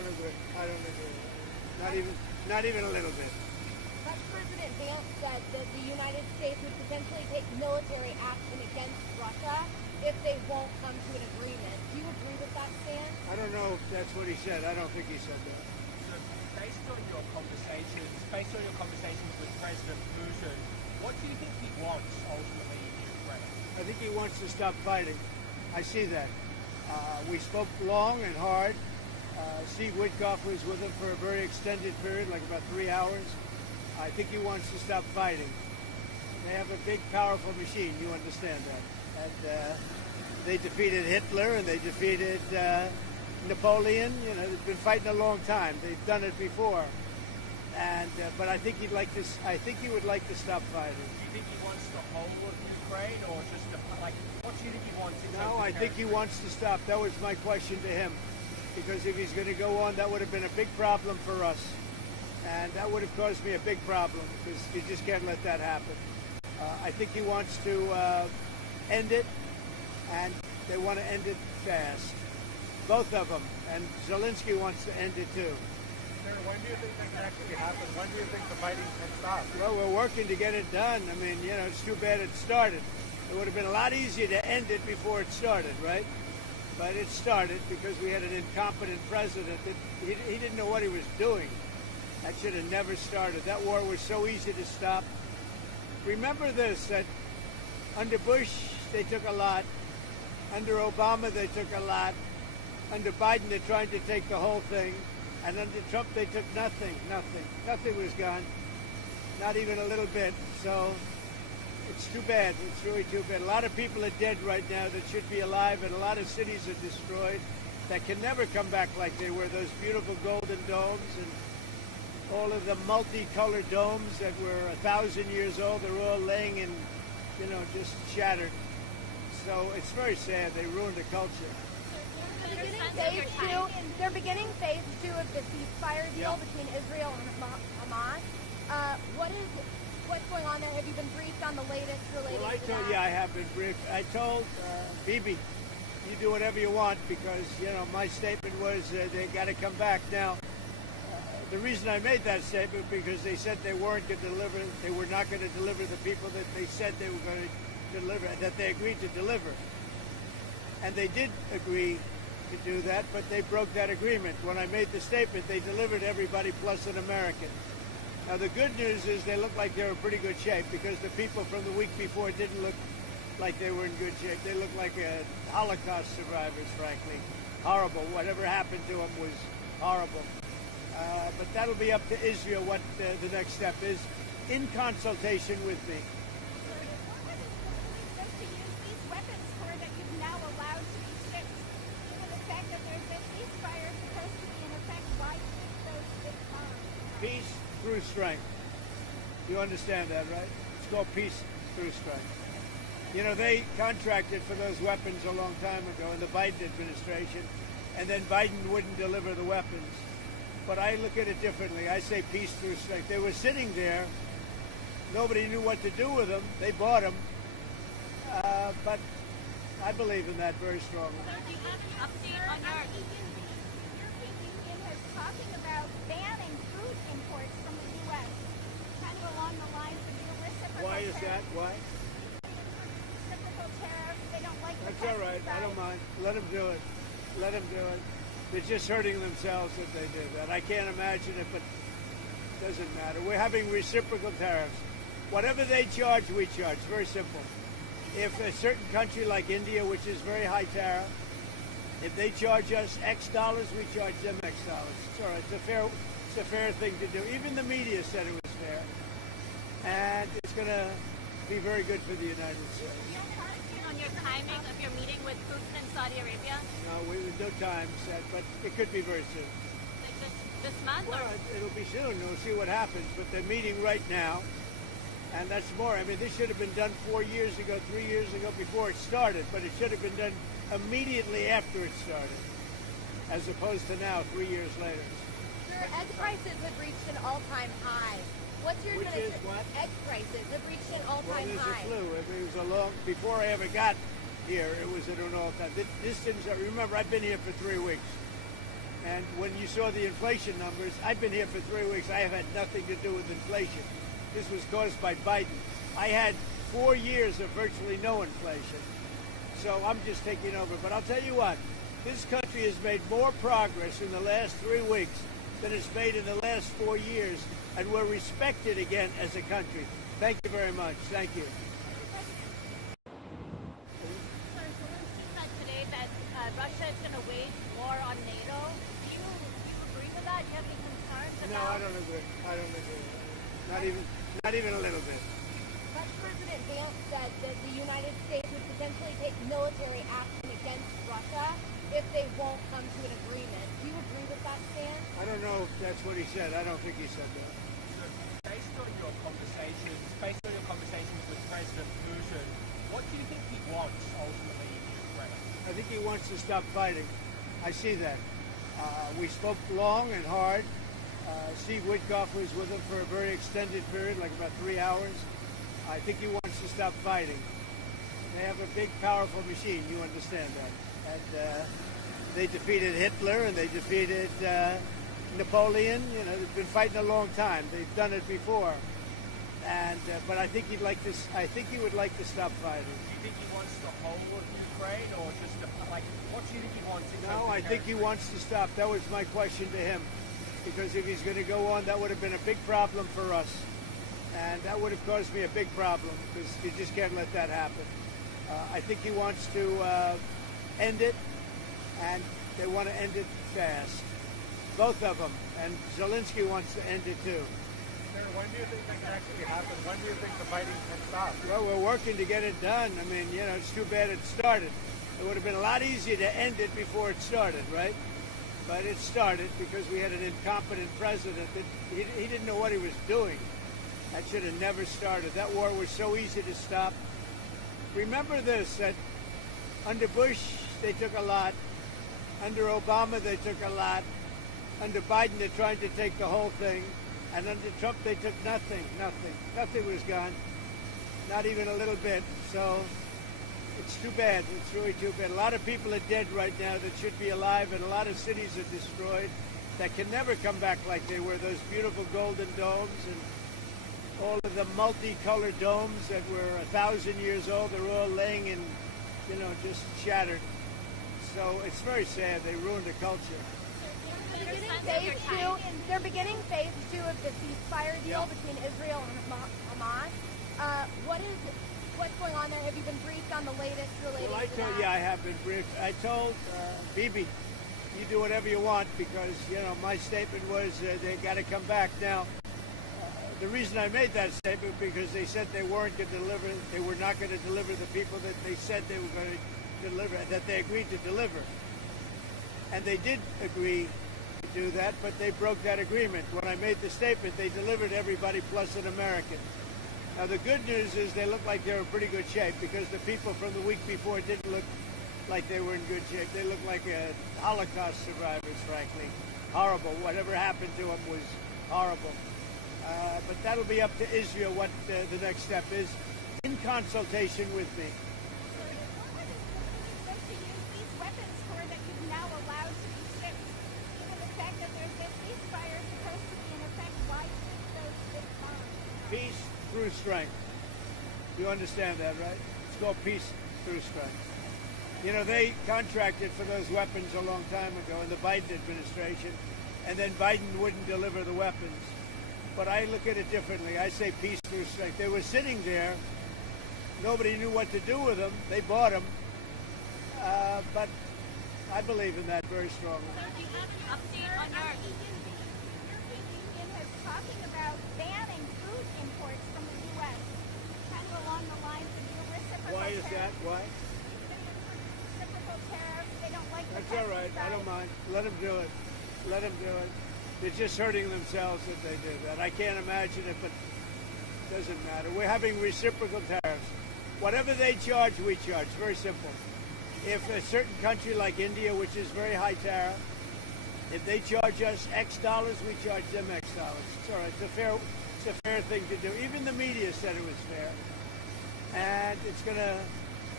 don't agree. I don't agree. Not even a little bit. Russian President Vance said that the United States would potentially take military action against Russia if they won't come to an agreement. Do you agree with that stance? I don't know if that's what he said. I don't think he said that. So based on your conversations with President Putin, what do you think he wants ultimately in Ukraine? I think he wants to stop fighting. I see that. We spoke long and hard. Steve Witkoff was with him for a very extended period, like about 3 hours. I think he wants to stop fighting. They have a big, powerful machine. You understand that. And they defeated Hitler and they defeated Napoleon. You know, they've been fighting a long time. They've done it before. And but I think he'd like to. I think he would like to stop fighting. Do you think he wants the whole of Ukraine, or just like what do you think he wants? No, I think he wants to stop. That was my question to him, because if he's going to go on, that would have been a big problem for us, and that would have caused me a big problem because you just can't let that happen. I think he wants to end it, and they want to end it fast. Both of them, and Zelensky wants to end it too. When do you think that can actually happen? When do you think the fighting can stop? Well, we're working to get it done. I mean, you know, it's too bad it started. It would have been a lot easier to end it before it started, right? But it started because we had an incompetent president that he didn't know what he was doing. That should have never started. That war was so easy to stop. Remember this, that under Bush, they took a lot. Under Obama, they took a lot. Under Biden, they're trying to take the whole thing. And under Trump, they took nothing. Nothing was gone. Not even a little bit. So it's too bad. It's really too bad. A lot of people are dead right now that should be alive, and a lot of cities are destroyed that can never come back like they were. Those beautiful golden domes and all of the multicolored domes that were 1,000 years old, they're all laying in, you know, just shattered. So it's very sad. They ruined the culture. They're beginning phase 2 of the ceasefire deal between Israel and Hamas. What's going on there? Have you been briefed on the latest related to that? Yeah, I have been briefed. I told Bibi, you do whatever you want because, you know, my statement was they got to come back. Now, the reason I made that statement because they said they weren't going to deliver, they were not going to deliver the people that they said they were going to deliver, that they agreed to deliver. And they did agree to do that, but they broke that agreement. When I made the statement, they delivered everybody plus an American. Now, the good news is they look like they're in pretty good shape because the people from the week before didn't look like they were in good shape. They looked like Holocaust survivors, frankly. Horrible. Whatever happened to them was horrible. But that'll be up to Israel what the next step is in consultation with me. Peace through strength. You understand that, right? It's called peace through strength. You know, they contracted for those weapons a long time ago in the Biden administration, and then Biden wouldn't deliver the weapons. But I look at it differently. I say peace through strength. They were sitting there. Nobody knew what to do with them. They bought them. But I believe in that very strongly. So do you have an update on your... You're thinking in his talking about banning food imports from the U.S., kind of along the lines of your reciprocal Why is that? Why? Reciprocal tariffs. They don't like the That's all right. I don't mind. Let them do it. Let them do it. They're just hurting themselves if they do that. I can't imagine it, but it doesn't matter. We're having reciprocal tariffs. Whatever they charge, we charge. Very simple. If a certain country like India, which is very high tariff, if they charge us X dollars, we charge them X dollars. It's all right. It's a fair thing to do. Even the media said it was fair. And it's going to be very good for the United States. On your timing of your meeting with Putin in Saudi Arabia? No, no time set, but it could be very soon. Like this month? Well, it'll be soon. We'll see what happens. But they're meeting right now. And that's more. I mean, this should have been done 4 years ago, 3 years ago, before it started. But it should have been done immediately after it started, as opposed to now, 3 years later. Sir, egg prices have reached an all-time high. What's your Which is what? Egg prices have reached an all-time high. Well, there's a flu. It was a long... Before I ever got here, it was at an all-time... Remember, I've been here for 3 weeks. And when you saw the inflation numbers, I've been here for 3 weeks. I have had nothing to do with inflation. This was caused by Biden. I had 4 years of virtually no inflation. So I'm just taking over. But I'll tell you what, this country has made more progress in the last 3 weeks than it's made in the last 4 years. And we're respected again as a country. Thank you very much. Thank you. Sir, Zelensky said today that Russia is going to wage war on NATO. Do you agree with that? Do you have any concerns about? No, I don't agree. I don't agree. Not even a little bit. Russian President Vance said that the United States would potentially take military action against Russia if they won't come to an agreement. Do you agree with that stance? I don't know if that's what he said. I don't think he said that. Based on your conversations with President Putin, what do you think he wants ultimately in Ukraine? I think he wants to stop fighting. I see that. We spoke long and hard. Steve Witkoff was with him for a very extended period, like about 3 hours. I think he wants to stop fighting. They have a big, powerful machine. You understand that. And they defeated Hitler and they defeated Napoleon. You know, they've been fighting a long time. They've done it before. And but I think he'd like to. I think he would like to stop fighting. Do you think he wants the whole of Ukraine, or just like what do you think he wants? No, I think he wants to stop. That was my question to him, because if he's going to go on, that would have been a big problem for us, and that would have caused me a big problem because you just can't let that happen. I think he wants to end it, and they want to end it fast. Both of them, and Zelensky wants to end it too. Sir, when do you think that can actually happen? When do you think the fighting can stop? Well, we're working to get it done. I mean, you know, it's too bad it started. It would have been a lot easier to end it before it started, right? But it started because we had an incompetent president that he didn't know what he was doing. That should have never started. That war was so easy to stop. Remember this, that under Bush, they took a lot. Under Obama, they took a lot. Under Biden, they're trying to take the whole thing. And under Trump, they took nothing. Nothing was gone. Not even a little bit. So it's too bad. It's really too bad. A lot of people are dead right now that should be alive, and a lot of cities are destroyed that can never come back like they were. Those beautiful golden domes and all of the multicolored domes that were 1,000 years old, they're all laying in, you know, just shattered. So it's very sad. They ruined the culture. They're beginning phase 2 of the ceasefire deal between Israel and Hamas. What's going on there? Have you been briefed on the latest related Well, to that? I have been briefed. I told Bibi, you do whatever you want because, you know, my statement was they got to come back. Now, the reason I made that statement because they said they weren't going to deliver, they were not going to deliver the people that they said they were going to deliver, that they agreed to deliver. And they did agree to do that, but they broke that agreement. When I made the statement, they delivered everybody plus an American. Now, the good news is they look like they're in pretty good shape because the people from the week before didn't look like they were in good shape. They looked like Holocaust survivors, frankly. Horrible. Whatever happened to them was horrible. But that'll be up to Israel what the next step is in consultation with me. Peace through strength. You understand that, right? It's called peace through strength. You know, they contracted for those weapons a long time ago in the Biden administration, and then Biden wouldn't deliver the weapons. But I look at it differently. I say peace through strength. They were sitting there. Nobody knew what to do with them. They bought them. But I believe in that very strongly. Do you have an update on your... Union is talking about banning food imports from the U.S. kind of along the lines of your reciprocal Why is that? tariffs. Why? Reciprocal tariffs. They don't like the That's all right. I don't mind. Let them do it. Let them do it. They're just hurting themselves if they do that. I can't imagine it, but it doesn't matter. We're having reciprocal tariffs. Whatever they charge, we charge. Very simple. If a certain country like India, which is very high tariff, if they charge us X dollars, we charge them X dollars. It's all right. It's a fair thing to do. Even the media said it was fair. And it's going to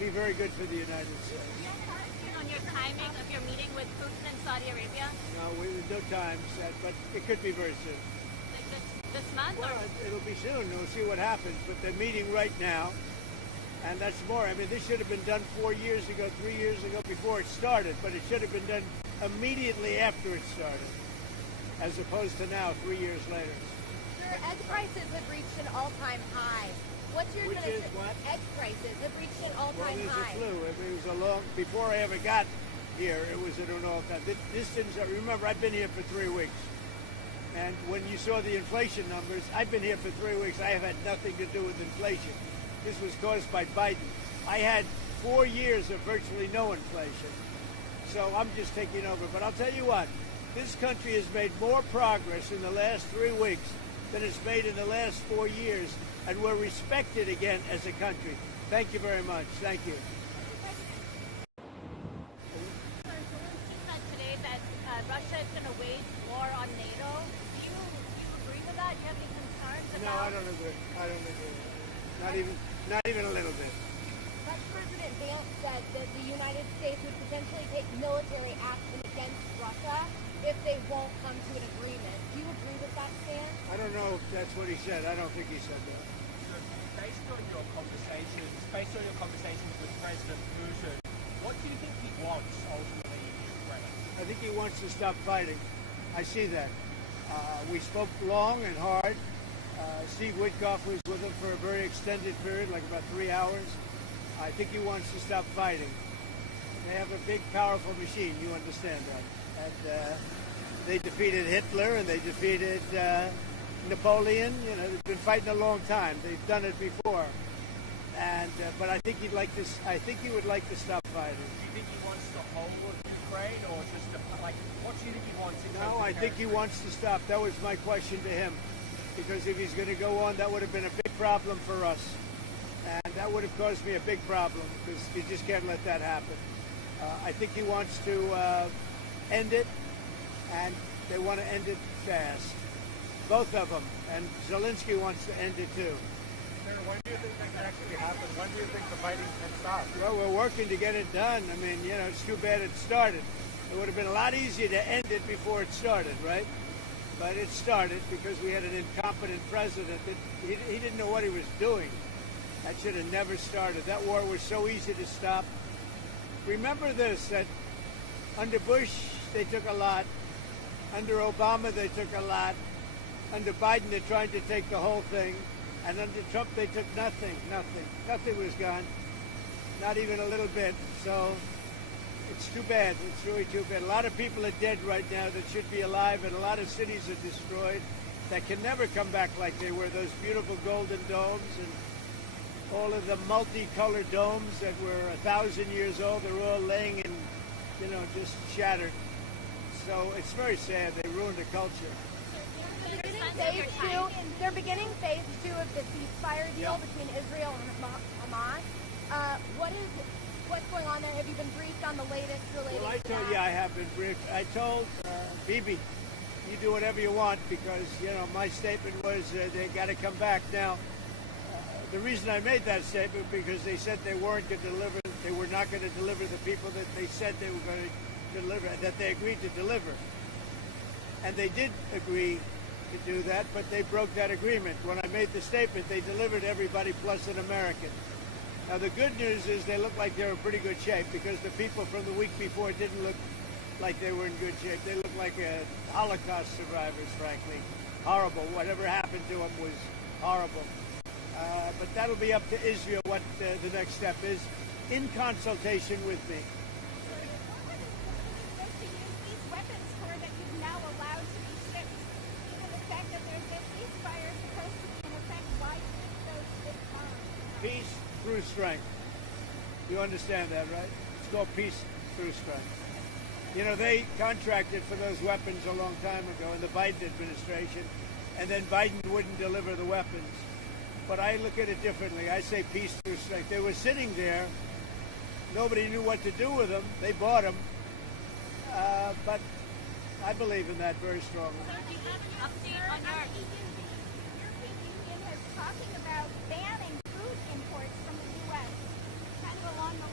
be very good for the United States. On your timing of your meeting with Putin in Saudi Arabia? No, no time set, but it could be very soon. Like this month? Well, Or? it'll be soon. We'll see what happens. But they're meeting right now, and that's more. I mean, this should have been done 4 years ago, 3 years ago, before it started. But it should have been done immediately after it started, as opposed to now, 3 years later. Sir, egg prices have reached an all-time high. What's your Which is what? Egg prices have reached an Well, all-time it was high. a flu. It was a long. Before I ever got here, it was at an all-time. This didn't. Remember, I've been here for 3 weeks, and when you saw the inflation numbers, I've been here for 3 weeks. I have had nothing to do with inflation. This was caused by Biden. I had 4 years of virtually no inflation, so I'm just taking over. But I'll tell you what, this country has made more progress in the last 3 weeks than it's made in the last 4 years, and we're respected again as a country. Thank you very much. Thank you. Zelensky said today that Russia is going to wage war on NATO. Do you agree with that? Do you have any concerns No, about? I don't agree. I don't agree. Not even a little bit. Russian President Vladimir said that the United States would potentially take military action against Russia if they won't come to an agreement. Do you agree with that stance? I don't know if that's what he said. I don't think he said that. Based on your conversations with President Putin, what do you think he wants ultimately in Ukraine? I think he wants to stop fighting. I see that. We spoke long and hard. Steve Witkoff was with him for a very extended period, like about 3 hours. I think he wants to stop fighting. They have a big, powerful machine. You understand that. And they defeated Hitler and they defeated Napoleon. You know, they've been fighting a long time. They've done it before. And but I think he'd like to. I think he would like to stop fighting. Do you think he wants the whole of Ukraine, or just what do you think he wants? No, I think he wants to stop. That was my question to him, because if he's going to go on, that would have been a big problem for us, and that would have caused me a big problem because you just can't let that happen. I think he wants to end it, and they want to end it fast, both of them, and Zelensky wants to end it too. Sir, when do you think that can actually happen? When do you think the fighting can stop? Well, we're working to get it done. I mean, you know, it's too bad it started. It would have been a lot easier to end it before it started, right? But it started because we had an incompetent president that he didn't know what he was doing. That should have never started. That war was so easy to stop. Remember this, that under Bush, they took a lot. Under Obama, they took a lot. Under Biden, they're trying to take the whole thing. And under Trump, they took nothing. Nothing was gone. Not even a little bit. So it's too bad. It's really too bad. A lot of people are dead right now that should be alive, and a lot of cities are destroyed that can never come back like they were. Those beautiful golden domes and all of the multicolored domes that were 1,000 years old, they're all laying in, you know, just shattered. So it's very sad. They ruined the culture. They're beginning phase 2 of the ceasefire deal between Israel and Hamas. What's going on there? Have you been briefed on the latest related Well, I to told that? you I have been briefed. I told Bibi, you do whatever you want because, you know, my statement was they got to come back. Now, the reason I made that statement because they said they weren't going to deliver, they were not going to deliver the people that they said they were going to deliver, that they agreed to deliver. And they did agree to do that, but they broke that agreement. When I made the statement, they delivered everybody plus an American. Now, the good news is they look like they're in pretty good shape because the people from the week before didn't look like they were in good shape. They looked like Holocaust survivors, frankly. Horrible. Whatever happened to them was horrible. But that'll be up to Israel what the next step is in consultation with me. What is supposed to use these weapons for that you've now allowed to be shipped? Given the fact that there's this ceasefire supposed to be in effect, why keep those ships on? Peace through strength. You understand that, right? It's called peace through strength. You know, they contracted for those weapons a long time ago in the Biden administration, and then Biden wouldn't deliver the weapons. But I look at it differently. I say peace through strength. They were sitting there. Nobody knew what to do with them. They bought them. But I believe in that very strongly. Update on your... European Union is talking about banning food imports from the U.S., kind of along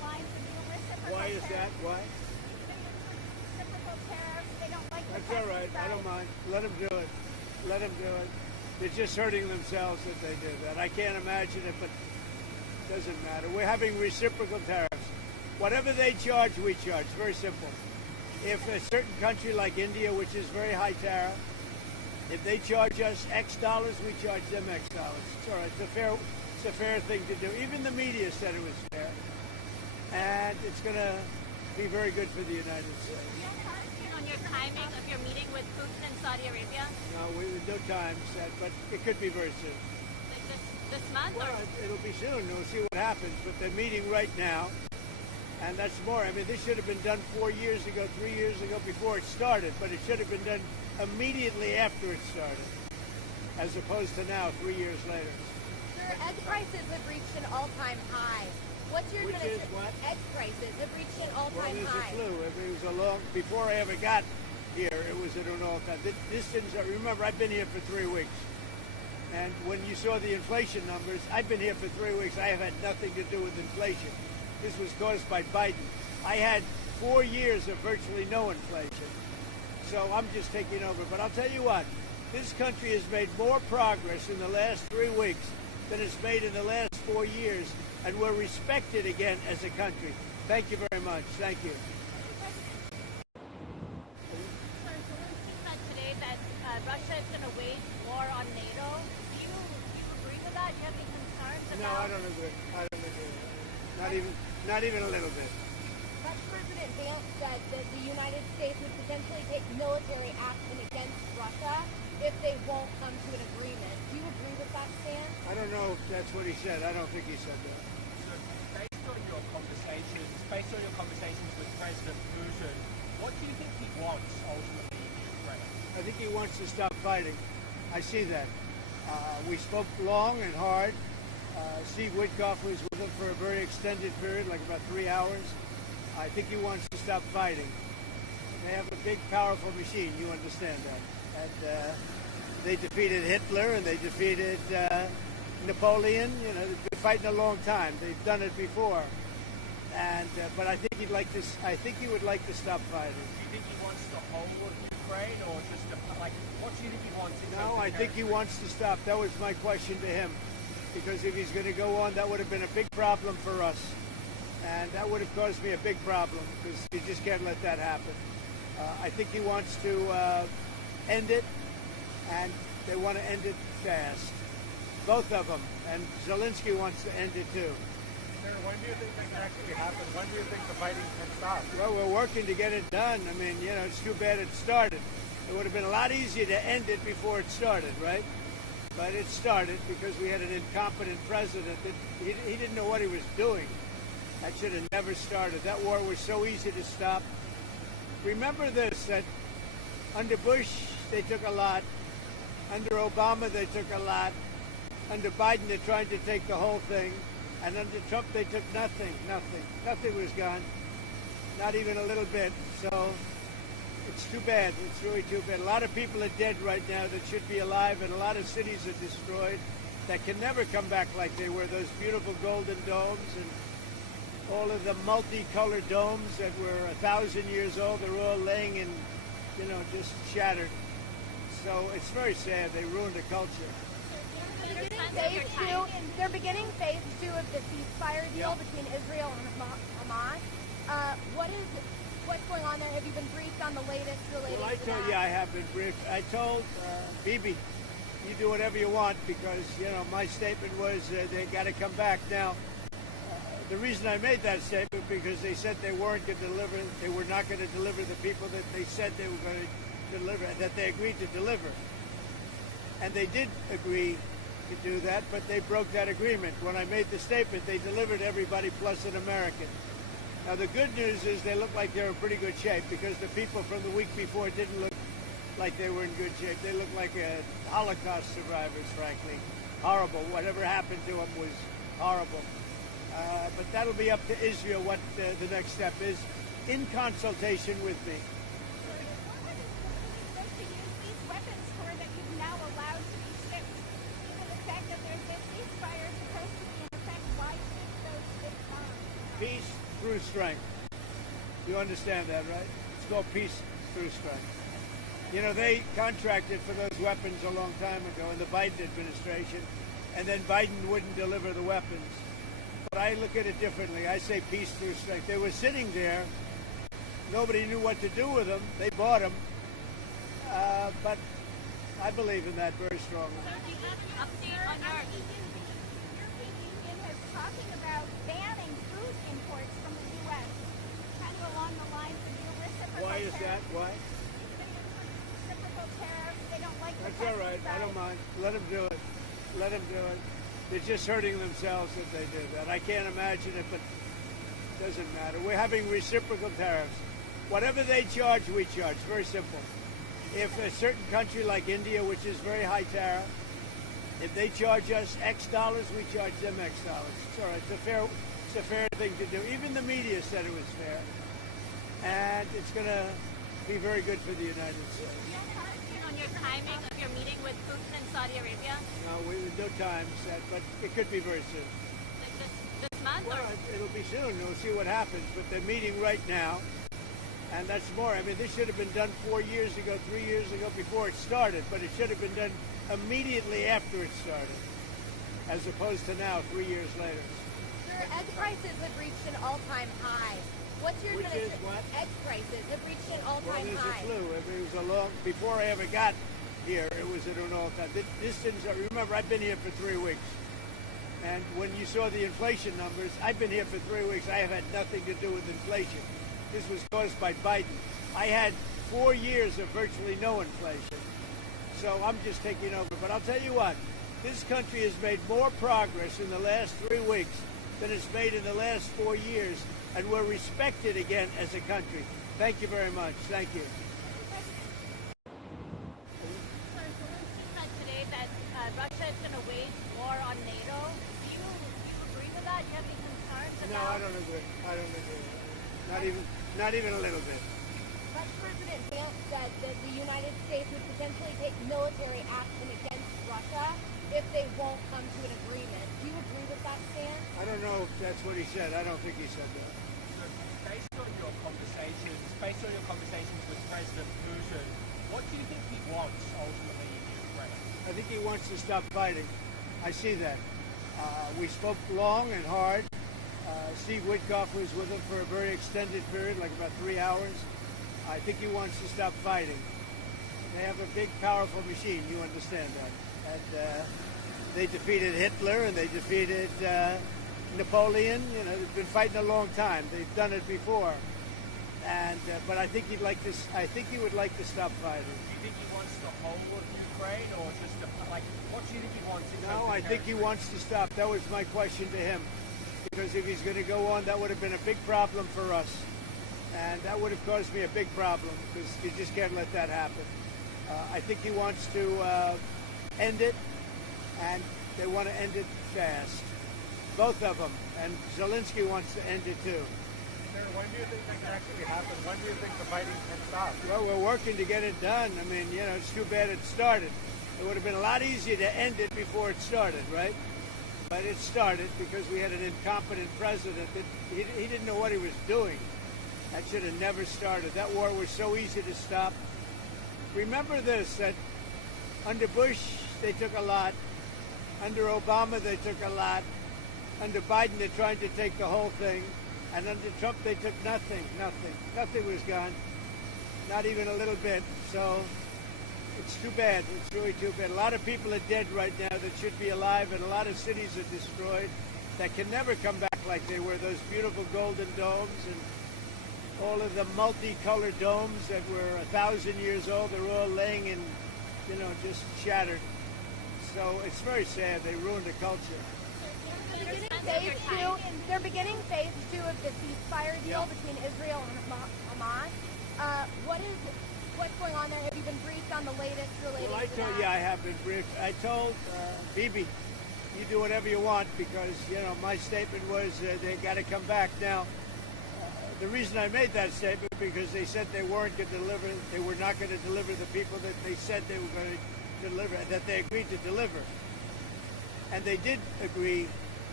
is that? Why? Reciprocal tariffs. They don't like the That's all right. I don't mind. Let them do it. Let them do it. They're just hurting themselves if they do that. I can't imagine it, but it doesn't matter. We're having reciprocal tariffs. Whatever they charge, we charge. Very simple. If a certain country like India, which is very high tariff, if they charge us X dollars, we charge them X dollars. It's all right. It's a fair thing to do. Even the media said it was fair. And it's going to be very good for the United States. On your timing of your meeting with Putin in Saudi Arabia? No, no time set, but it could be very soon. Like this month? Well, Or? it'll be soon. We'll see what happens. But they're meeting right now. And that's more. I mean, this should have been done 4 years ago, 3 years ago, before it started. But it should have been done immediately after it started, as opposed to now, 3 years later. Sir, egg prices have reached an all-time high. What's your Which is what? Egg prices have reached an Well, all-time there's high. a flu. It was a long, before I ever got here, it was at an all-time. This didn't start. Remember, I've been here for 3 weeks. And when you saw the inflation numbers, I've been here for 3 weeks. I have had nothing to do with inflation. This was caused by Biden. I had 4 years of virtually no inflation. So I'm just taking over. But I'll tell you what, this country has made more progress in the last 3 weeks than it's made in the last 4 years. And we're respected again as a country. Thank you very much. Thank you. Zelensky said today that Russia is going to wage war on NATO. Do you agree with that? Do you have any concerns about? No, I don't agree. I don't agree. Not even a little bit. Russian President Vladimir said that the United States would potentially take military action against Russia if they won't come to an agreement. Do you agree with that stance? I don't know if that's what he said. I don't think he said that. So based on your conversations with President Putin, what do you think he wants ultimately in Ukraine? I think he wants to stop fighting. I see that. We spoke long and hard. Steve Witkoff was with him for a very extended period, like about 3 hours. I think he wants to stop fighting. They have a big, powerful machine. You understand that. And they defeated Hitler and they defeated Napoleon. You know, they've been fighting a long time. They've done it before. And but I think he'd like to. I think he would like to stop fighting. Do you think he wants the whole of Ukraine, or just what do you think he wants? No, I think he wants to stop. That was my question to him. Because if he's going to go on, that would have been a big problem for us. And that would have caused me a big problem because you just can't let that happen. I think he wants to end it, and they want to end it fast. Both of them. And Zelensky wants to end it too. Sir, when do you think that can actually happen? When do you think the fighting can stop? Well, we're working to get it done. I mean, you know, it's too bad it started. It would have been a lot easier to end it before it started, right? But it started because we had an incompetent president that he didn't know what he was doing. That should have never started. That war was so easy to stop. Remember this, that under Bush, they took a lot. Under Obama, they took a lot. Under Biden, they're trying to take the whole thing. And under Trump, they took nothing. Nothing was gone. Not even a little bit. So it's too bad. It's really too bad. A lot of people are dead right now that should be alive, and a lot of cities are destroyed that can never come back like they were. Those beautiful golden domes and all of the multicolored domes that were 1,000 years old, they're all laying in, you know, just shattered. So it's very sad. They ruined the culture. They're beginning phase 2 of the ceasefire deal between Israel and Hamas. What's going on there? Have you been briefed on the latest related Well, I to told that? you I have been briefed. I told Bibi, you do whatever you want because, you know, my statement was they got to come back. Now, the reason I made that statement because they said they weren't going to deliver, they were not going to deliver the people that they said they were going to deliver, that they agreed to deliver. And they did agree to do that, but they broke that agreement. When I made the statement, they delivered everybody plus an American. Now, the good news is they look like they're in pretty good shape because the people from the week before didn't look like they were in good shape. They looked like Holocaust survivors, frankly. Horrible. Whatever happened to them was horrible. But that'll be up to Israel what the next step is in consultation with me. What is supposed to use these weapons for that you've now allowed to be shipped? Given the fact that there's a ceasefire supposed to be in effect, why ship those big bombs? Peace through strength. You understand that, right? It's called peace through strike. You know, they contracted for those weapons a long time ago in the Biden administration, and then Biden wouldn't deliver the weapons. But I look at it differently. I say peace through strike. They were sitting there. Nobody knew what to do with them. They bought them. But I believe in that very strongly. Update on your European Union is talking about banning food imports from the U.S., kind of along the lines of your reciprocal Why is that? tariffs. Why? Reciprocal tariffs. They don't like the That's all right. I don't mind. Let them do it. Let them do it. They're just hurting themselves if they do that. I can't imagine it, but it doesn't matter. We're having reciprocal tariffs. Whatever they charge, we charge. Very simple. If a certain country like India, which is very high tariff, if they charge us X dollars, we charge them X dollars. It's all right. It's a fair thing to do. Even the media said it was fair. And it's going to be very good for the United States. on your timing of your meeting with Putin in Saudi Arabia? No, no time set, but it could be very soon. Like this month? Well, Or? it'll be soon. We'll see what happens. But they're meeting right now. And that's more. I mean, this should have been done 4 years ago, 3 years ago, before it started. But it should have been done immediately after it started, as opposed to now, 3 years later. Sir, egg prices have reached an all-time high. What's your Which is what? Egg prices have reached an Well, all-time there's high. a flu. I mean, it was a long. Before I ever got here, it was at an all-time. This didn't. Remember, I've been here for 3 weeks, and when you saw the inflation numbers, I've been here for 3 weeks. I have had nothing to do with inflation. This was caused by Biden. I had 4 years of virtually no inflation, so I'm just taking over. But I'll tell you what, this country has made more progress in the last 3 weeks than it's made in the last 4 years, and we're respected again as a country. Thank you very much. Thank you. Zelensky said today that Russia is going to wage war on NATO. Do you agree with that? Do you have any concerns No, about? I don't agree. I don't agree. Not even a little bit. Russian President Vladimir said that the United States would potentially take military action against Russia if they won't come to an agreement. Do you agree with that stance? I don't know if that's what he said. I don't think he said that. So based on your conversations with President Putin, what do you think he wants ultimately in Ukraine? I think he wants to stop fighting. I see that. We spoke long and hard. Steve Witkoff was with him for a very extended period, like about 3 hours. I think he wants to stop fighting. They have a big, powerful machine. You understand that. And they defeated Hitler and they defeated Napoleon. You know, they've been fighting a long time. They've done it before. And but I think he'd like to. I think he would like to stop fighting. Do you think he wants the whole of Ukraine, or just what do you think he wants? In terms No, of I think he territory? wants to stop. That was my question to him. Because if he's going to go on, that would have been a big problem for us. And that would have caused me a big problem because you just can't let that happen. I think he wants to end it, and they want to end it fast. Both of them. And Zelensky wants to end it too. Sir, when do you think that can actually happen? When do you think the fighting can stop? Well, we're working to get it done. I mean, you know, it's too bad it started. It would have been a lot easier to end it before it started, right? But it started because we had an incompetent president that he didn't know what he was doing. That should have never started. That war was so easy to stop. Remember this, that under Bush, they took a lot. Under Obama, they took a lot. Under Biden, they're trying to take the whole thing. And under Trump, they took nothing. Nothing was gone. Not even a little bit. So it's too bad. It's really too bad. A lot of people are dead right now that should be alive, and a lot of cities are destroyed that can never come back like they were. Those beautiful golden domes and all of the multicolored domes that were 1,000 years old, they're all laying in, you know, just shattered. So it's very sad. They ruined the culture. They're beginning phase 2 of the ceasefire deal between Israel and Hamas. What's going on there? Have you been briefed on the latest related Well, I to told that? you I have been briefed. I told Bibi, you do whatever you want because, you know, my statement was they got to come back. Now, the reason I made that statement because they said they weren't going to deliver, they were not going to deliver the people that they said they were going to deliver, that they agreed to deliver. And they did agree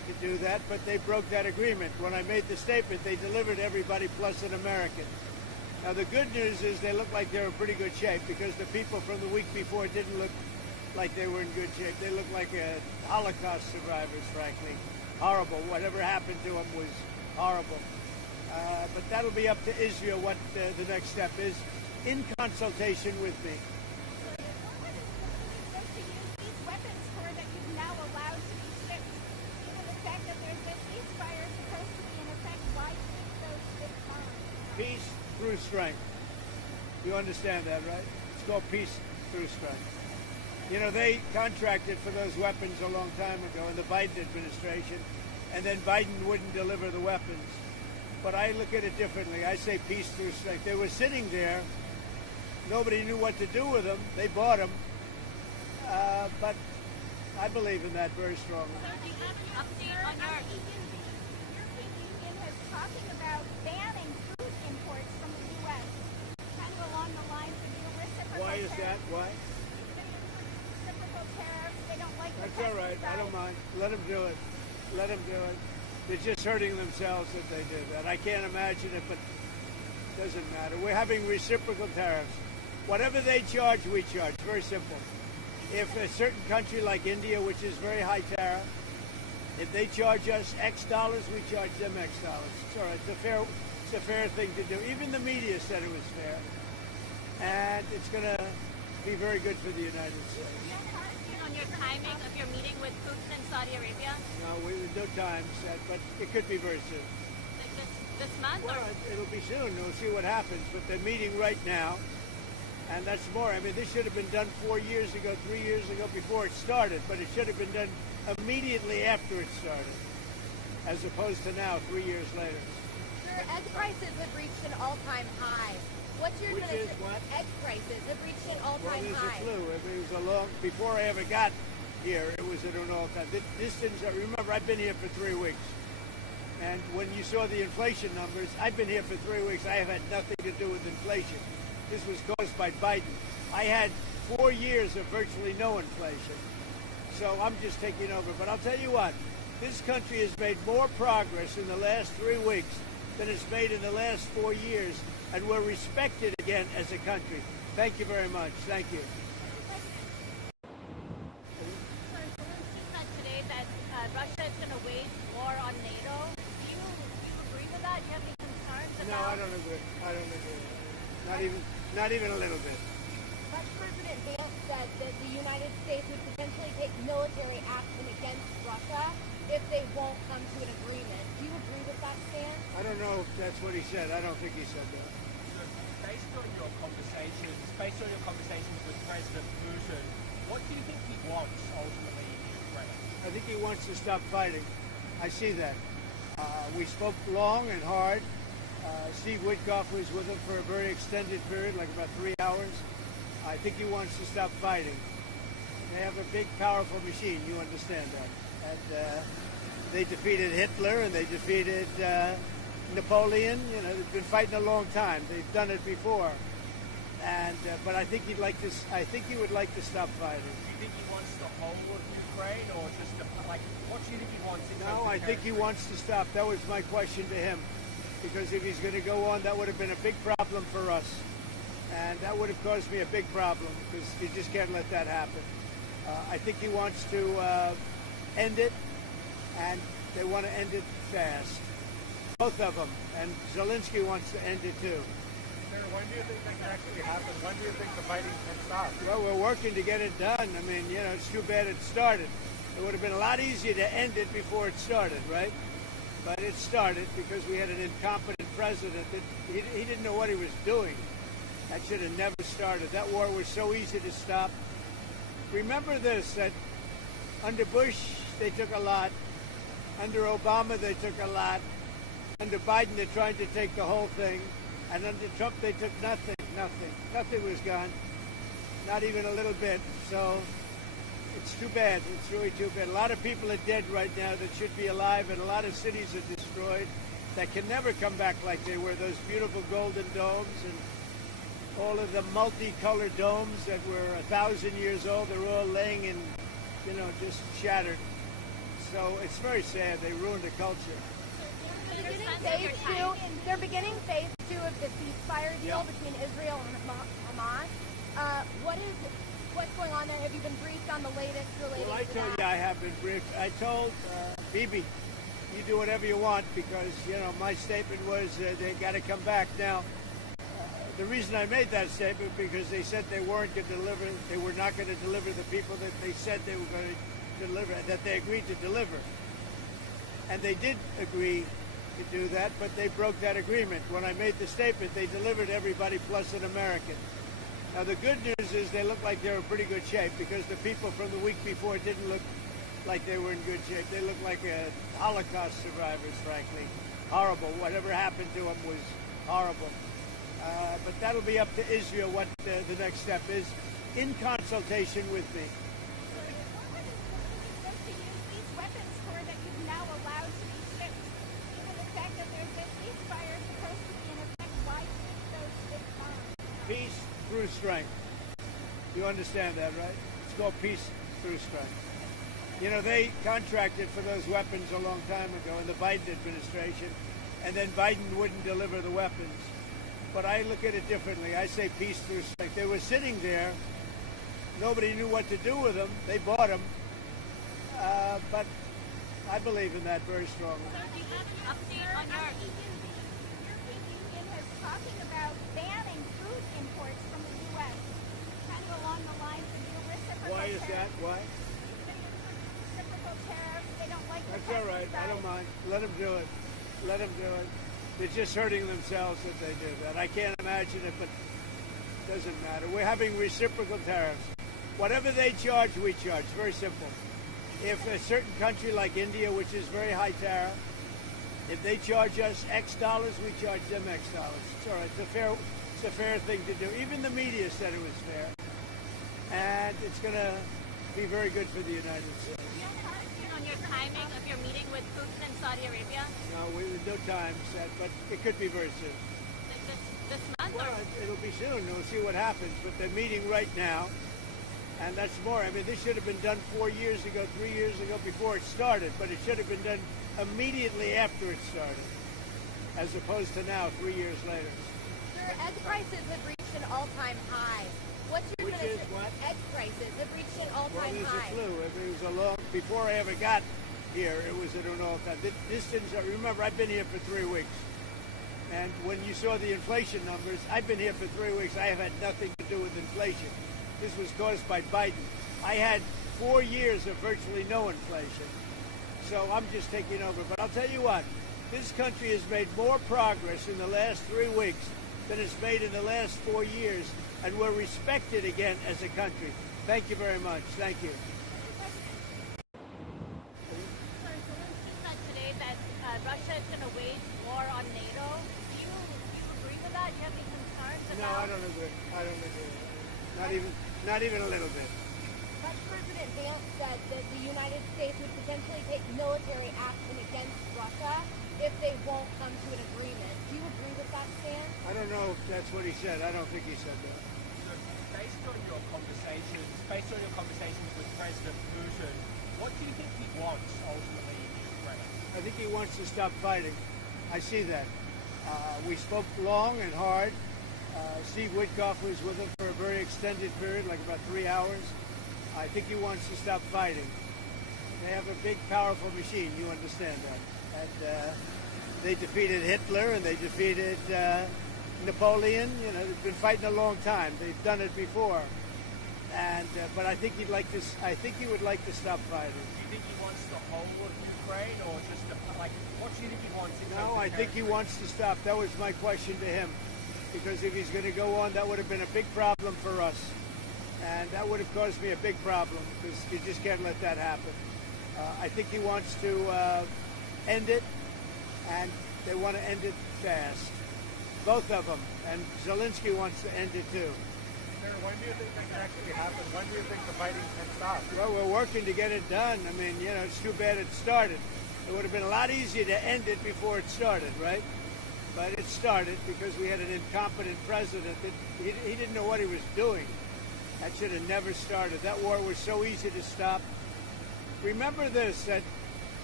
to do that, but they broke that agreement. When I made the statement, they delivered everybody plus an American. Now, the good news is they look like they're in pretty good shape because the people from the week before didn't look like they were in good shape. They looked like Holocaust survivors, frankly. Horrible. Whatever happened to them was horrible. But that'll be up to Israel what the next step is in consultation with me. These weapons for that you've now allowed to be shipped, given the fact that there's a ceasefire supposed to be in effect, why take those ships on? Peace through strength. You understand that, right? It's called peace through strength. You know, they contracted for those weapons a long time ago in the Biden administration, and then Biden wouldn't deliver the weapons. But I look at it differently. I say peace through strength. They were sitting there. Nobody knew what to do with them. They bought them. But I believe in that very strongly. European Union is talking about banning food imports from the U.S., kind of along the lines of your reciprocal Why is that? Why? Reciprocal tariffs. They don't like the That's all right. I don't mind. Let them do it. Let them do it. They're just hurting themselves that they did that. I can't imagine it, but it doesn't matter. We're having reciprocal tariffs. Whatever they charge, we charge. Very simple. If a certain country like India, which is very high tariff, if they charge us X dollars, we charge them X dollars. It's all right. It's a fair thing to do. Even the media said it was fair. And it's going to be very good for the United States. On your timing of your meeting with Putin in Saudi Arabia? No, no time set, but it could be very soon. Like this month? Well, Or? it'll be soon. We'll see what happens. But they're meeting right now. And that's more. I mean, this should have been done 4 years ago, 3 years ago, before it started. But it should have been done immediately after it started, as opposed to now, 3 years later. Sir, egg prices have reached an all-time high. What's your Which is administration? what? Egg prices have reached an Well, all-time there's high. a flu. I mean, it was a long. Before I ever got here, it was at an all-time. This didn't. Remember, I've been here for 3 weeks. And when you saw the inflation numbers, I've been here for 3 weeks. I have had nothing to do with inflation. This was caused by Biden. I had 4 years of virtually no inflation. So I'm just taking over. But I'll tell you what, this country has made more progress in the last 3 weeks than it's made in the last 4 years. And we're respected again as a country. Thank you very much. Thank you. Zelensky said today that Russia is going to wage war on NATO. Do you agree with that? Do you have any concerns about? No, I don't agree. I don't agree. Not even a little bit. Russian President Vladimir said that the United States would potentially take military action against Russia if they won't come to an agreement. Do you agree with that stance? I don't know if that's what he said. I don't think he said that. Based on your conversations with President Putin, what do you think he wants ultimately in Ukraine? I think he wants to stop fighting. I see that. We spoke long and hard. Steve Witkoff was with him for a very extended period, like about 3 hours. I think he wants to stop fighting. They have a big, powerful machine. You understand that. And they defeated Hitler and they defeated Napoleon. You know, they've been fighting a long time. They've done it before. And but I think he'd like to. I think he would like to stop fighting. Do you think he wants the whole of Ukraine, or just what do you think he wants? No, I think he wants to stop. That was my question to him. Because if he's going to go on, that would have been a big problem for us. And that would have caused me a big problem because you just can't let that happen. I think he wants to end it, and they want to end it fast. Both of them. And Zelensky wants to end it too. Sir, when do you think that can actually happen? When do you think the fighting can stop? Well, we're working to get it done. I mean, you know, it's too bad it started. It would have been a lot easier to end it before it started, right? But it started because we had an incompetent president that he didn't know what he was doing. That should have never started. That war was so easy to stop. Remember this, that under Bush, they took a lot. Under Obama, they took a lot. Under Biden, they're trying to take the whole thing. And under Trump, they took nothing. Nothing was gone. Not even a little bit. So it's too bad. It's really too bad. A lot of people are dead right now that should be alive, and a lot of cities are destroyed that can never come back like they were. Those beautiful golden domes and all of the multicolored domes that were 1,000 years old, they're all laying in, you know, just shattered. So it's very sad. They ruined the culture. They're beginning phase two of the ceasefire deal between Israel and Hamas. What's going on there? Have you been briefed on the latest related Well, I to told that? you I have been briefed. I told Bibi, you do whatever you want because, my statement was they got to come back. Now, the reason I made that statement because they said they weren't going to deliver, they were not going to deliver the people that they said they were going to deliver, that they agreed to deliver. And they did agree to do that, but they broke that agreement. When I made the statement, they delivered everybody plus an American. Now, the good news is they look like they're in pretty good shape because the people from the week before didn't look like they were in good shape. They looked like Holocaust survivors, frankly. Horrible. Whatever happened to them was horrible. But that'll be up to Israel what the next step is in consultation with me. Supposed to use these weapons for that you've now allowed to be shipped. Given the fact that there's a ceasefire supposed to be in effect, why ship those ships on? Peace through strength. You understand that, right? It's called peace through strength. They contracted for those weapons a long time ago in the Biden administration, and then Biden wouldn't deliver the weapons. But I look at it differently. I say peace through strength. They were sitting there. Nobody knew what to do with them. They bought them. But I believe in that very strongly. European Union is talking about banning food imports from the U.S., kind of along the lines of your reciprocal Why is that? Why? Reciprocal tariffs. They don't like the That's all right. I don't mind. Let them do it. Let them do it. They're just hurting themselves if they do that. I can't imagine it, but it doesn't matter. We're having reciprocal tariffs. Whatever they charge, we charge. Very simple. If a certain country like India, which is very high tariff, if they charge us X dollars, we charge them X dollars. It's all right. It's a fair thing to do. Even the media said it was fair. And it's going to be very good for the United States. On your timing of your meeting with Putin in Saudi Arabia? No, there's no time set, but it could be very soon. This month? Well, it'll be soon. We'll see what happens. But they're meeting right now, and that's more. I mean, this should have been done 4 years ago, 3 years ago, before it started, but it should have been done immediately after it started, as opposed to now, 3 years later. Sir, egg prices have reached an all-time high. What's your Which is what? Egg prices have reached an Well, all-time there's high. a clue. It was a long, before I ever got here, it was at an all-time. This didn't start. Remember, I've been here for 3 weeks. And when you saw the inflation numbers, I've been here for 3 weeks. I have had nothing to do with inflation. This was caused by Biden. I had 4 years of virtually no inflation. So I'm just taking over. But I'll tell you what, this country has made more progress in the last 3 weeks than it's made in the last 4 years. And we're respected again as a country. Thank you very much. Thank you. Zelensky said today that Russia is going to wage war on NATO. Do you agree with that? Do you have any concerns about? No, I don't agree. I don't agree. Not even a little bit. Russian President Vladimir said that the United States would potentially take military action against Russia if they won't come to an agreement. Do you agree with that stance? I don't know if that's what he said. I don't think he said that. Based on your conversations with President Putin, what do you think he wants ultimately in Ukraine? I think he wants to stop fighting. I see that. We spoke long and hard. Steve Witkoff was with him for a very extended period, like about 3 hours. I think he wants to stop fighting. They have a big, powerful machine. You understand that. And they defeated Hitler and they defeated Napoleon. They've been fighting a long time. They've done it before. And but I think he'd like to. I think he would like to stop fighting. Do you think he wants the whole of Ukraine, or just what do you think he wants? No, I think he wants to stop. That was my question to him, because if he's going to go on, that would have been a big problem for us, and that would have caused me a big problem because you just can't let that happen. I think he wants to end it, and they want to end it fast. Both of them, and Zelensky wants to end it too. Sir, when do you think that can actually happen? When do you think the fighting can stop? Well, we're working to get it done. I mean, it's too bad it started. It would have been a lot easier to end it before it started, right? But it started because we had an incompetent president that he didn't know what he was doing. That should have never started. That war was so easy to stop. Remember this, that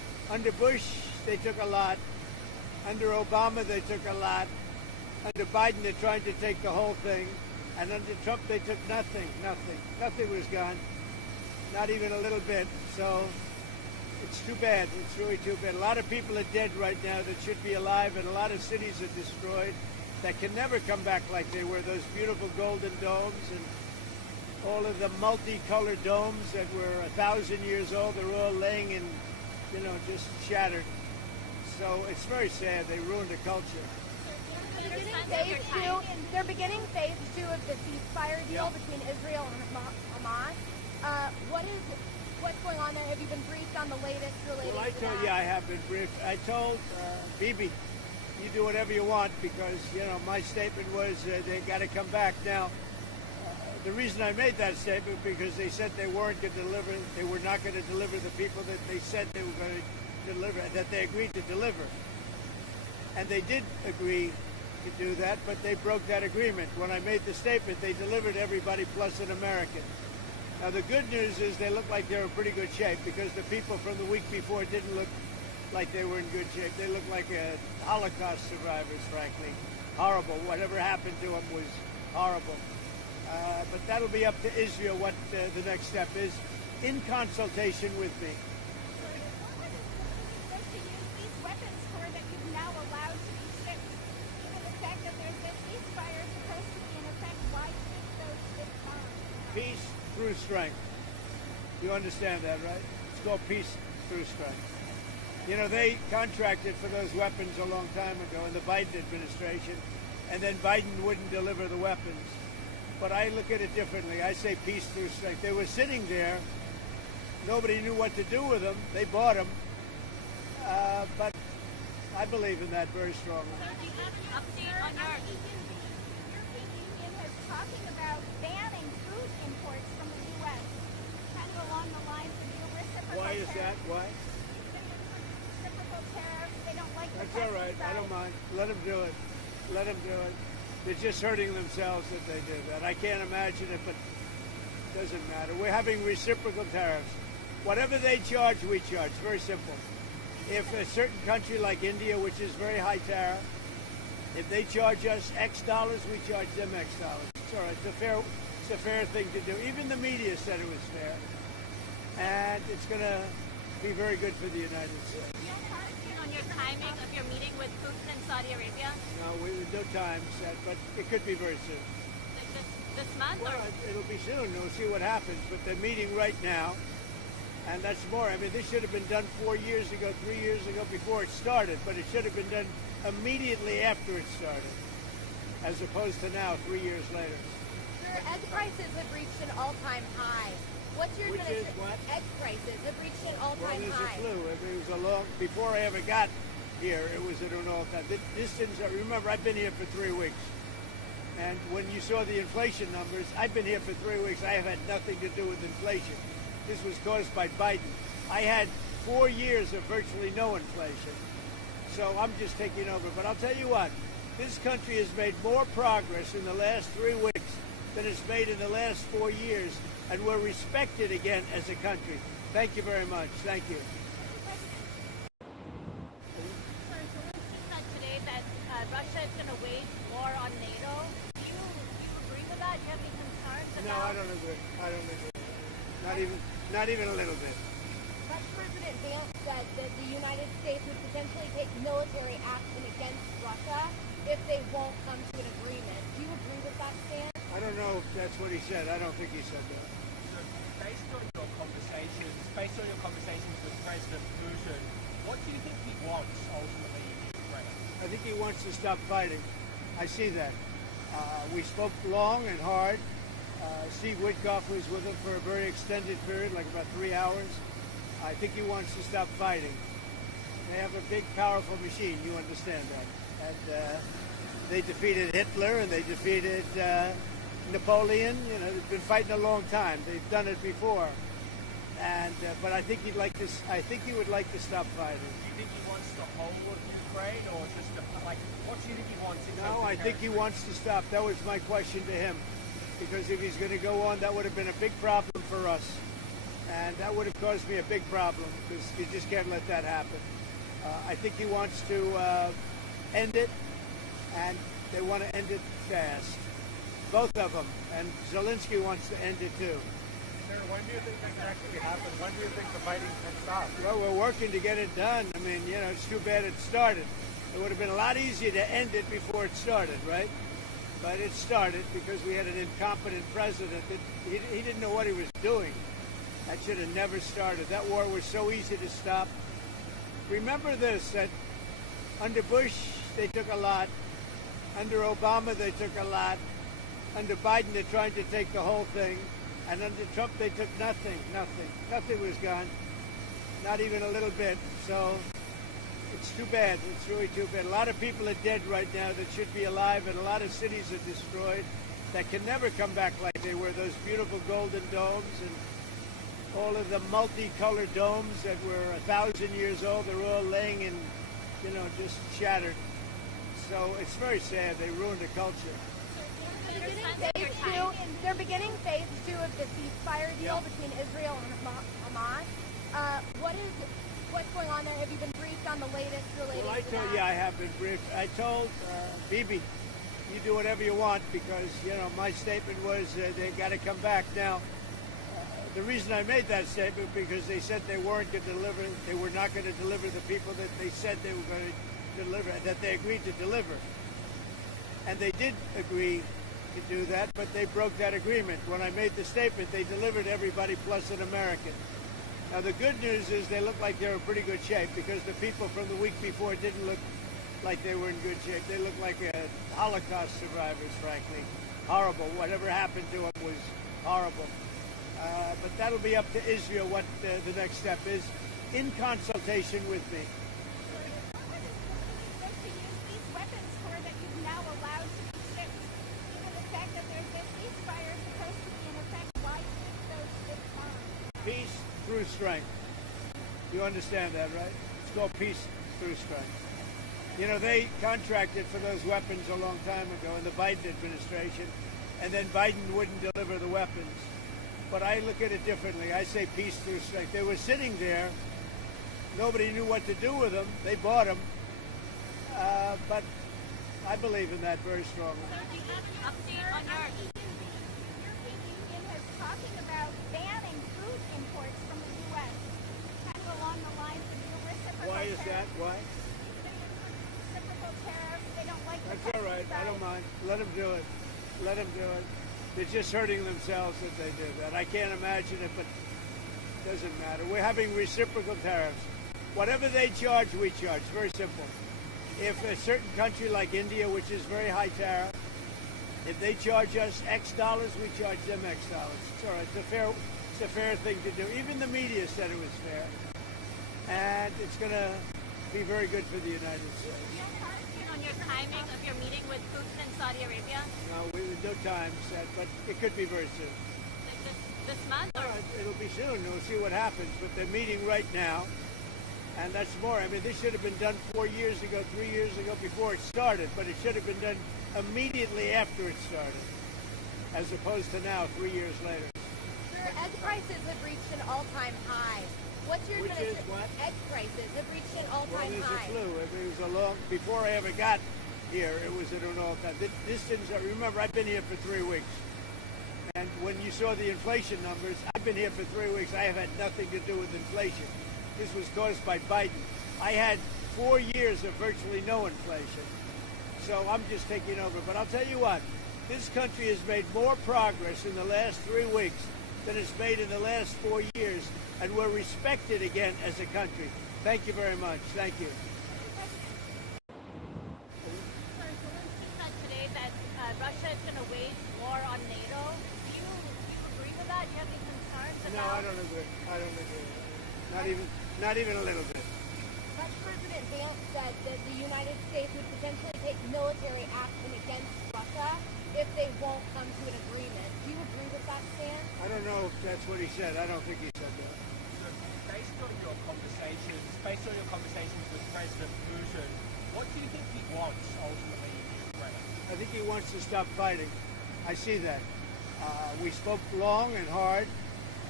Under Bush, they took a lot. Under Obama, they took a lot. Under Biden, they're trying to take the whole thing. And under Trump, they took nothing. Nothing was gone. Not even a little bit. So it's too bad. It's really too bad. A lot of people are dead right now that should be alive, and a lot of cities are destroyed that can never come back like they were. Those beautiful golden domes and all of the multicolored domes that were 1,000 years old, they're all laying in, just shattered. So it's very sad. They ruined the culture. They're beginning phase 2 of the ceasefire deal between Israel and Hamas. What's going on there? Have you been briefed on the latest related Well, I to told that? you I have been briefed. I told Bibi, you do whatever you want because, my statement was they got to come back. Now, the reason I made that statement because they said they weren't going to deliver, they were not going to deliver the people that they said they were going to deliver, that they agreed to deliver. And they did agree to do that, but they broke that agreement. When I made the statement, they delivered everybody plus an American. Now, the good news is they look like they're in pretty good shape because the people from the week before didn't look like they were in good shape. They looked like Holocaust survivors, frankly. Horrible. Whatever happened to them was horrible. But that'll be up to Israel what the next step is in consultation with me. Supposed to use these weapons for that you've now allowed to be shipped. Given the fact that there's this ceasefire supposed to be in effect, why keep those ships on? Peace through strength. You understand that, right? It's called peace through strength. They contracted for those weapons a long time ago in the Biden administration, and then Biden wouldn't deliver the weapons. But I look at it differently. I say peace through strength. They were sitting there. Nobody knew what to do with them. They bought them. But I believe in that very strongly. Update on your... European Union is talking about banning food imports from the U.S. Kind of along the lines of your reciprocal Why is that? Why? Reciprocal tariffs. They don't like the That's all right. I don't mind. Let them do it. Let them do it. They're just hurting themselves that they did that. I can't imagine it, but it doesn't matter. We're having reciprocal tariffs. Whatever they charge, we charge. Very simple. If a certain country like India, which is very high tariff, if they charge us X dollars, we charge them X dollars. It's all right. It's a fair thing to do. Even the media said it was fair. And it's going to be very good for the United States. On your timing of your meeting with Putin in Saudi Arabia? No, no time set, but it could be very soon. Like this month? Well, Or? it'll be soon. We'll see what happens. But they're meeting right now, and that's more. I mean, this should have been done 4 years ago, 3 years ago, before it started. But it should have been done immediately after it started, as opposed to now, 3 years later. Sir, egg prices have reached an all-time high. What's your Which is what? Egg prices have reached an Well, all-time there's high. a clue. I mean, it was a long. Before I ever got here, it was at an all-time. This didn't. Remember, I've been here for 3 weeks, and when you saw the inflation numbers, I've been here for 3 weeks. I have had nothing to do with inflation. This was caused by Biden. I had 4 years of virtually no inflation, so I'm just taking over. But I'll tell you what, this country has made more progress in the last 3 weeks than it's made in the last 4 years, and we're respected again as a country. Thank you very much. Thank you. Said today that Russia is going to wage war on NATO. Do you agree with that? Do you have any concerns about? No, I don't agree. I don't agree. Not even a little bit. Russian President Vladimir said that the United States would potentially take military action against Russia if they won't come to an agreement. Do you agree with that stance? I don't know if that's what he said. I don't think he said that. So based on your conversations with President Putin, what do you think he wants ultimately in Ukraine? I think he wants to stop fighting. I see that. We spoke long and hard. Steve Witkoff was with him for a very extended period, like about 3 hours. I think he wants to stop fighting. They have a big, powerful machine. You understand that. And they defeated Hitler and they defeated Napoleon. They've been fighting a long time. They've done it before. And but I think he'd like to. I think he would like to stop fighting. Do you think he wants the whole of Ukraine, or just what do you think he wants? No, I think he wants to stop. That was my question to him, because if he's going to go on, that would have been a big problem for us. and that would have caused me a big problem because you just can't let that happen. I think he wants to end it, and they want to end it fast. Both of them, and Zelensky wants to end it too. Sir, when do you think that can actually happen? When do you think the fighting can stop? Well, we're working to get it done. I mean, it's too bad it started. It would have been a lot easier to end it before it started, right? But it started because we had an incompetent president that he didn't know what he was doing. That should have never started. That war was so easy to stop. Remember this, that under Bush, they took a lot. Under Obama, they took a lot. Under Biden, they're trying to take the whole thing. And under Trump, they took nothing. Nothing was gone. Not even a little bit. So it's too bad. It's really too bad. A lot of people are dead right now that should be alive, and a lot of cities are destroyed that can never come back like they were. Those beautiful golden domes and all of the multicolored domes that were 1,000 years old, they're all laying in, just shattered. So it's very sad. They ruined the culture. They're beginning phase 2 of the ceasefire deal between Israel and Hamas. What's going on there? Have you been briefed on the latest related Well, I to told that? you I have been briefed. I told Bibi, you do whatever you want because, my statement was they got to come back. Now, the reason I made that statement because they said they weren't going to deliver, they were not going to deliver the people that they said they were going to deliver, that they agreed to deliver. And they did agree to do that, but they broke that agreement. When I made the statement, they delivered everybody plus an American. Now, the good news is they look like they're in pretty good shape because the people from the week before didn't look like they were in good shape. They looked like Holocaust survivors, frankly. Horrible. Whatever happened to them was horrible. But that'll be up to Israel what the next step is in consultation with me. Peace through strength. You understand that, right? It's called peace through strength. They contracted for those weapons a long time ago in the Biden administration, and then Biden wouldn't deliver the weapons. But I look at it differently. I say peace through strength. They were sitting there. Nobody knew what to do with them. They bought them. But I believe in that very strongly. Update on your... Talking about banning food imports from the U.S., kind of along the lines of your reciprocal Why is that? Why? Reciprocal tariffs. They don't like the That's all right. I don't mind. Let them do it. Let them do it. They're just hurting themselves that they did that. I can't imagine it, but it doesn't matter. We're having reciprocal tariffs. Whatever they charge, we charge. Very simple. If a certain country like India, which is very high tariff, if they charge us X dollars, we charge them X dollars. It's all right. It's a fair thing to do. Even the media said it was fair. And it's going to be very good for the United States. On your timing of your meeting with Putin in Saudi Arabia? No, no time set, but it could be very soon. This month? Or? It'll be soon. We'll see what happens. But they're meeting right now. And that's more. I mean, this should have been done 4 years ago, 3 years ago before it started. But it should have been done immediately after it started, as opposed to now, 3 years later. Sir, egg prices have reached an all-time high. What's your Which is what? Egg prices have reached an all-time Well, high. there's a clue. It was a long, before I ever got here, it was at an all-time. This didn't, remember, I've been here for 3 weeks. And when you saw the inflation numbers, I've been here for 3 weeks. I have had nothing to do with inflation. This was caused by Biden. I had 4 years of virtually no inflation. So I'm just taking over. But I'll tell you what, this country has made more progress in the last 3 weeks than it's made in the last 4 years. And we're respected again as a country. Thank you very much. Thank you. Zelensky said today that Russia is going to wage war on NATO. Do you agree with that? Do you have any concerns about... No, I don't agree. I don't agree. Not even a little bit. Russian President Vladimir said that the United States would potentially take military action against Russia if they won't come to an agreement. Do you agree with that stance? I don't know if that's what he said. I don't think he said that. Based on your conversations with President Putin, what do you think he wants ultimately in Ukraine? I think he wants to stop fighting. I see that. We spoke long and hard.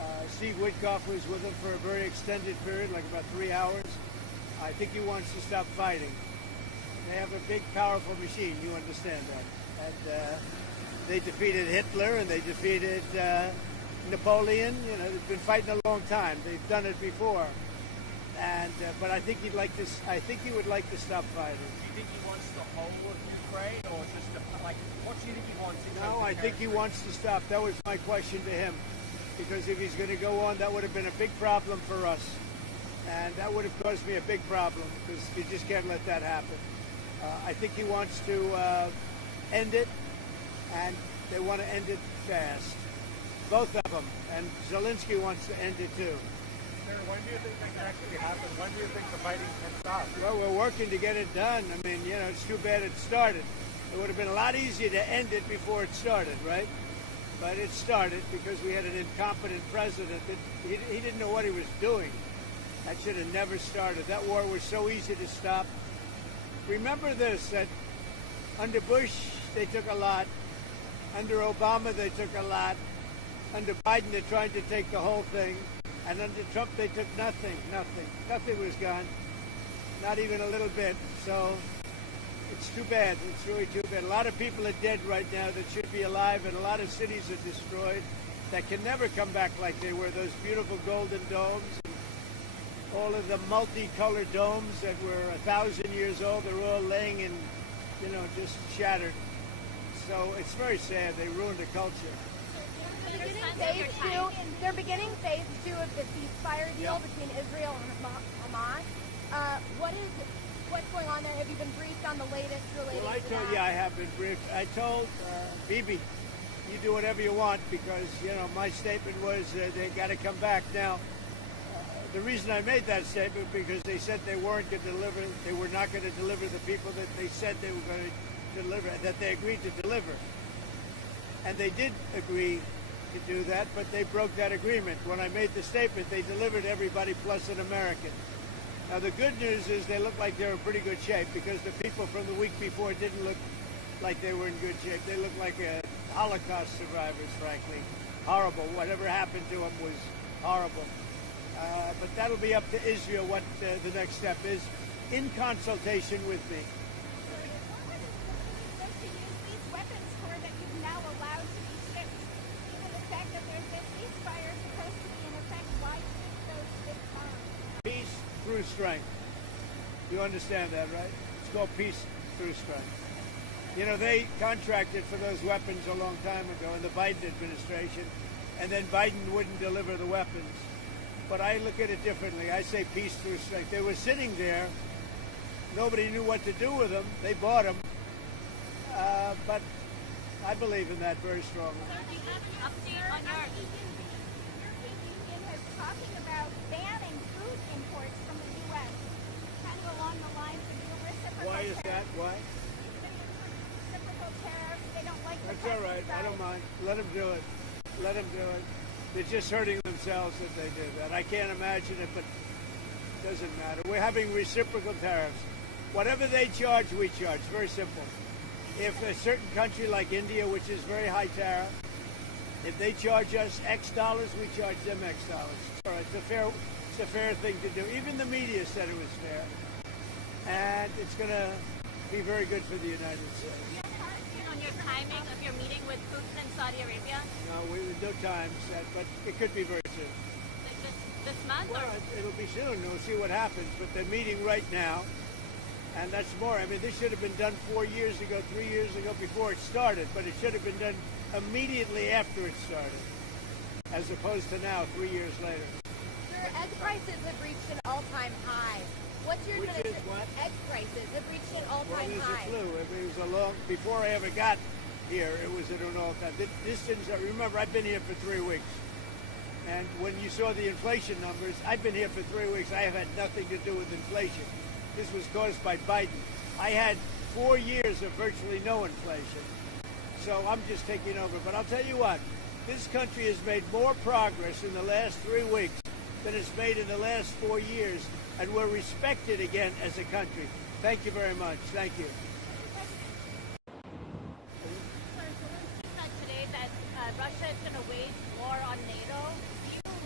Steve Witkoff was with him for a very extended period, like about 3 hours. I think he wants to stop fighting. They have a big, powerful machine. You understand that. And they defeated Hitler and they defeated Napoleon. You know, they've been fighting a long time. They've done it before. And but I think he'd like to. I think he would like to stop fighting. Do you think he wants the whole of Ukraine, or just like what do you think he wants? No, I think he wants to stop. That was my question to him, because if he's going to go on, that would have been a big problem for us, and that would have caused me a big problem because you just can't let that happen. I think he wants to end it, and they want to end it fast, both of them, and Zelensky wants to end it too. Sir, when do you think that can actually happen? When do you think the fighting can stop? Well, we're working to get it done. I mean, you know, it's too bad it started. It would have been a lot easier to end it before it started, right? But it started because we had an incompetent president that he didn't know what he was doing. That should have never started. That war was so easy to stop. Remember this, that under Bush, they took a lot. Under Obama, they took a lot. Under Biden, they're trying to take the whole thing. And under Trump, they took nothing. Nothing was gone. Not even a little bit. So it's too bad. It's really too bad. A lot of people are dead right now that should be alive, and a lot of cities are destroyed that can never come back like they were. Those beautiful golden domes, and all of the multicolored domes that were 1,000 years old, they're all laying in, you know, just shattered. So it's very sad. They ruined the culture. They're beginning phase 2 of the ceasefire deal between Israel and Hamas. What's going on there? Have you been briefed on the latest related Well, to that? I have been briefed. I told Bibi, you do whatever you want, because, you know, my statement was they got to come back. Now, the reason I made that statement because they said they weren't going to deliver, they were not going to deliver the people that they said they were going to deliver, that they agreed to deliver. And they did agree to do that, but they broke that agreement. When I made the statement, they delivered everybody plus an American. Now, the good news is they look like they're in pretty good shape, because the people from the week before didn't look like they were in good shape. They looked like Holocaust survivors, frankly. Horrible. Whatever happened to them was horrible. But that'll be up to Israel what the next step is, in consultation with me. To use these weapons for that you've now allowed to be shipped, given the fact that there's this ceasefire supposed to be in effect, why ship those ships on? Peace through strength. You understand that, right? It's called peace through strength. You know, they contracted for those weapons a long time ago in the Biden administration, and then Biden wouldn't deliver the weapons. But I look at it differently. I say peace through strength. They were sitting there. Nobody knew what to do with them. They bought them. But I believe in that very strongly. Update on your Union is talking about banning food imports from the U.S., kind of along the lines of your reciprocal Why is that? Why? Reciprocal tariffs. They don't like the That's all right. I don't mind. Let them do it. Let them do it. They're just hurting themselves if they do that. I can't imagine it, but it doesn't matter. We're having reciprocal tariffs. Whatever they charge, we charge. Very simple. If a certain country like India, which is very high tariff, if they charge us X dollars, we charge them X dollars. All right, it's a fair thing to do. Even the media said it was fair. And it's going to be very good for the United States. on your timing of your meeting with Putin in Saudi Arabia? No, no time set, but it could be very soon. Like this month? Well, Or? it'll be soon. We'll see what happens. But they're meeting right now. And that's more. I mean, this should have been done 4 years ago, 3 years ago, before it started. But it should have been done immediately after it started, as opposed to now, 3 years later. Sir, egg prices have reached an all-time high. What's your Which is what? Egg prices have reached an Well, all-time there's high. a flu. I mean, it was a long. Before I ever got here, it was at an all-time. This didn't. Remember, I've been here for 3 weeks, and when you saw the inflation numbers, I've been here for 3 weeks. I have had nothing to do with inflation. This was caused by Biden. I had 4 years of virtually no inflation, so I'm just taking over. But I'll tell you what, this country has made more progress in the last 3 weeks than it's made in the last 4 years, and we're respected again as a country. Thank you very much. Thank you. Zelensky said today that Russia is going to wage war on NATO. Do you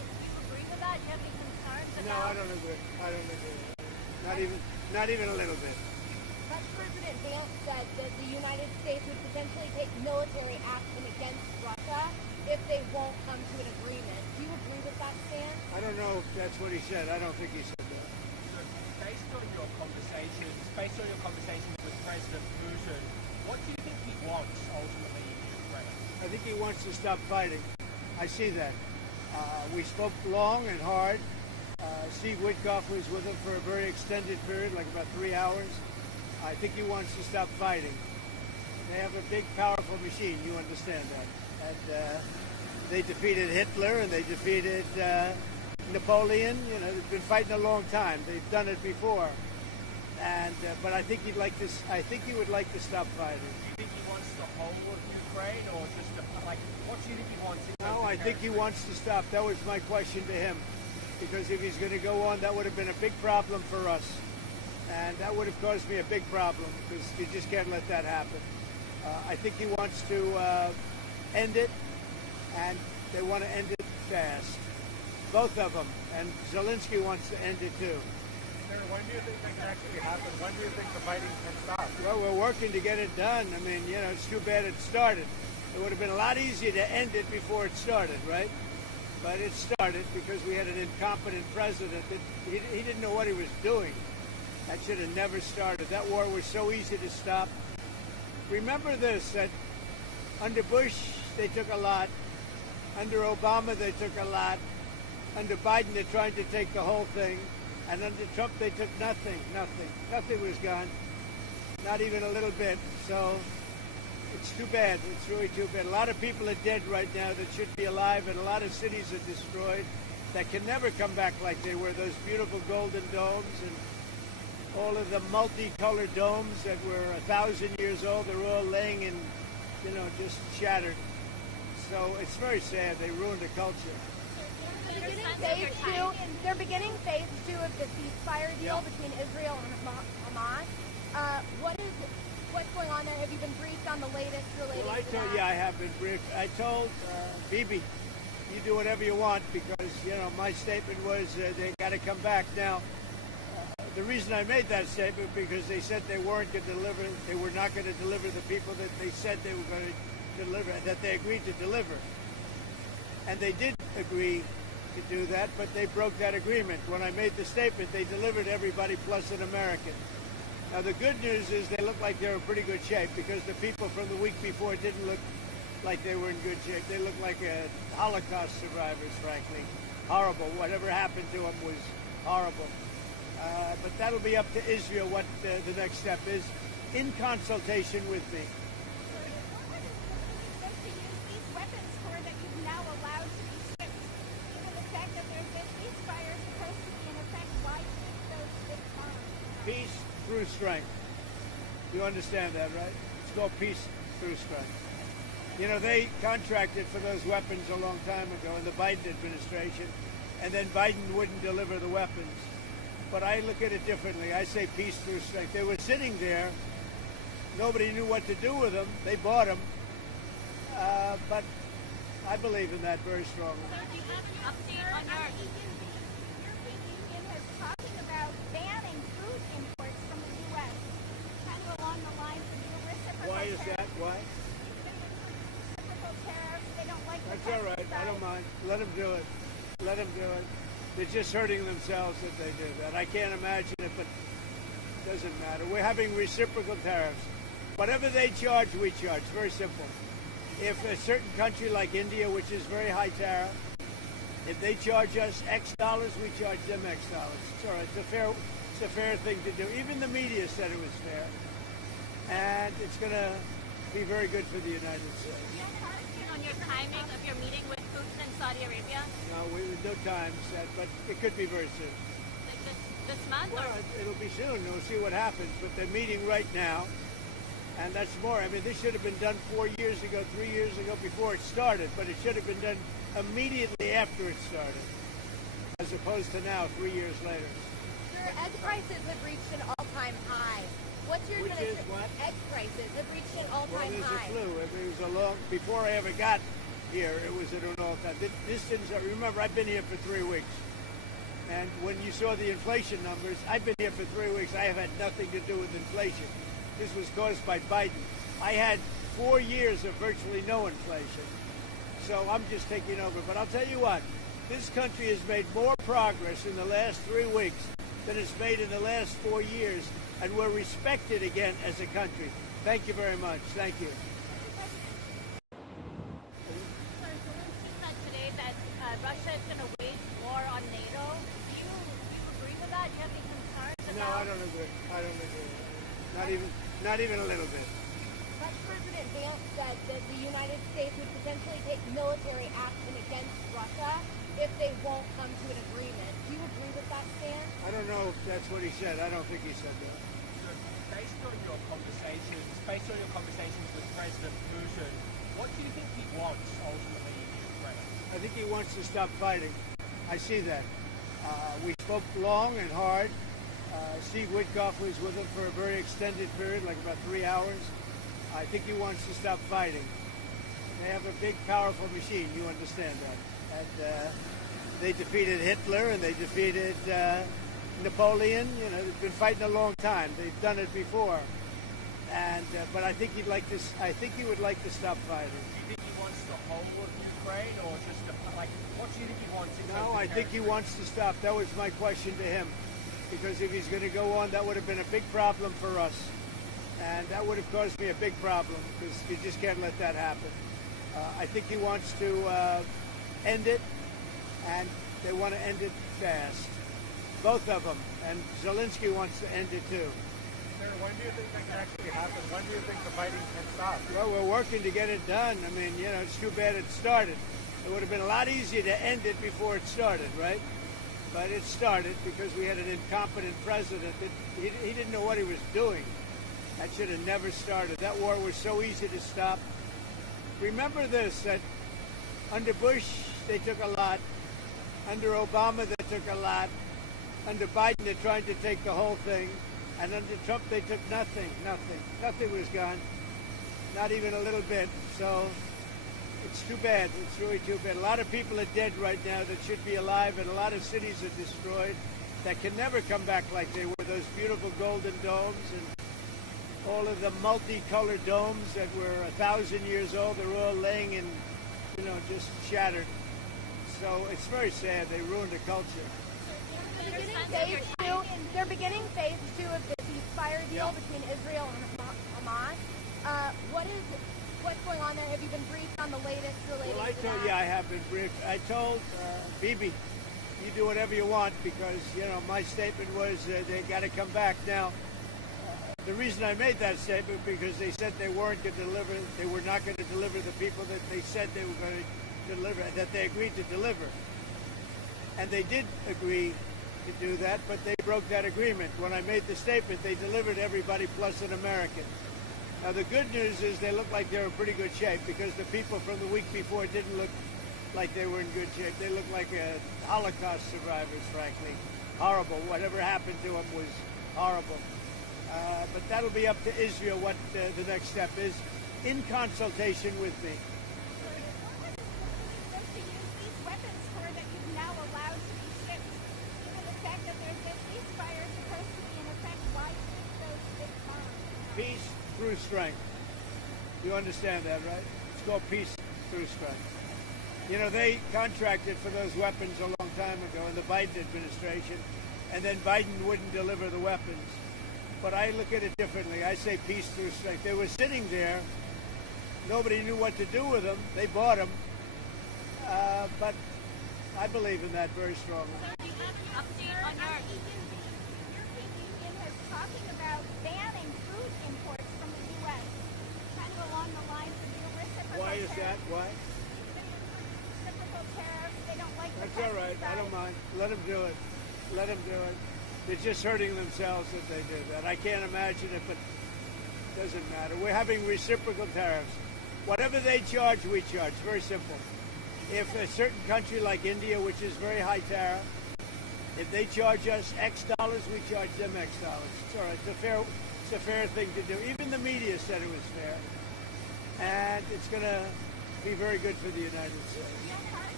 No, I don't agree. I don't agree. Not even a little bit. Russian President Vance said that the United States would potentially take military action against Russia if they won't come to an agreement. Do you agree with that stance? I don't know if that's what he said. I don't think he said that. So based on your conversations with President Putin, what do you think he wants ultimately in Ukraine? I think he wants to stop fighting. I see that. We spoke long and hard. Steve Witkoff was with him for a very extended period, like about 3 hours. I think he wants to stop fighting. They have a big, powerful machine. You understand that. And they defeated Hitler and they defeated Napoleon. You know, they've been fighting a long time. They've done it before. And but I think he'd like to. I think he would like to stop fighting. Do you think he wants the whole of Ukraine, or just like what do you think he wants? No, I think he wants to stop. That was my question to him, because if he's going to go on, that would have been a big problem for us, and that would have caused me a big problem because you just can't let that happen. I think he wants to end it, and they want to end it fast. Both of them, and Zelensky wants to end it too. Sir, when do you think that can actually happen? When do you think the fighting can stop? Well, we're working to get it done. I mean, you know, it's too bad it started. It would have been a lot easier to end it before it started, right? But it started because we had an incompetent president that he didn't know what he was doing. That should have never started. That war was so easy to stop. Remember this, that under Bush, they took a lot. Under Obama, they took a lot. Under Biden, they're trying to take the whole thing. And under Trump, they took nothing. Nothing was gone. Not even a little bit. So it's too bad. It's really too bad. A lot of people are dead right now that should be alive, and a lot of cities are destroyed that can never come back like they were. Those beautiful golden domes and all of the multicolored domes that were 1,000 years old, they're all laying in, you know, just shattered. So it's very sad. They ruined the culture. They're beginning phase 2 of the ceasefire deal between Israel and Hamas. What's going on there? Have you been briefed on the latest related to that? Yeah, I have been briefed. I told Bibi, you do whatever you want, because, you know, my statement was they got to come back. Now, the reason I made that statement because they said they weren't going to deliver. They were not going to deliver the people that they said they were going to deliver, that they agreed to deliver. And they did agree to do that, but they broke that agreement. When I made the statement, they delivered everybody plus an American. Now, the good news is they look like they're in pretty good shape, because the people from the week before didn't look like they were in good shape. They looked like Holocaust survivors, frankly. Horrible. Whatever happened to them was horrible. But that'll be up to Israel what the next step is, in consultation with me. Peace through strength. You understand that, right? It's called peace through strength. You know, they contracted for those weapons a long time ago in the Biden administration, and then Biden wouldn't deliver the weapons. But I look at it differently. I say peace through strength. They were sitting there. Nobody knew what to do with them. They bought them. But I believe in that very strongly. So do you have an update on your... European Union is talking about banning food imports from the U.S. kind of along the lines of reciprocal Why is that? Why? Reciprocal tariffs. They don't like That's all right. I don't mind. Let them do it. Let them do it. They're just hurting themselves if they do that. I can't imagine it, but it doesn't matter. We're having reciprocal tariffs. Whatever they charge, we charge. Very simple. If a certain country like India, which is very high tariff, if they charge us X dollars, we charge them X dollars. It's all right. It's a fair thing to do. Even the media said it was fair. And it's going to be very good for the United States. On your timing of your meeting with Putin in Saudi Arabia? No, no time set, but it could be very soon. Like this month? Well, Or? it'll be soon. We'll see what happens. But they're meeting right now. And that's more. I mean, this should have been done 4 years ago, 3 years ago, before it started. But it should have been done immediately after it started, as opposed to now, 3 years later. Sir, egg prices have reached an all-time high. What's your Which is what? Egg prices have reached an Well, all-time there's high. a flu. It was a long. Before I ever got here, it was at an all-time. This didn't. Remember, I've been here for 3 weeks. And when you saw the inflation numbers, I've been here for 3 weeks. I have had nothing to do with inflation. This was caused by Biden. I had 4 years of virtually no inflation. So I'm just taking over. But I'll tell you what, this country has made more progress in the last 3 weeks than it's made in the last 4 years. And we're respected again as a country. Thank you very much. Thank you. Zelensky said today that Russia is going to wage war on NATO. Do you agree with that? Do you have any concerns about? No, I don't agree. I don't agree. Not even a little bit. Russian President Vladimir said that the United States would potentially take military action against Russia if they won't come to an agreement. Do you agree with that stance? I don't know if that's what he said. I don't think he said that. Based on your conversations with President Putin, what do you think he wants ultimately in Ukraine? I think he wants to stop fighting. I see that. We spoke long and hard. Steve Witkoff was with him for a very extended period, like about 3 hours. I think he wants to stop fighting. They have a big, powerful machine. You understand that. And they defeated Hitler and they defeated Napoleon. You know, they've been fighting a long time. They've done it before. And but I think he'd like to. I think he would like to stop fighting. Do you think he wants the whole of Ukraine, or just like what do you think he wants? No, I think he wants to stop. That was my question to him, because if he's going to go on, that would have been a big problem for us, and that would have caused me a big problem because you just can't let that happen. I think he wants to end it, and they want to end it fast. Both of them, and Zelensky wants to end it too. Sir, when do you think that can actually happen? When do you think the fighting can stop? Well, we're working to get it done. I mean, you know, it's too bad it started. It would have been a lot easier to end it before it started, right? But it started because we had an incompetent president that he didn't know what he was doing. That should have never started. That war was so easy to stop. Remember this, that under Bush, they took a lot. Under Obama, they took a lot. Under Biden, they're trying to take the whole thing. And under Trump, they took nothing. Nothing was gone. Not even a little bit. So it's too bad. It's really too bad. A lot of people are dead right now that should be alive, and a lot of cities are destroyed that can never come back like they were. Those beautiful golden domes and all of the multicolored domes that were 1,000 years old, they're all laying in, you know, just shattered. So it's very sad. They ruined the culture. They're beginning phase 2 of the ceasefire deal between Israel and Hamas. What's going on there? Have you been briefed on the latest related Well, to that? I have been briefed. I told Bibi, you do whatever you want because, you know, my statement was they got to come back. Now, the reason I made that statement because they said they weren't going to deliver, they were not going to deliver the people that they said they were going to deliver, that they agreed to deliver. And they did agree to do that, but they broke that agreement. When I made the statement, they delivered everybody plus an American. Now, the good news is they look like they're in pretty good shape because the people from the week before didn't look like they were in good shape. They looked like Holocaust survivors, frankly. Horrible. Whatever happened to them was horrible. But that'll be up to Israel what the next step is in consultation with me. Peace through strength. You understand that, right? It's called peace through strength. You know, they contracted for those weapons a long time ago in the Biden administration, and then Biden wouldn't deliver the weapons. But I look at it differently. I say peace through strength. They were sitting there. Nobody knew what to do with them. They bought them. But I believe in that very strongly. Update on your... European Union is talking about banning food imports from the U.S., kind of along the lines of your reciprocal Why is that? tariffs. Why? Reciprocal tariffs, they don't like the That's all right. I don't mind. Let them do it. Let them do it. They're just hurting themselves if they do that. I can't imagine it, but it doesn't matter. We're having reciprocal tariffs. Whatever they charge, we charge. Very simple. If a certain country like India, which is very high tariff, if they charge us X dollars, we charge them X dollars. It's all right. It's a fair thing to do. Even the media said it was fair. And it's going to be very good for the United States.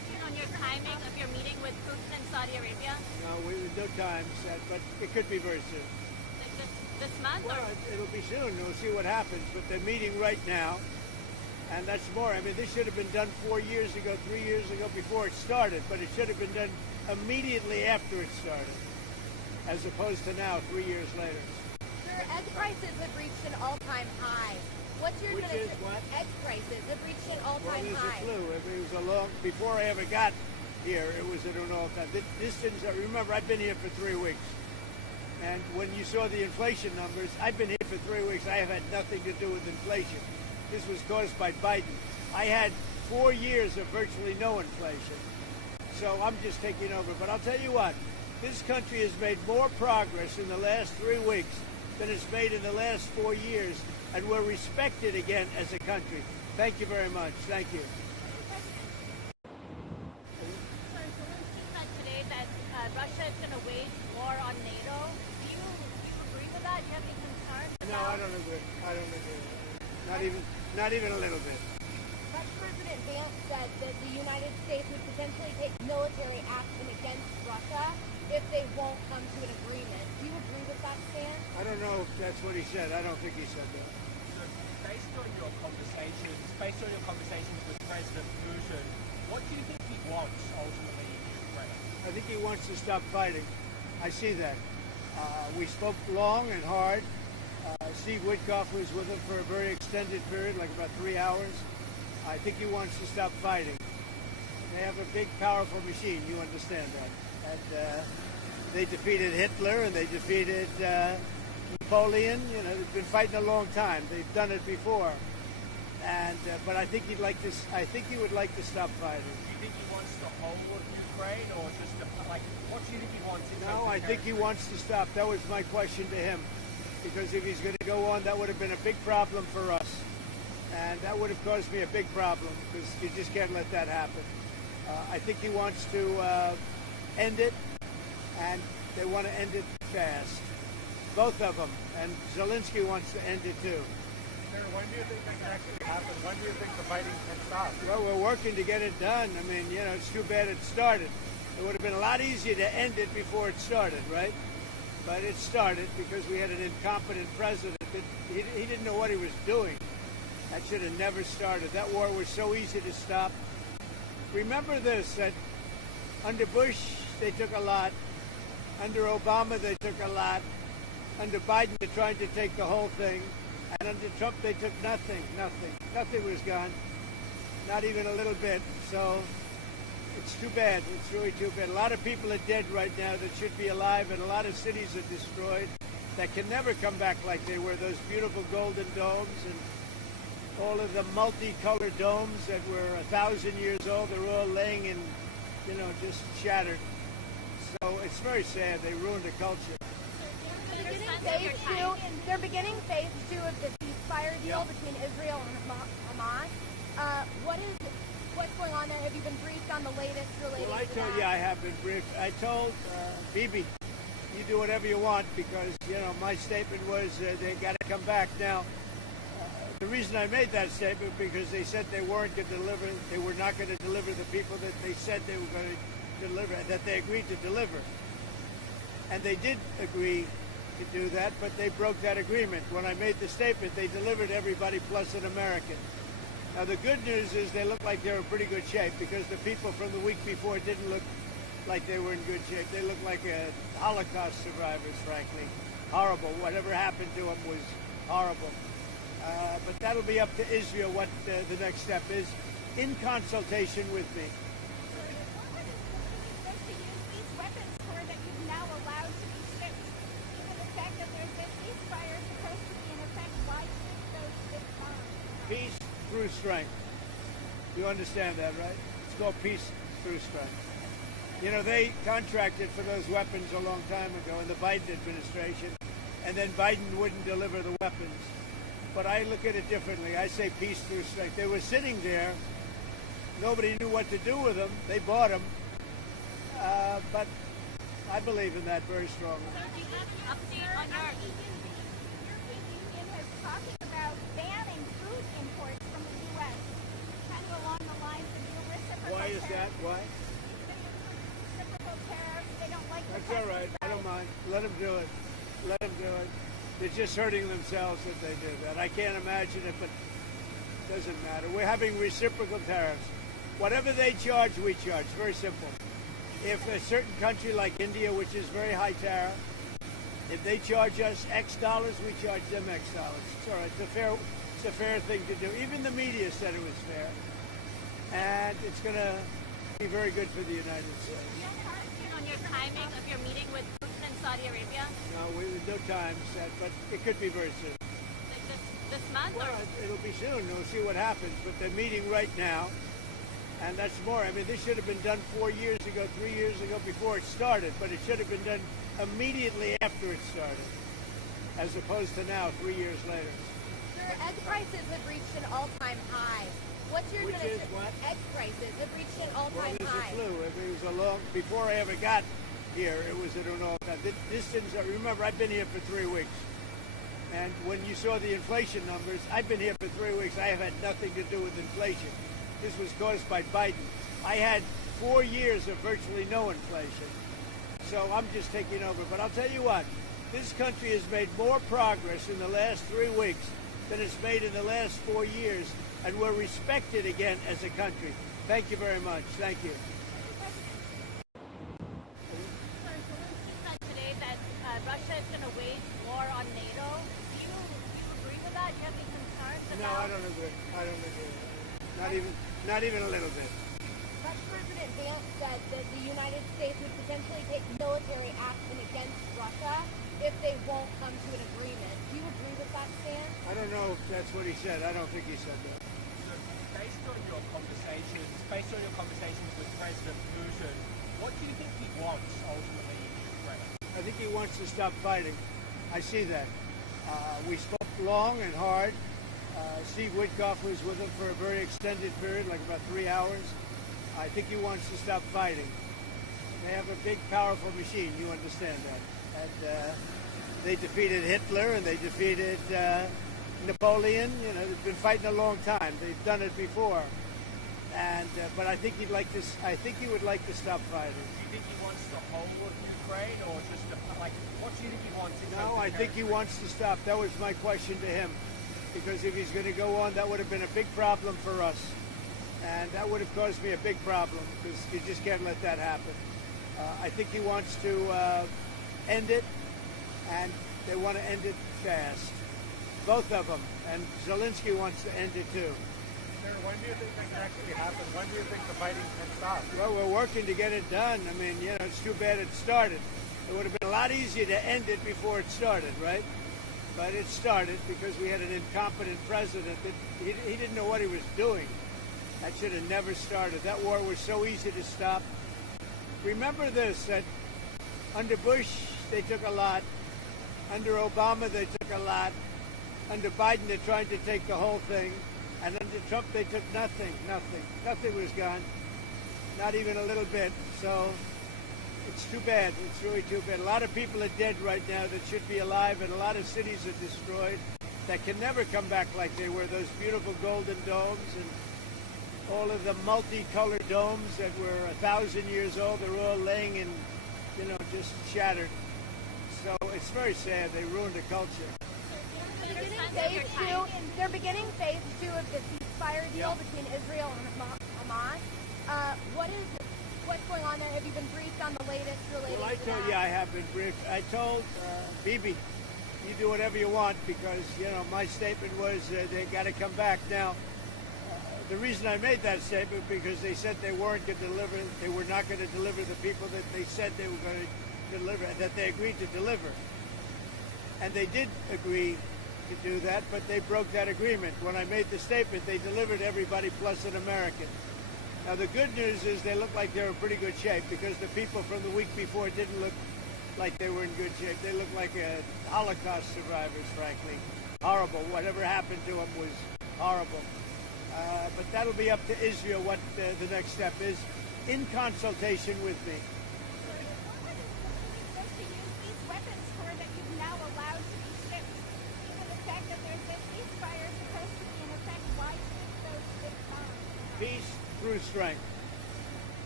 question on your timing of your meeting with Putin in Saudi Arabia? No, no time set, but it could be very soon. Like this month? Well, Or? it'll be soon. We'll see what happens. But they're meeting right now, and that's more. I mean, this should have been done 4 years ago, 3 years ago, before it started. But it should have been done immediately after it started, as opposed to now, 3 years later. Sir, egg prices have reached an all-time high. What's your Which is what? Egg prices have reached an Well, all-time there's high. a clue. I mean, it was a long before I ever got here. It was at an all-time. This didn't. Remember, I've been here for 3 weeks, and when you saw the inflation numbers, I've been here for 3 weeks. I have had nothing to do with inflation. This was caused by Biden. I had 4 years of virtually no inflation, so I'm just taking over. But I'll tell you what, this country has made more progress in the last 3 weeks than it's made in the last 4 years, and we're respected again as a country. Thank you very much. Thank you. Zelensky said today that Russia is going to wage war on NATO. Do you agree with that? Do you have any concerns? No, I don't agree. I don't agree. Not even a little bit. Russian President Vladimir said that the United States would potentially take military action against Russia if they won't come to an agreement. Do you agree with that stance? I don't know if that's what he said. I don't think he said that. So based on your conversations with President Putin, what do you think he wants ultimately in Ukraine? I think he wants to stop fighting. I see that. We spoke long and hard. Steve Witkoff was with him for a very extended period, like about 3 hours. I think he wants to stop fighting. They have a big, powerful machine. You understand that. And they defeated Hitler and they defeated Napoleon. You know, they've been fighting a long time. They've done it before. And but I think he'd like to. I think he would like to stop fighting. Do you think he wants the whole of Ukraine, or just what do you think he wants? No, I think he wants to stop. That was my question to him, because if he's going to go on, that would have been a big problem for us, and that would have caused me a big problem because you just can't let that happen. I think he wants to end it, and they want to end it fast, both of them, and Zelensky wants to end it too. Sir, when do you think that can actually happen? When do you think the fighting can stop? Well, we're working to get it done. I mean, you know, it's too bad it started. It would have been a lot easier to end it before it started, right? But it started because we had an incompetent president that he didn't know what he was doing. That should have never started. That war was so easy to stop. Remember this, that under Bush, they took a lot. Under Obama, they took a lot. Under Biden, they're trying to take the whole thing. And under Trump, they took nothing. Nothing was gone. Not even a little bit. So it's too bad. It's really too bad. A lot of people are dead right now that should be alive, and a lot of cities are destroyed that can never come back like they were. Those beautiful golden domes and all of the multicolored domes that were 1,000 years old, they're all laying in, you know, just shattered. So it's very sad. They ruined the culture. They're beginning phase 2 of the ceasefire deal between Israel and Hamas. What's going on there? Have you been briefed on the latest related Well, I to told that? you I have been briefed. I told Bibi, you do whatever you want because, you know, my statement was they got to come back. Now, the reason I made that statement because they said they weren't going to deliver, they were not going to deliver the people that they said they were going to deliver, that they agreed to deliver. And they did agree to do that, but they broke that agreement. When I made the statement, they delivered everybody plus an American. Now, the good news is they look like they're in pretty good shape because the people from the week before didn't look like they were in good shape. They looked like Holocaust survivors, frankly. Horrible. Whatever happened to them was horrible. But that'll be up to Israel what the next step is in consultation with me. Supposed to use these weapons for that you've now allowed to be shipped. Given the fact that there's a ceasefire supposed to be in effect, why ship those bombs? Peace through strength. You understand that, right? It's called peace through strength. You know, they contracted for those weapons a long time ago in the Biden administration, and then Biden wouldn't deliver the weapons. But I look at it differently. I say peace through strength. They were sitting there. Nobody knew what to do with them. They bought them. But I believe in that very strongly. So do you have an update on your... European Union is talking about banning food imports from the U.S., kind of along the lines of your reciprocal Why is that? that? Why? Reciprocal tariffs. They don't like the That's all right. I don't mind. Let them do it. Let them do it. They're just hurting themselves if they do that. I can't imagine it, but it doesn't matter. We're having reciprocal tariffs. Whatever they charge, we charge. Very simple. If a certain country like India, which is very high tariff, if they charge us X dollars, we charge them X dollars. It's all right. It's a fair thing to do. Even the media said it was fair. And it's going to be very good for the United States. Do you have clarity on your timing of your meeting with Putin in Saudi Arabia? No, no time set, but it could be very soon. Like this month? Well, Or? it'll be soon. We'll see what happens. But they're meeting right now. And that's more. I mean, this should have been done 4 years ago, 3 years ago, before it started. But it should have been done immediately after it started, as opposed to now, 3 years later. Sir, egg prices have reached an all-time high. What's your Which is what? Egg prices have reached an Well, all-time there's high. a flu. I mean, it was a long. Before I ever got here, it was at an all-time. This didn't. Remember, I've been here for 3 weeks. And when you saw the inflation numbers, I've been here for 3 weeks. I have had nothing to do with inflation. This was caused by Biden. I had 4 years of virtually no inflation. So I'm just taking over. But I'll tell you what, this country has made more progress in the last 3 weeks than it's made in the last 4 years. And we're respected again as a country. Thank you very much. Thank you. Zelensky said today that Russia is going to wage war on NATO. Do you agree with that? Do you have any concerns No, about? I don't agree. I don't agree. Not even a little bit. Russian President Vladimir said that the United States would potentially take military action against Russia if they won't come to an agreement. Do you agree with that stance? I don't know if that's what he said. I don't think he said that. So based on your conversations with President Putin, what do you think he wants ultimately in Ukraine? I think he wants to stop fighting. I see that. We spoke long and hard. Steve Witkoff was with him for a very extended period, like about 3 hours. I think he wants to stop fighting. They have a big, powerful machine. You understand that. And they defeated Hitler and they defeated Napoleon. You know, they've been fighting a long time. They've done it before. And but I think he'd like to. I think he would like to stop fighting. Do you think he wants the whole of Ukraine, or just what do you think he wants? No, I think he wants to stop. That was my question to him. Because if he's going to go on, that would have been a big problem for us. And that would have caused me a big problem because you just can't let that happen. I think he wants to end it, and they want to end it fast. Both of them. And Zelensky wants to end it too. Sir, when do you think that can actually happen? When do you think the fighting can stop? Well, we're working to get it done. I mean, you know, it's too bad it started. It would have been a lot easier to end it before it started, right? But it started because we had an incompetent president that he didn't know what he was doing. That should have never started. That war was so easy to stop. Remember this, that under Bush, they took a lot. Under Obama, they took a lot. Under Biden, they're trying to take the whole thing. And under Trump, they took nothing. Nothing was gone. Not even a little bit. So it's too bad. It's really too bad. A lot of people are dead right now that should be alive, and a lot of cities are destroyed that can never come back like they were. Those beautiful golden domes and all of the multicolored domes that were 1,000 years old, they're all laying in, you know, just shattered. So it's very sad. They ruined the culture. They're beginning phase 2 of the ceasefire deal between Israel and Hamas. What's going on there? Have you been briefed on the latest related Well, I to told that? you I have been briefed. I told Bibi, you do whatever you want because, you know, my statement was they got to come back. Now, the reason I made that statement because they said they weren't going to deliver, they were not going to deliver the people that they said they were going to deliver, that they agreed to deliver. And they did agree to do that, but they broke that agreement. When I made the statement, they delivered everybody plus an American. Now, the good news is they look like they're in pretty good shape because the people from the week before didn't look like they were in good shape. They looked like Holocaust survivors, frankly. Horrible. Whatever happened to them was horrible. But that'll be up to Israel what the next step is in consultation with me. Supposed to use these weapons for that you've now allowed to be shipped. Given the fact that there's a ceasefire supposed to be in effect, why ship those ships on? Peace through strength.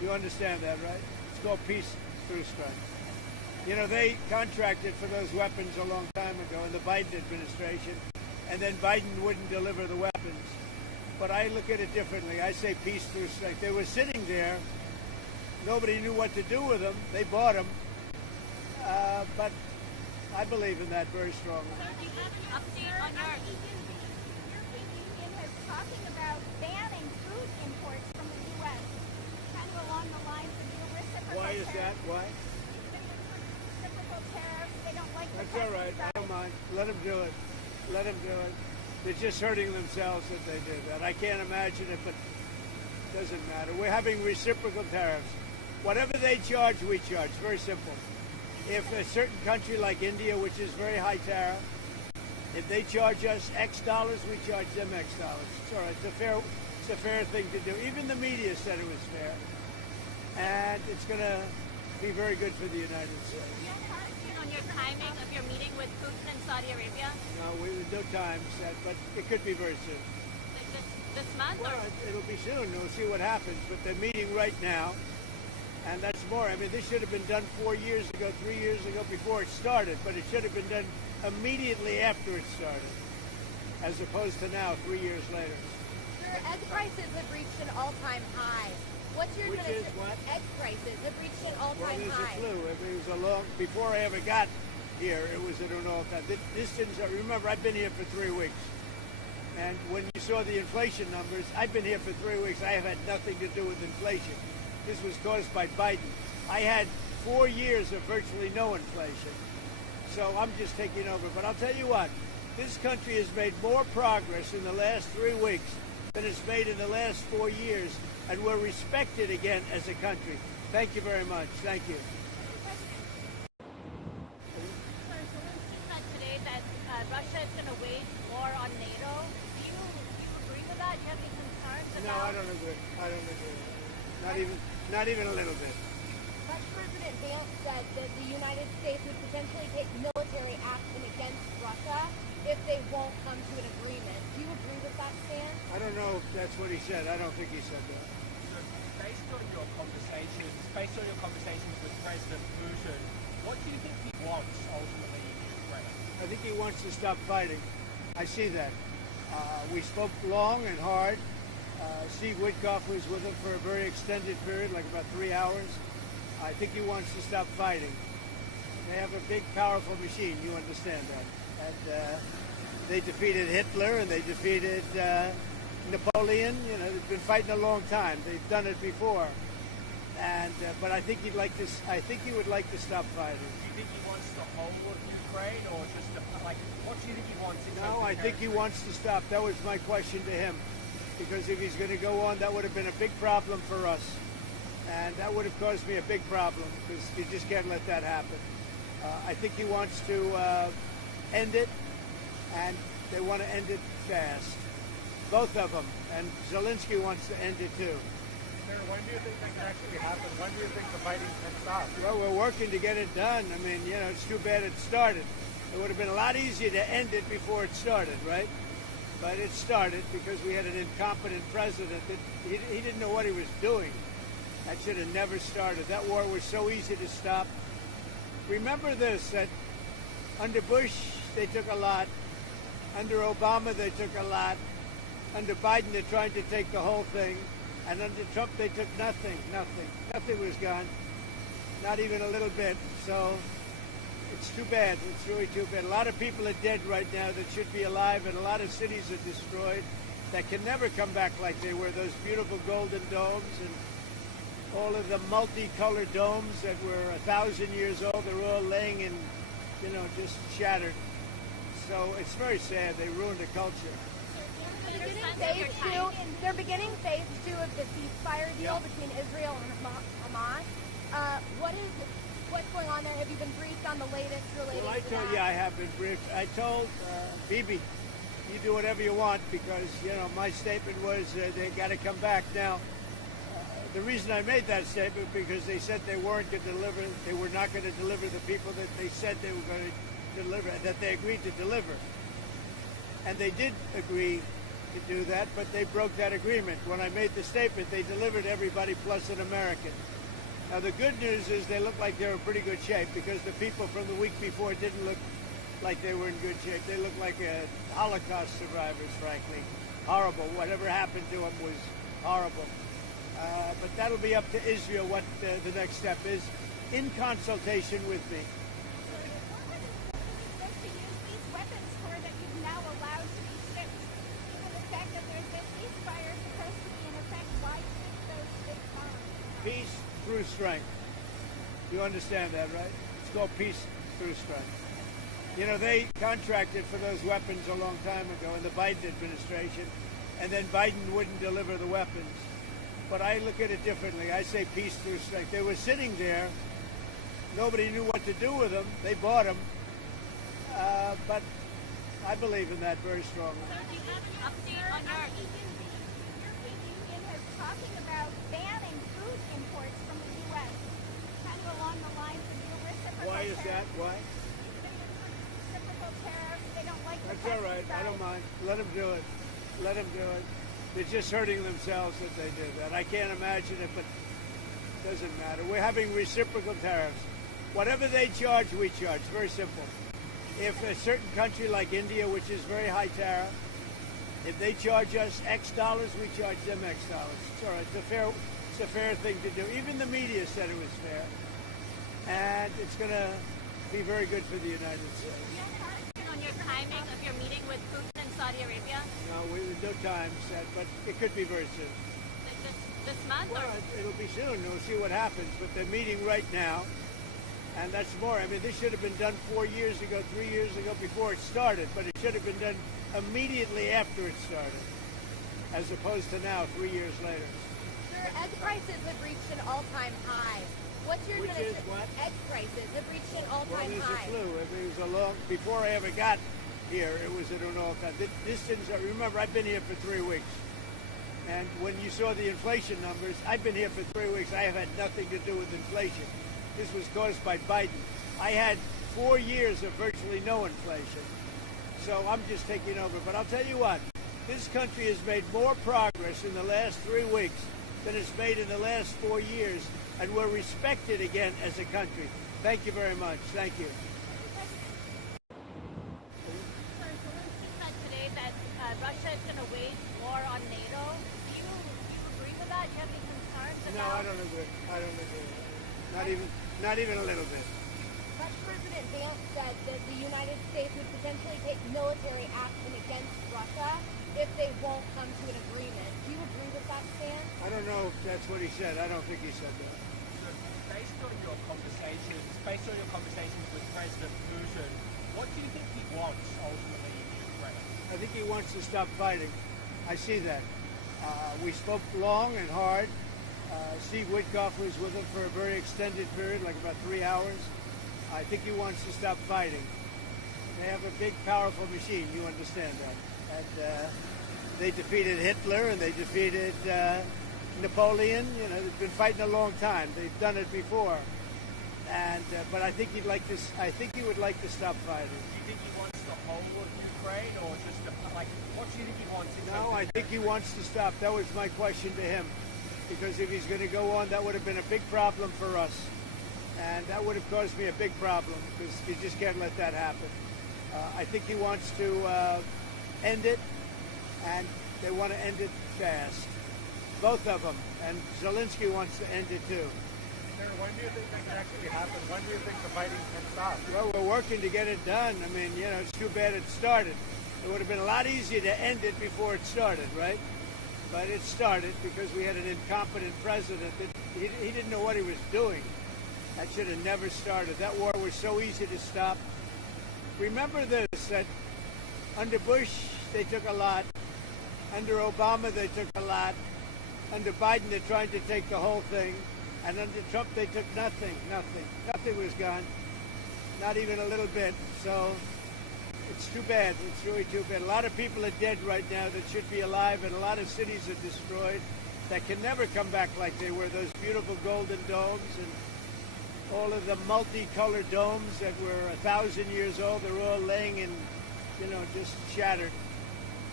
You understand that, right? It's called peace through strike. You know, they contracted for those weapons a long time ago in the Biden administration, and then Biden wouldn't deliver the weapons. But I look at it differently. I say peace through strike. They were sitting there. Nobody knew what to do with them. They bought them. But I believe in that very strongly. Update on your European Union is talking about banning food imports from the U.S., kind of along the lines of your reciprocal Why is that? tariffs. Why? Reciprocal tariffs, they don't like the That's all right. I don't mind. Let them do it. Let them do it. They're just hurting themselves that they did that. I can't imagine it, but it doesn't matter. We're having reciprocal tariffs. Whatever they charge, we charge. Very simple. If a certain country like India, which is very high tariff, if they charge us X dollars, we charge them X dollars. It's all right. It's a fair thing to do. Even the media said it was fair. And it's going to be very good for the United States. on your timing of your meeting with Putin in Saudi Arabia? No, no time set, but it could be very soon. Like this month? Well, Or? it'll be soon. We'll see what happens. But they're meeting right now. And that's more. I mean, this should have been done 4 years ago, 3 years ago, before it started. But it should have been done immediately after it started, as opposed to now, 3 years later. Sir, egg prices have reached an all-time high. What's your Which is administration? what? Egg prices have reached an Well, all-time there's high. a flu. I mean, it was a long, before I ever got here, it was at an all-time. This didn't, remember, I've been here for 3 weeks. And when you saw the inflation numbers, I've been here for 3 weeks. I have had nothing to do with inflation. This was caused by Biden. I had 4 years of virtually no inflation. So I'm just taking over. But I'll tell you what, this country has made more progress in the last 3 weeks than it's made in the last 4 years. And we're respected again as a country. Thank you very much. Thank you. Zelensky said today that Russia is going to wage war on NATO. Do you agree with that? Do you have any concerns No, about? I don't agree. I don't agree. Not even a little bit. Vice President Vance said that the United States would potentially take military action against Russia if they won't come to an agreement. Do you agree with that stance? I don't know if that's what he said. I don't think he said that. Based on your conversations with President Putin, what do you think he wants ultimately in Ukraine? I think he wants to stop fighting. I see that. We spoke long and hard. Steve Witkoff was with him for a very extended period, like about 3 hours. I think he wants to stop fighting. They have a big, powerful machine. You understand that. And they defeated Hitler and they defeated Napoleon. You know, they've been fighting a long time. They've done it before. And but I think he'd like to. I think he would like to stop fighting. Do you think he wants the whole of Ukraine, or just what do you think he wants? In terms No, of I think he territory? wants to stop. That was my question to him. Because if he's going to go on, that would have been a big problem for us. And that would have caused me a big problem because you just can't let that happen. I think he wants to end it, and they want to end it fast. Both of them. And Zelensky wants to end it too. Sir, when do you think that can actually happen? When do you think the fighting can stop? Well, we're working to get it done. I mean, you know, it's too bad it started. It would have been a lot easier to end it before it started, right? But it started because we had an incompetent president that he didn't know what he was doing. That should have never started. That war was so easy to stop. Remember this, that under Bush, they took a lot. Under Obama, they took a lot. Under Biden, they're trying to take the whole thing. And under Trump, they took nothing. Nothing was gone. Not even a little bit. So it's too bad. It's really too bad. A lot of people are dead right now that should be alive, and a lot of cities are destroyed that can never come back like they were. Those beautiful golden domes and all of the multicolored domes that were 1,000 years old, they're all laying in, you know, just shattered. So it's very sad. They ruined the culture. They're beginning phase 2 of the ceasefire deal between Israel and Hamas. What's going on there? Have you been briefed on the latest related Well, I to told that? you I have been briefed. I told Bibi, you do whatever you want because, you know, my statement was they got to come back. Now, the reason I made that statement because they said they weren't going to deliver, they were not going to deliver the people that they said they were going to deliver, that they agreed to deliver. And they did agree to do that, but they broke that agreement. When I made the statement, they delivered everybody plus an American. Now, the good news is they look like they're in pretty good shape because the people from the week before didn't look like they were in good shape. They looked like Holocaust survivors, frankly. Horrible. Whatever happened to them was horrible. But that'll be up to Israel what the next step is in consultation with me. Supposed to use these weapons for that you've now allowed to be shipped. Given the fact that there's a ceasefire supposed to be in effect, why ship those ships on? Peace through strength. You understand that, right? It's called peace through strength. You know, they contracted for those weapons a long time ago in the Biden administration, and then Biden wouldn't deliver the weapons. But I look at it differently. I say peace through strength. They were sitting there. Nobody knew what to do with them. They bought them. But I believe in that very strongly. Update on your European Union is talking about banning food imports from the U.S., kind of along the lines of your reciprocal Why is that? tariffs. Why? Reciprocal tariffs, they don't like the That's all right. I don't mind. Let them do it. Let them do it. They're just hurting themselves that they did that. I can't imagine it, but it doesn't matter. We're having reciprocal tariffs. Whatever they charge, we charge. Very simple. If a certain country like India, which is very high tariff, if they charge us X dollars, we charge them X dollars. It's all right. It's a fair thing to do. Even the media said it was fair. And it's going to be very good for the United States. on your timing of your meeting with Putin in Saudi Arabia? No, there's no time set, but it could be very soon. This month? Well, Or? it'll be soon. We'll see what happens. But they're meeting right now. And that's more. I mean, this should have been done 4 years ago, 3 years ago, before it started. But it should have been done immediately after it started, as opposed to now, 3 years later. Sir, egg prices have reached an all-time high. What's your Which is administration? what? Egg prices have reached an Well, all-time there's high. a flu. I mean, it was a long. Before I ever got here, it was at an all-time. This didn't. Remember, I've been here for 3 weeks, and when you saw the inflation numbers, I've been here for 3 weeks. I have had nothing to do with inflation. This was caused by Biden. I had 4 years of virtually no inflation, so I'm just taking over. But I'll tell you what, this country has made more progress in the last 3 weeks than it's made in the last 4 years, and we're respected again as a country. Thank you very much. Thank you. Zelensky said today that Russia is going to wage war on NATO. Do you agree with that? Do you have any concerns No, about? I don't agree. I don't agree. Not even a little bit. Russian President Vladimir said that the United States would potentially take military action against Russia if they won't come to an agreement. Do you agree with that stance? I don't know if that's what he said. I don't think he said that. Based on your conversations with President Putin, what do you think he wants ultimately in Ukraine? I think he wants to stop fighting. I see that. We spoke long and hard. Steve Witkoff was with him for a very extended period, like about 3 hours. I think he wants to stop fighting. They have a big, powerful machine. You understand that. And they defeated Hitler and they defeated Napoleon. You know, they've been fighting a long time. They've done it before. And but I think he'd like to. I think he would like to stop fighting. Do you think he wants the whole of Ukraine, or just what do you think he wants? No, I think he wants to stop. That was my question to him. Because if he's going to go on, that would have been a big problem for us. And that would have caused me a big problem because you just can't let that happen. I think he wants to end it, and they want to end it fast. Both of them. And Zelensky wants to end it too. Sir, when do you think that can actually happen? When do you think the fighting can stop? Well, we're working to get it done. I mean, you know, it's too bad it started. It would have been a lot easier to end it before it started, right? But it started because we had an incompetent president that he didn't know what he was doing. That should have never started. That war was so easy to stop. Remember this, that under Bush, they took a lot. Under Obama, they took a lot. Under Biden, they're trying to take the whole thing. And under Trump, they took nothing. Nothing was gone. Not even a little bit. So it's too bad. It's really too bad. A lot of people are dead right now that should be alive, and a lot of cities are destroyed that can never come back like they were. Those beautiful golden domes and all of the multicolored domes that were 1,000 years old, they're all laying in, you know, just shattered.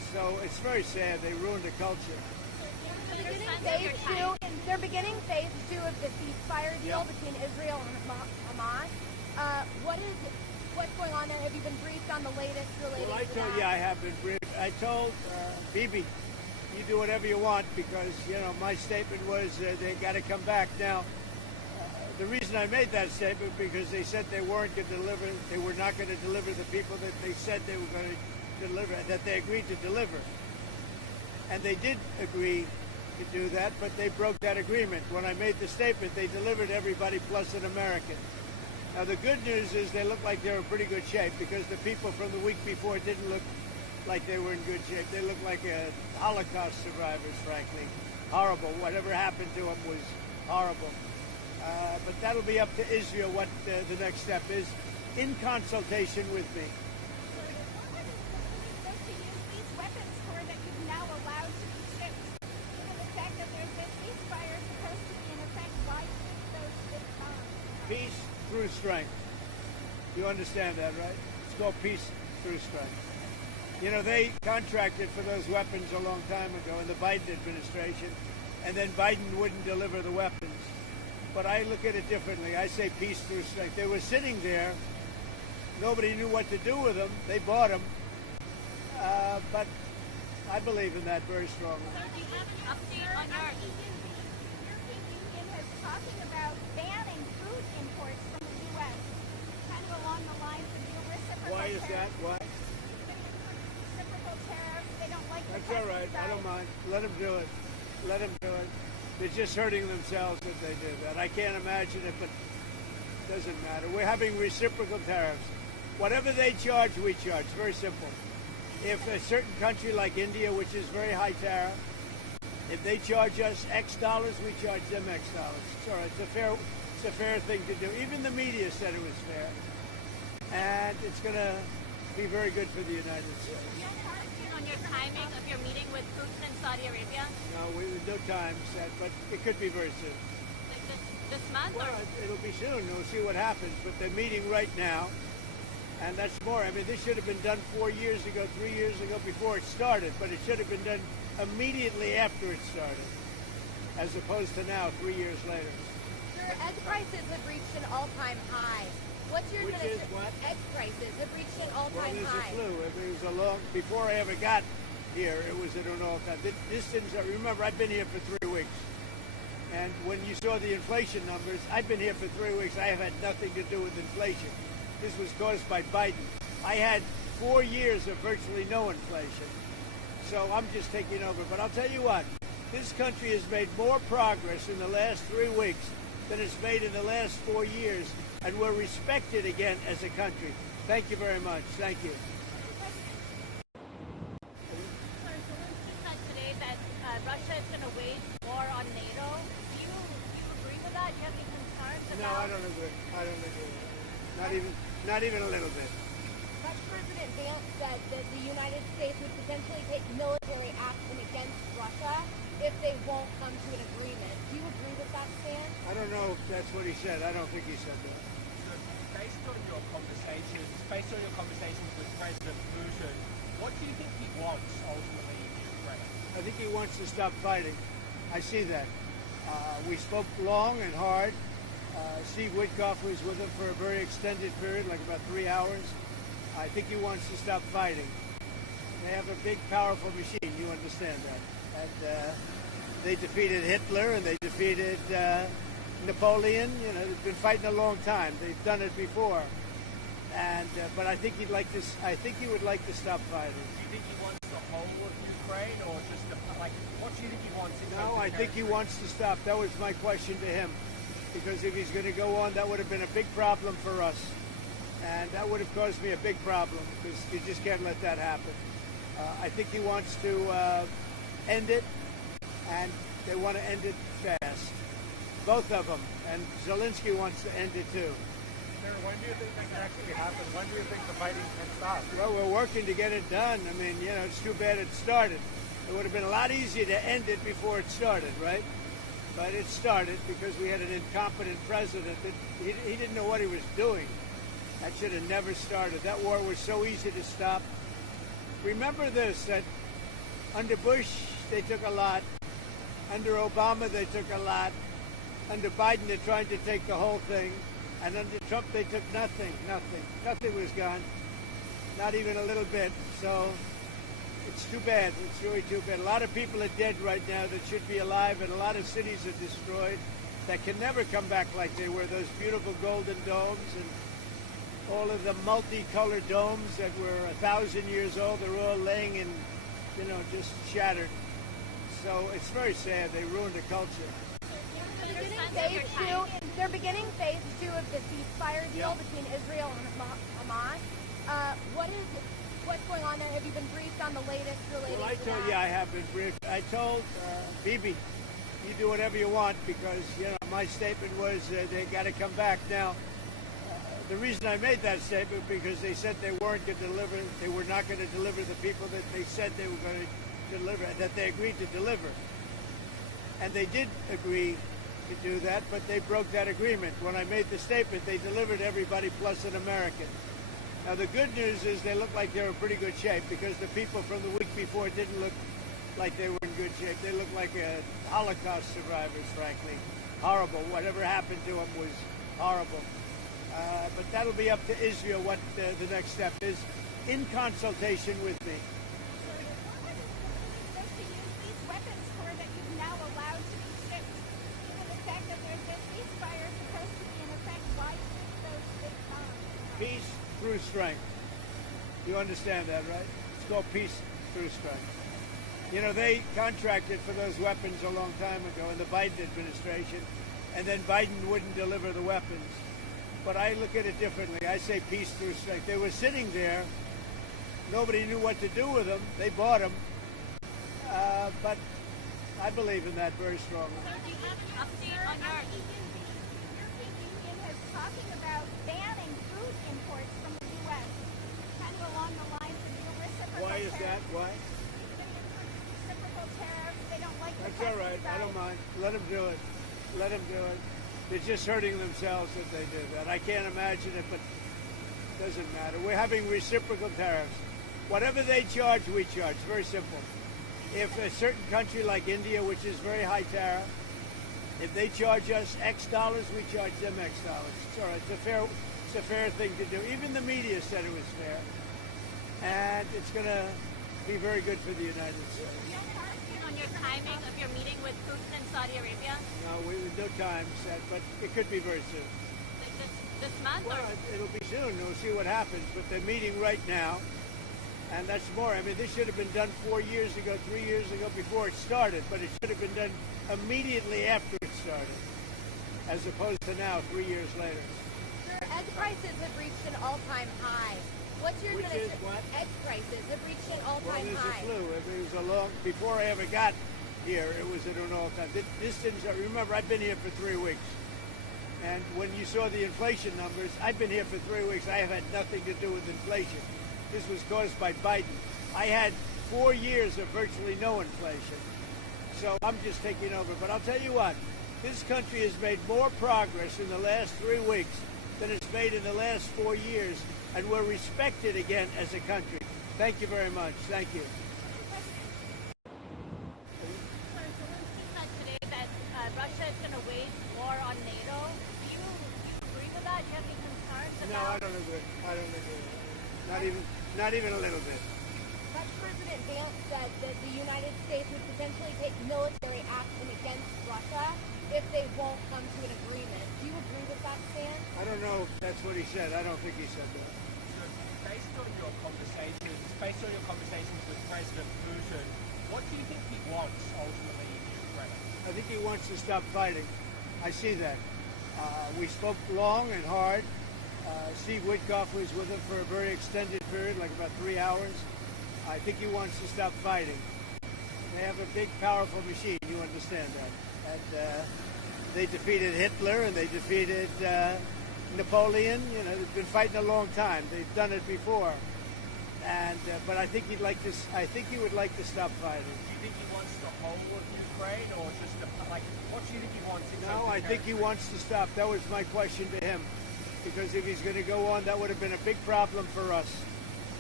So it's very sad. They ruined the culture. They're beginning phase 2 of the ceasefire deal between Israel and Hamas. What's going on there? Have you been briefed on the latest related to that? Yeah, I have been briefed. I told Bibi, you do whatever you want because, my statement was they got to come back. Now, the reason I made that statement because they said they weren't going to deliver, they were not going to deliver the people that they said they were going to deliver, that they agreed to deliver. And they did agree to do that, but they broke that agreement. When I made the statement, they delivered everybody plus an American. Now, the good news is they look like they're in pretty good shape because the people from the week before didn't look like they were in good shape. They looked like Holocaust survivors, frankly. Horrible. Whatever happened to them was horrible. But that'll be up to Israel what the next step is in consultation with me. Peace through strength. You understand that, right? It's called peace through strength. They contracted for those weapons a long time ago in the Biden administration, and then Biden wouldn't deliver the weapons. But I look at it differently. I say peace through strength. They were sitting there. Nobody knew what to do with them. They bought them. But I believe in that very strongly. Do you have an update on your... European Union is talking about banning food imports from the U.S., kind of along the lines of your reciprocal Why is that? tariffs. Why? Reciprocal tariffs. They don't like the That's all right. I don't mind. Let them do it. Let them do it. They're just hurting themselves if they do that. I can't imagine it, but it doesn't matter. We're having reciprocal tariffs. Whatever they charge, we charge. Very simple. If a certain country like India, which is very high tariff, if they charge us X dollars, we charge them X dollars. It's all right. It's a fair thing to do. Even the media said it was fair. And it's going to be very good for the United States. On your timing of your meeting with Putin in Saudi Arabia? No, no time set, but it could be very soon. Like this month? Well, Or? it'll be soon. We'll see what happens. But they're meeting right now. And that's more. I mean, this should have been done 4 years ago, 3 years ago, before it started. But it should have been done immediately after it started, as opposed to now, 3 years later. Sir, egg prices have reached an all-time high. What's your Which is what? Egg prices have reached an all-time Well, high. there's a flu. It was a long, before I ever got here, it was at an all-time. This didn't start. Remember, I've been here for 3 weeks. And when you saw the inflation numbers, I've been here for 3 weeks. I have had nothing to do with inflation. This was caused by Biden. I had 4 years of virtually no inflation. So I'm just taking over. But I'll tell you what, this country has made more progress in the last 3 weeks than it's made in the last 4 years. And we're respected again as a country. Thank you very much. Thank you. Zelensky said today that Russia is going to wage war on NATO. Do you agree with that? Do you have any concerns about... No, I don't agree. I don't agree. Not even a little bit. Russian President Vladimir said that the United States would potentially take military action against Russia if they won't come to an agreement. Do you agree with that stance? I don't know if that's what he said. I don't think he said that. Based on your conversations with President Putin, what do you think he wants ultimately in Ukraine? I think he wants to stop fighting. I see that. We spoke long and hard. Steve Witkoff was with him for a very extended period, like about 3 hours. I think he wants to stop fighting. They have a big, powerful machine. You understand that. And they defeated Hitler and they defeated Napoleon. They've been fighting a long time. They've done it before. And but I think he'd like to. I think he would like to stop fighting. Do you think he wants the whole of Ukraine, or just what do you think he wants? No, I think he wants to stop. That was my question to him, because if he's going to go on, that would have been a big problem for us, and that would have caused me a big problem because you just can't let that happen. I think he wants to end it, and they want to end it fast. Both of them, and Zelensky wants to end it too. Sir, when do you think that can actually happen? When do you think the fighting can stop? Well, we're working to get it done. I mean, it's too bad it started. It would have been a lot easier to end it before it started, right? But it started because we had an incompetent president that he didn't know what he was doing. That should have never started. That war was so easy to stop. Remember this, that Under Bush, they took a lot. Under Obama, they took a lot. Under Biden, they're trying to take the whole thing. And under Trump, they took nothing. Nothing was gone. Not even a little bit. So it's too bad. It's really too bad. A lot of people are dead right now that should be alive, and a lot of cities are destroyed that can never come back like they were. Those beautiful golden domes and all of the multicolored domes that were 1,000 years old, they're all laying in, just shattered. So it's very sad. They ruined the culture. They're beginning phase 2 of the ceasefire deal between Israel and Hamas. What's going on there? Have you been briefed on the latest related to that? I have been briefed. I told Bibi, you do whatever you want because, my statement was they got to come back. Now, the reason I made that statement because they said they weren't going to deliver, they were not going to deliver the people that they said they were going to deliver, that they agreed to deliver. And they did agree to do that, but they broke that agreement. When I made the statement, they delivered everybody plus an American. Now, the good news is they look like they're in pretty good shape because the people from the week before didn't look like they were in good shape. They looked like Holocaust survivors, frankly. Horrible. Whatever happened to them was horrible. But that'll be up to Israel what the next step is in consultation with me. Peace through strength. You understand that, right? It's called peace through strength. They contracted for those weapons a long time ago in the Biden administration, and then Biden wouldn't deliver the weapons. But I look at it differently. I say peace through strength. They were sitting there. Nobody knew what to do with them. They bought them. But I believe in that very strongly. So do you have an update on your... European Union is talking about banning food imports from the U.S., kind of along the lines of your reciprocal Why is that? Why? Reciprocal tariffs. They don't like the That's all right. I don't mind. Let them do it. Let them do it. They're just hurting themselves if they do that. I can't imagine it, but it doesn't matter. We're having reciprocal tariffs. Whatever they charge, we charge. Very simple. If a certain country like India, which is very high tariff, if they charge us X dollars, we charge them X dollars. It's all right. It's a fair thing to do. Even the media said it was fair. And it's going to be very good for the United States. On your timing of your meeting with Putin in Saudi Arabia? No, no time set, but it could be very soon. This month? Well, it'll be soon. We'll see what happens. But they're meeting right now. And that's more. I mean, this should have been done 4 years ago, 3 years ago before it started. But it should have been done immediately after it started, as opposed to now, 3 years later. Egg prices have reached an all-time high. What's your Which is what? Egg prices have reached an all-time Well, high. it was a long, before I ever got here, it was at an all-time. This didn't start. Remember, I've been here for 3 weeks. And when you saw the inflation numbers, I've been here for 3 weeks. I have had nothing to do with inflation. This was caused by Biden. I had 4 years of virtually no inflation. So I'm just taking over. But I'll tell you what, this country has made more progress in the last 3 weeks than it's made in the last 4 years. And we're respected again as a country. Thank you very much. Thank you. Zelensky said today that Russia is going to wage war on NATO. Do you agree with that? Do you have any concerns about? No, I don't agree. I don't agree. Not even a little bit. Russian President Vladimir said that the United States would potentially take military action against Russia if they won't come to an agreement. Do you agree with that stance? I don't know if that's what he said. I don't think he said that. Based on your conversations with President Putin, what do you think he wants ultimately in Ukraine? I think he wants to stop fighting. I see that. We spoke long and hard. Steve Witkoff was with him for a very extended period, like about 3 hours. I think he wants to stop fighting. They have a big, powerful machine. You understand that. And they defeated Hitler and they defeated Napoleon. They've been fighting a long time. They've done it before. And but I think he'd like to. I think he would like to stop fighting. Do you think he wants the whole of Ukraine, or just what do you think he wants? No, I think he wants to stop. That was my question to him, because if he's going to go on, that would have been a big problem for us.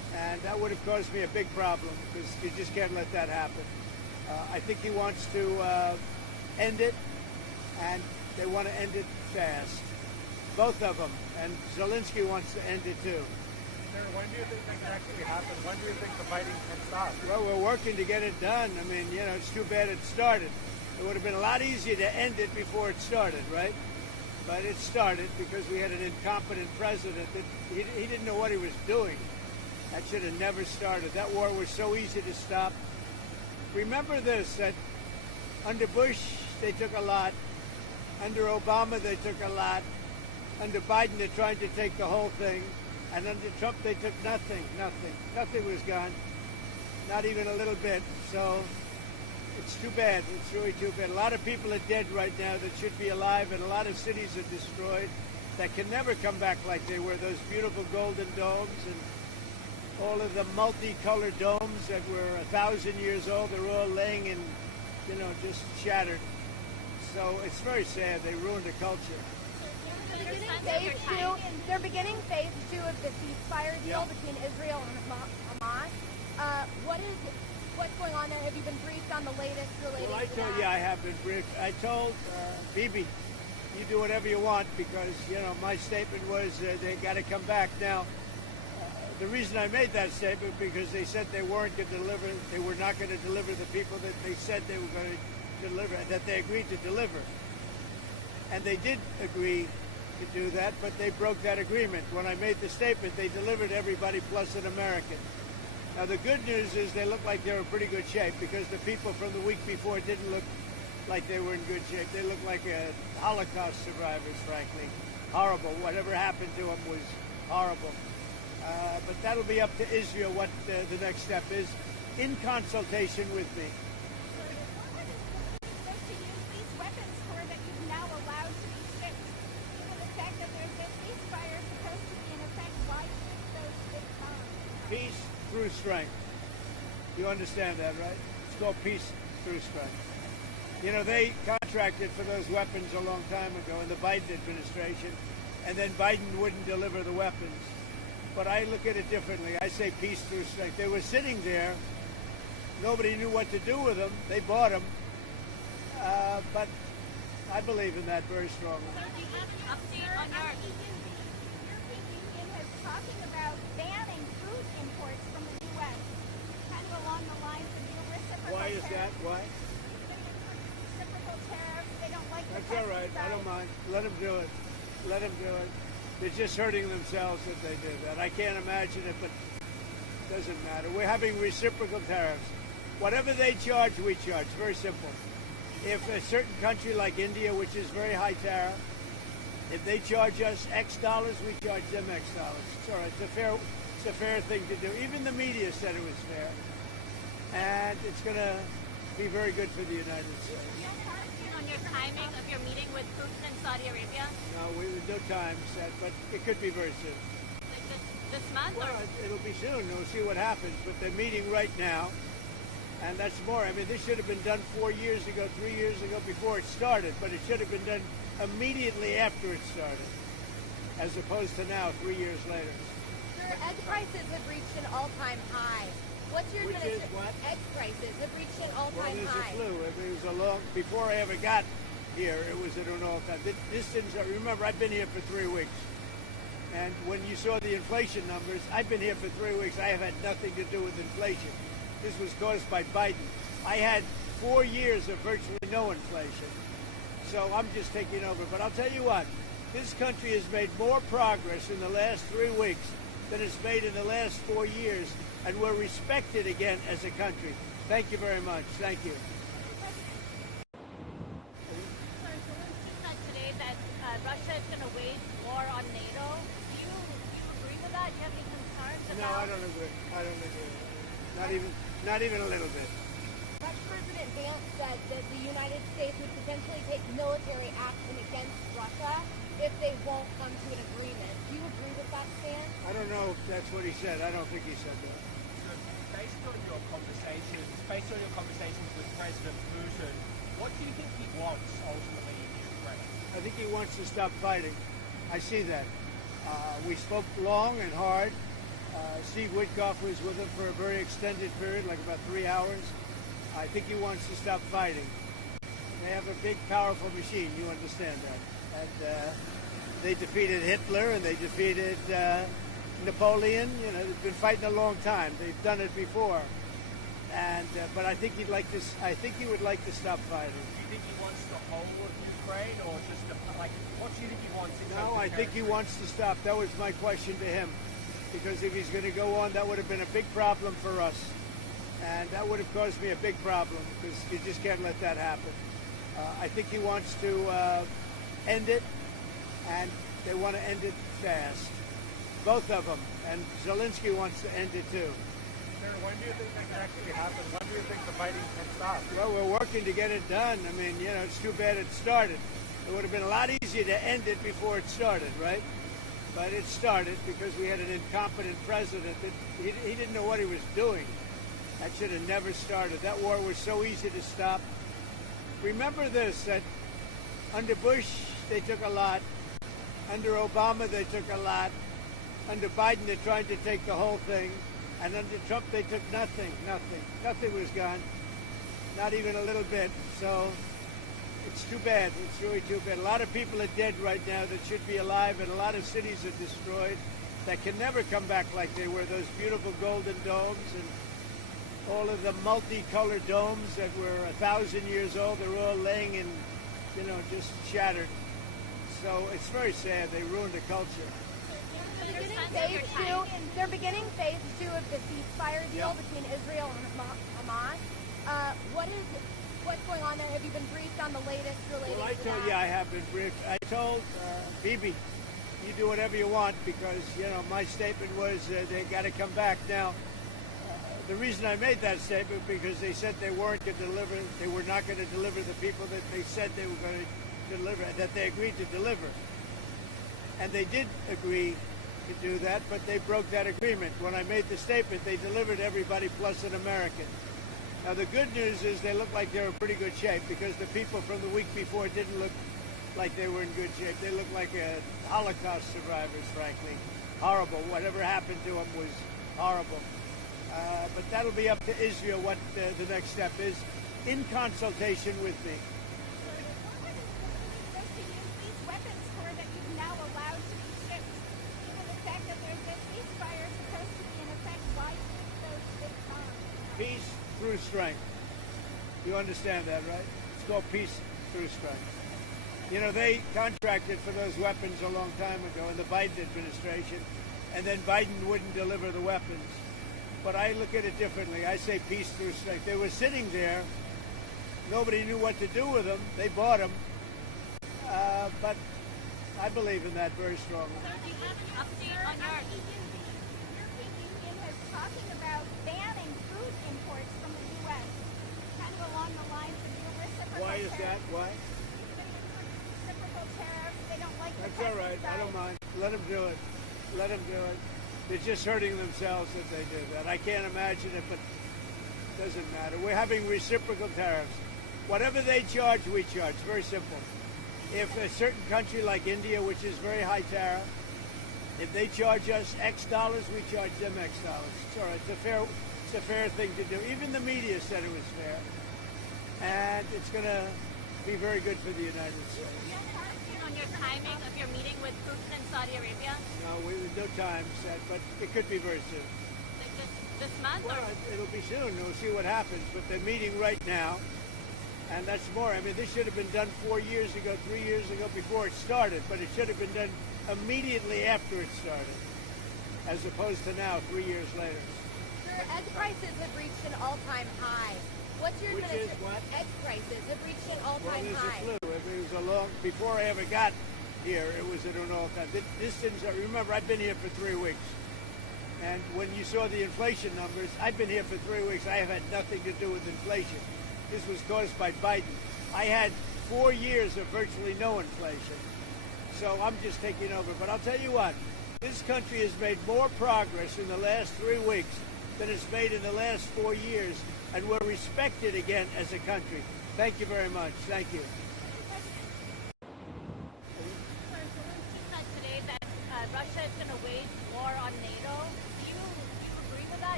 and that would have caused me a big problem because you just can't let that happen. I think he wants to end it, and they want to end it fast. Both of them, and Zelensky wants to end it too. Sir, when do you think that can actually happen? When do you think the fighting can stop? Well, we're working to get it done. I mean, it's too bad it started. It would have been a lot easier to end it before it started, right? But it started because we had an incompetent president that he didn't know what he was doing. That should have never started. That war was so easy to stop. Remember this, that under Bush, they took a lot. Under Obama, they took a lot. Under Biden, they're trying to take the whole thing. And under Trump, they took nothing. Nothing was gone. Not even a little bit. So it's too bad. It's really too bad. A lot of people are dead right now that should be alive, and a lot of cities are destroyed that can never come back like they were. Those beautiful golden domes and all of the multicolored domes that were 1,000 years old, they're all laying in, just shattered. So it's very sad. They ruined the culture. They're beginning phase 2 of the ceasefire deal between Israel and Hamas. What's going on there? Have you been briefed on the latest related to that? I have been briefed. I told Bibi, you do whatever you want because, my statement was they got to come back. Now, the reason I made that statement because they said they weren't going to deliver, they were not going to deliver the people that they said they were going to deliver, that they agreed to deliver. And they did agree to do that, but they broke that agreement. When I made the statement, they delivered everybody plus an American. Now, the good news is they look like they're in pretty good shape because the people from the week before didn't look like they were in good shape. They looked like Holocaust survivors, frankly. Horrible. Whatever happened to them was horrible. But that'll be up to Israel what the next step is in consultation with me. Peace through strength. You understand that, right? It's called peace through strength. They contracted for those weapons a long time ago in the Biden administration, and then Biden wouldn't deliver the weapons. But I look at it differently. I say peace through strength. They were sitting there. Nobody knew what to do with them. They bought them. But I believe in that very strongly. Update on your... European Union is talking about banning food imports from the U.S., kind of along the lines of new reciprocal Why is that? Why? Reciprocal tariffs. They don't like the That's all right. I don't mind. Let them do it. Let them do it. They're just hurting themselves if they do that. I can't imagine it, but it doesn't matter. We're having reciprocal tariffs. Whatever they charge, we charge. Very simple. If a certain country like India, which is very high tariff, if they charge us X dollars, we charge them X dollars. It's all right. It's a fair thing to do. Even the media said it was fair. And it's going to be very good for the United States. On your timing of your meeting with Putin in Saudi Arabia? No, no time set, but it could be very soon. This month? Well, it'll be soon. We'll see what happens. But they're meeting right now. And that's more. I mean, this should have been done 4 years ago, 3 years ago, before it started. But it should have been done immediately after it started, as opposed to now, 3 years later. Sir, egg prices have reached an all-time high. What's your Which is what? Egg prices have reached an all-time Well, high. there's a flu. It was a long, before I ever got here, it was at an all-time. This didn't start. Remember, I've been here for 3 weeks. And when you saw the inflation numbers, I've been here for 3 weeks. I have had nothing to do with inflation. This was caused by Biden. I had 4 years of virtually no inflation. So I'm just taking over. But I'll tell you what, this country has made more progress in the last 3 weeks than it's made in the last 4 years. And we're respected again as a country. Thank you very much. Thank you. Zelensky said today that Russia is going to wage war on NATO. Do you agree with that? Do you have any concerns about? No, I don't agree. I don't agree. Not even a little bit. Russian President Vladimir said that the United States would potentially take military action against Russia if they won't come to an agreement. Do you agree with that stance? I don't know if that's what he said. I don't think he said that. Based on your conversations with President Putin, what do you think he wants ultimately in Ukraine? I think he wants to stop fighting. I see that. We spoke long and hard. Steve Witkoff was with him for a very extended period, like about 3 hours. I think he wants to stop fighting. They have a big, powerful machine. You understand that. And they defeated Hitler and they defeated Napoleon. You know, they've been fighting a long time. They've done it before. And but I think he'd like to. I think he would like to stop fighting. Do you think he wants the whole of Ukraine, or just like what do you think he wants? No, I think he wants to stop. That was my question to him, because if he's going to go on, that would have been a big problem for us, and that would have caused me a big problem because you just can't let that happen. I think he wants to end it, and they want to end it fast. Both of them, and Zelensky wants to end it too. Sir, when do you think that can actually happen? When do you think the fighting can stop? Well, we're working to get it done. I mean, you know, it's too bad it started. It would have been a lot easier to end it before it started, right? But it started because we had an incompetent president that he didn't know what he was doing. That should have never started. That war was so easy to stop. Remember this, that under Bush, they took a lot. Under Obama, they took a lot. Under Biden, they're trying to take the whole thing. And under Trump, they took nothing. Nothing was gone. Not even a little bit. So it's too bad. It's really too bad. A lot of people are dead right now that should be alive, and a lot of cities are destroyed that can never come back like they were. Those beautiful golden domes and all of the multicolored domes that were 1,000 years old, they're all laying in, you know, just shattered. So it's very sad. They ruined the culture. They're beginning phase 2 of the ceasefire deal between Israel and Hamas. What's going on there? Have you been briefed on the latest related Well, I to told that? you I have been briefed. I told Bibi, you do whatever you want because, you know, my statement was they got to come back. Now, the reason I made that statement because they said they weren't going to deliver, they were not going to deliver the people that they said they were going to deliver, that they agreed to deliver. And they did agree to do that, but they broke that agreement. When I made the statement, they delivered everybody plus an American. Now, the good news is they look like they're in pretty good shape because the people from the week before didn't look like they were in good shape. They looked like Holocaust survivors, frankly. Horrible. Whatever happened to them was horrible. But that'll be up to Israel what the next step is, in consultation with me. Peace through strength. You understand that, right? It's called peace through strength. You know, they contracted for those weapons a long time ago in the Biden administration, and then Biden wouldn't deliver the weapons. But I look at it differently. I say peace through strength. They were sitting there. Nobody knew what to do with them. They bought them. But I believe in that very strongly. So do you have an update on your... European Union is talking about banning food imports from the U.S., kind of along the lines of your reciprocal Why is that? tariffs. Why? Reciprocal tariffs. They don't like the That's all right. I don't mind. Let them do it. Let them do it. They're just hurting themselves if they do that. I can't imagine it, but it doesn't matter. We're having reciprocal tariffs. Whatever they charge, we charge. Very simple. If a certain country like India, which is very high tariff, if they charge us X dollars, we charge them X dollars. It's all right. It's a fair thing to do. Even the media said it was fair. And it's going to be very good for the United States. On your timing of your meeting with Putin in Saudi Arabia? No, there's no time set, but it could be very soon. Like this month? Well, Or? it'll be soon. We'll see what happens. But they're meeting right now. And that's more. I mean, this should have been done 4 years ago, 3 years ago, before it started. But it should have been done immediately after it started, as opposed to now, 3 years later. Sir, egg prices have reached an all-time high. What's your Which is what? Egg prices have reached an Well, all-time there's high. a clue. It was a long, before I ever got here, it was at an all-time. This didn't start. Remember, I've been here for 3 weeks. And when you saw the inflation numbers, I've been here for 3 weeks. I have had nothing to do with inflation. This was caused by Biden. I had 4 years of virtually no inflation. So I'm just taking over. But I'll tell you what, this country has made more progress in the last 3 weeks than it's made in the last 4 years. And we're respected again as a country. Thank you very much. Thank you. Zelensky said today that Russia is going to wage war on NATO. Do you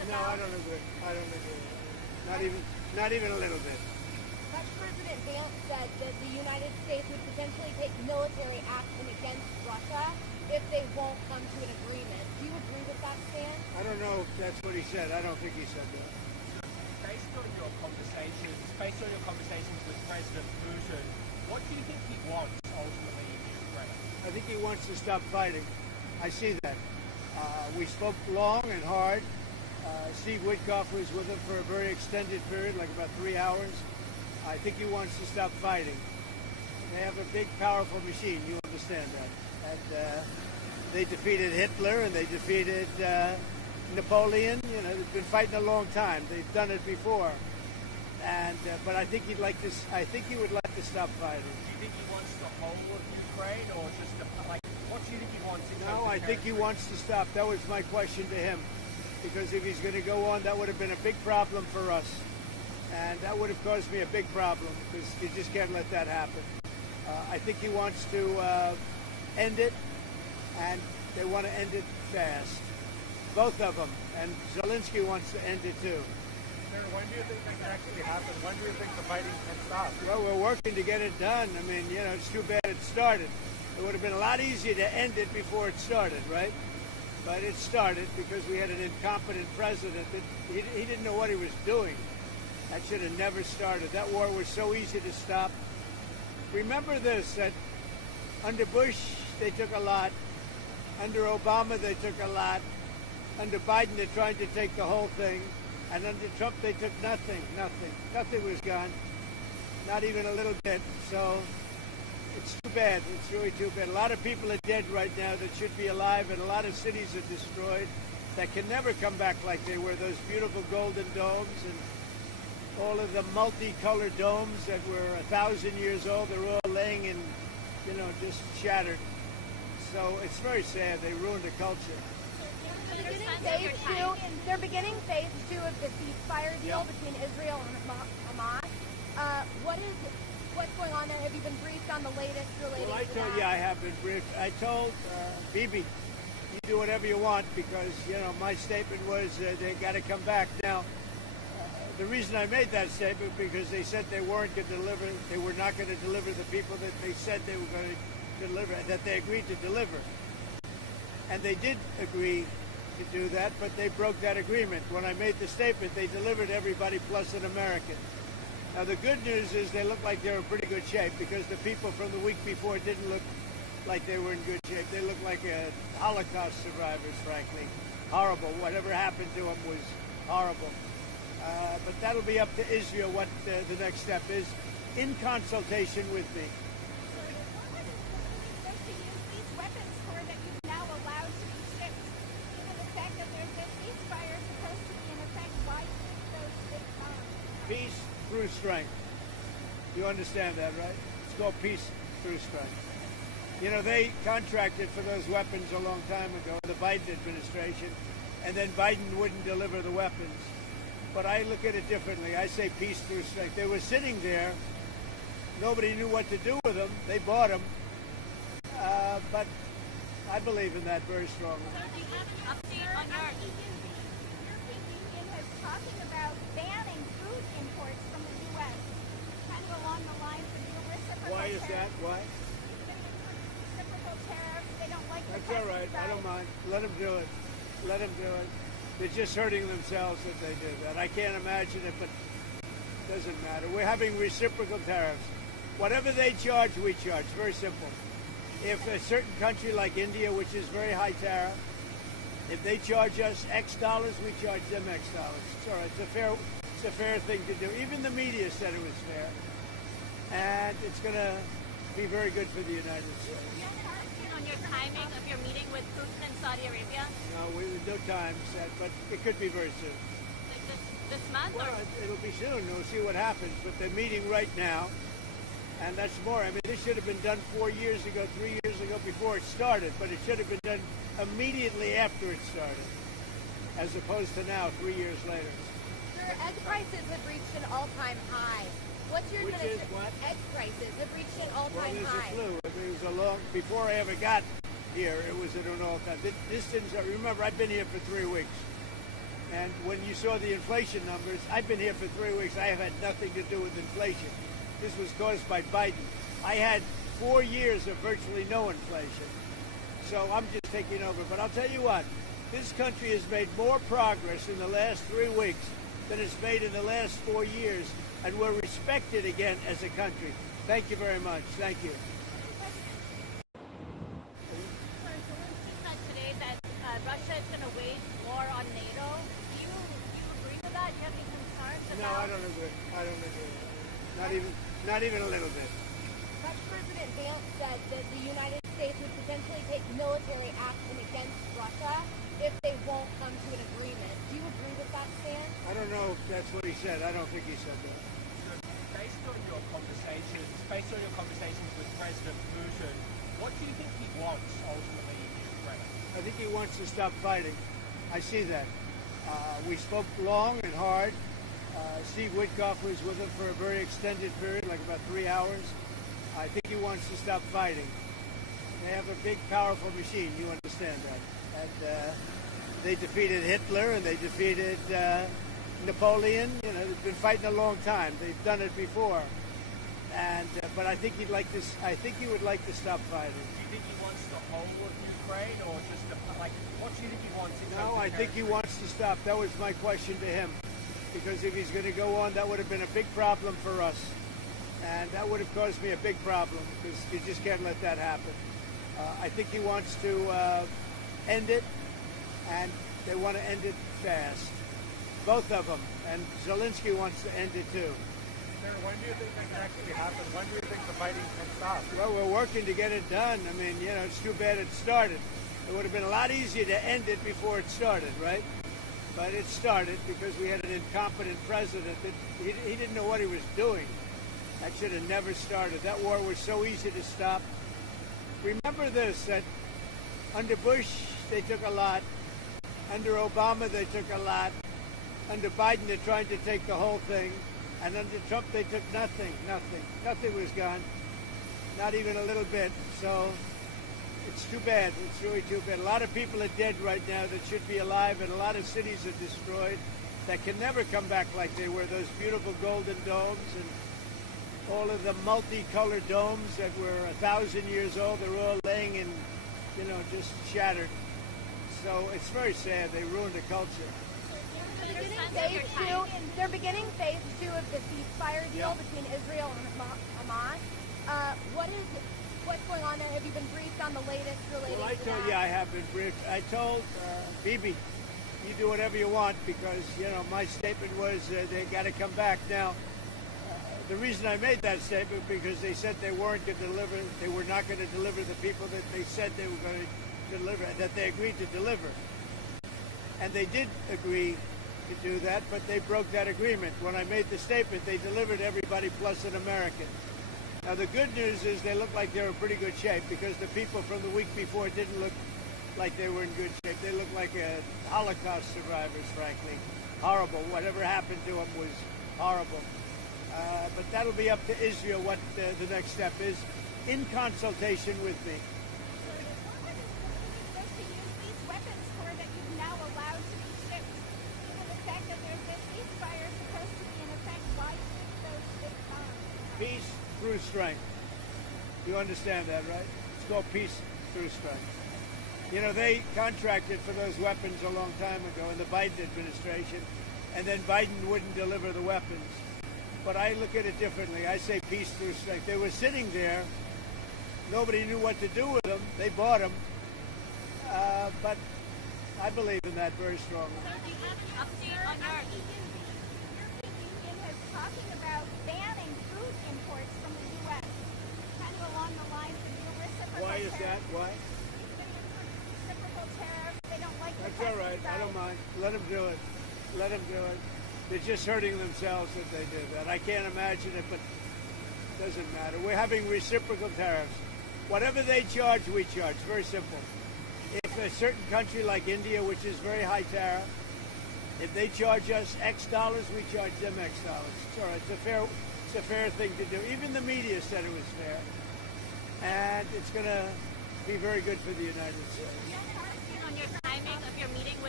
No, I don't agree. I don't agree. Not even a little bit. Russian President Vance said that the United States would potentially take military action against Russia if they won't come to an agreement. Do you agree with that stance? I don't know if that's what he said. I don't think he said that. Based on your conversations with President Putin, what do you think he wants ultimately in Ukraine? I think he wants to stop fighting. I see that. We spoke long and hard. Steve Witkoff was with him for a very extended period, like about 3 hours. I think he wants to stop fighting. They have a big, powerful machine. You understand that. And they defeated Hitler and they defeated Napoleon. You know, they've been fighting a long time. They've done it before. And but I think he'd like to. I think he would like to stop fighting. Do you think he wants the whole of Ukraine, or just like what do you think he wants? No, I think he wants to stop. That was my question to him, because if he's going to go on, that would have been a big problem for us, and that would have caused me a big problem because you just can't let that happen. I think he wants to end it, and they want to end it fast, both of them, and Zelensky wants to end it too. Sir, when do you think that can actually happen? When do you think the fighting can stop? Well, we're working to get it done. I mean, you know, it's too bad it started. It would have been a lot easier to end it before it started, right? But it started because we had an incompetent president that he didn't know what he was doing. That should have never started. That war was so easy to stop. Remember this, that under Bush, they took a lot. Under Obama, they took a lot. Under Biden, they're trying to take the whole thing. And under Trump, they took nothing. Nothing was gone. Not even a little bit. So it's too bad. It's really too bad. A lot of people are dead right now that should be alive, and a lot of cities are destroyed that can never come back like they were. Those beautiful golden domes and all of the multicolored domes that were 1,000 years old, they're all laying in, you know, just shattered. So it's very sad. They ruined the culture. They're beginning phase 2 of the ceasefire deal between Israel and Hamas. What's going on there? Have you been briefed on the latest related to that? Yeah, I have been briefed. I told Bibi, you do whatever you want because, you know, my statement was they got to come back. Now, the reason I made that statement because they said they weren't going to deliver, they were not going to deliver the people that they said they were going to deliver, that they agreed to deliver. And they did agree to do that, but they broke that agreement. When I made the statement, they delivered everybody plus an American. Now, the good news is they look like they're in pretty good shape because the people from the week before didn't look like they were in good shape. They looked like Holocaust survivors, frankly. Horrible. Whatever happened to them was horrible. But that'll be up to Israel what the next step is, in consultation with me. Peace through strength. You understand that, right? It's called peace through strength. You know, they contracted for those weapons a long time ago, the Biden administration, and then Biden wouldn't deliver the weapons. But I look at it differently. I say peace through strength. They were sitting there. Nobody knew what to do with them. They bought them. But I believe in that very strongly. Update on your... European Union is talking about banning food imports from the U.S. Kind of along the lines of your reciprocal Why is that? tariffs. Why? Reciprocal tariffs. They don't like That's all right. I don't mind. Let them do it. Let them do it. They're just hurting themselves if they do that. I can't imagine it, but it doesn't matter. We're having reciprocal tariffs. Whatever they charge, we charge. Very simple. If a certain country like India, which is very high tariff, if they charge us X dollars, we charge them X dollars. It's all right. It's a fair thing to do. Even the media said it was fair. And it's going to be very good for the United States. On your timing of your meeting with Putin in Saudi Arabia? No, no time set, but it could be very soon. Like this month? Well, Or? it'll be soon. We'll see what happens. But they're meeting right now, and that's more. I mean, this should have been done 4 years ago, 3 years ago, before it started. But it should have been done immediately after it started, as opposed to now, 3 years later. Sir, egg prices have reached an all-time high. What's your Which is what? Egg prices have reached an Well, all-time there's high. a clue. I mean, it was a long. Before I ever got here, it was at an all-time. This didn't. Remember, I've been here for 3 weeks. And when you saw the inflation numbers, I've been here for 3 weeks. I have had nothing to do with inflation. This was caused by Biden. I had 4 years of virtually no inflation. So I'm just taking over. But I'll tell you what, this country has made more progress in the last 3 weeks than it's made in the last 4 years. And we're respected again as a country. Thank you very much. Thank you. Zelensky said today that Russia is going to wage war on NATO. Do you agree with that? Do you have any concerns about? No, I don't agree. I don't agree. Not even a little bit. Russian President Vladimir said that the United States would potentially take military action against Russia if they won't come to an agreement. Do you agree with that stance? I don't know if that's what he said. I don't think he said that. Based on your conversations with President Putin, what do you think he wants ultimately in Ukraine? I think he wants to stop fighting. I see that. We spoke long and hard. Steve Witkoff was with him for a very extended period, like about 3 hours. I think he wants to stop fighting. They have a big, powerful machine. You understand that. And they defeated Hitler and they defeated Napoleon. You know, they've been fighting a long time. They've done it before. And but I think he'd like to. I think he would like to stop fighting. Do you think he wants the whole of Ukraine, or just like what do you think he wants? No, I think he wants to stop. That was my question to him, because if he's going to go on, that would have been a big problem for us, and that would have caused me a big problem because you just can't let that happen. I think he wants to end it, and they want to end it fast, both of them, and Zelensky wants to end it too. Sir, when do you think that can actually happen? When do you think the fighting can stop? Well, we're working to get it done. I mean, you know, it's too bad it started. It would have been a lot easier to end it before it started, right? But it started because we had an incompetent president that he didn't know what he was doing. That should have never started. That war was so easy to stop. Remember this, that under Bush, they took a lot. Under Obama, they took a lot. Under Biden, they're trying to take the whole thing. And under Trump, they took nothing. Nothing was gone. Not even a little bit. So it's too bad. It's really too bad. A lot of people are dead right now that should be alive, and a lot of cities are destroyed that can never come back like they were. Those beautiful golden domes and all of the multicolored domes that were 1,000 years old, they're all laying in, you know, just shattered. So it's very sad. They ruined the culture. They're beginning phase 2 of the ceasefire deal between Israel and Hamas. What's going on there? Have you been briefed on the latest related to that? Yeah, I have been briefed. I told Bibi, you do whatever you want because, you know, my statement was they got to come back. Now, the reason I made that statement because they said they weren't going to deliver, they were not going to deliver the people that they said they were going to deliver, that they agreed to deliver. And they did agree to do that, but they broke that agreement. When I made the statement, they delivered everybody plus an American. Now, the good news is they look like they're in pretty good shape because the people from the week before didn't look like they were in good shape. They looked like Holocaust survivors, frankly. Horrible. Whatever happened to them was horrible. But that'll be up to Israel what the next step is, in consultation with me. Peace through strength. You understand that, right? It's called peace through strength. You know, they contracted for those weapons a long time ago in the Biden administration, and then Biden wouldn't deliver the weapons. But I look at it differently. I say peace through strength. They were sitting there. Nobody knew what to do with them. They bought them. But I believe in that very strongly. So do you have an update on your... Union is talking about banning food imports from the U.S. Kind of along the lines of new reciprocal Why is that? Why? Reciprocal tariffs. They don't like the That's all right. I don't mind. Let them do it. Let them do it. They're just hurting themselves if they do that. I can't imagine it, but it doesn't matter. We're having reciprocal tariffs. Whatever they charge, we charge. Very simple. If a certain country like India, which is very high tariff, if they charge us X dollars, we charge them X dollars. It's all right. It's a fair thing to do. Even the media said it was fair. And it's going to be very good for the United States. On your timing of your meeting with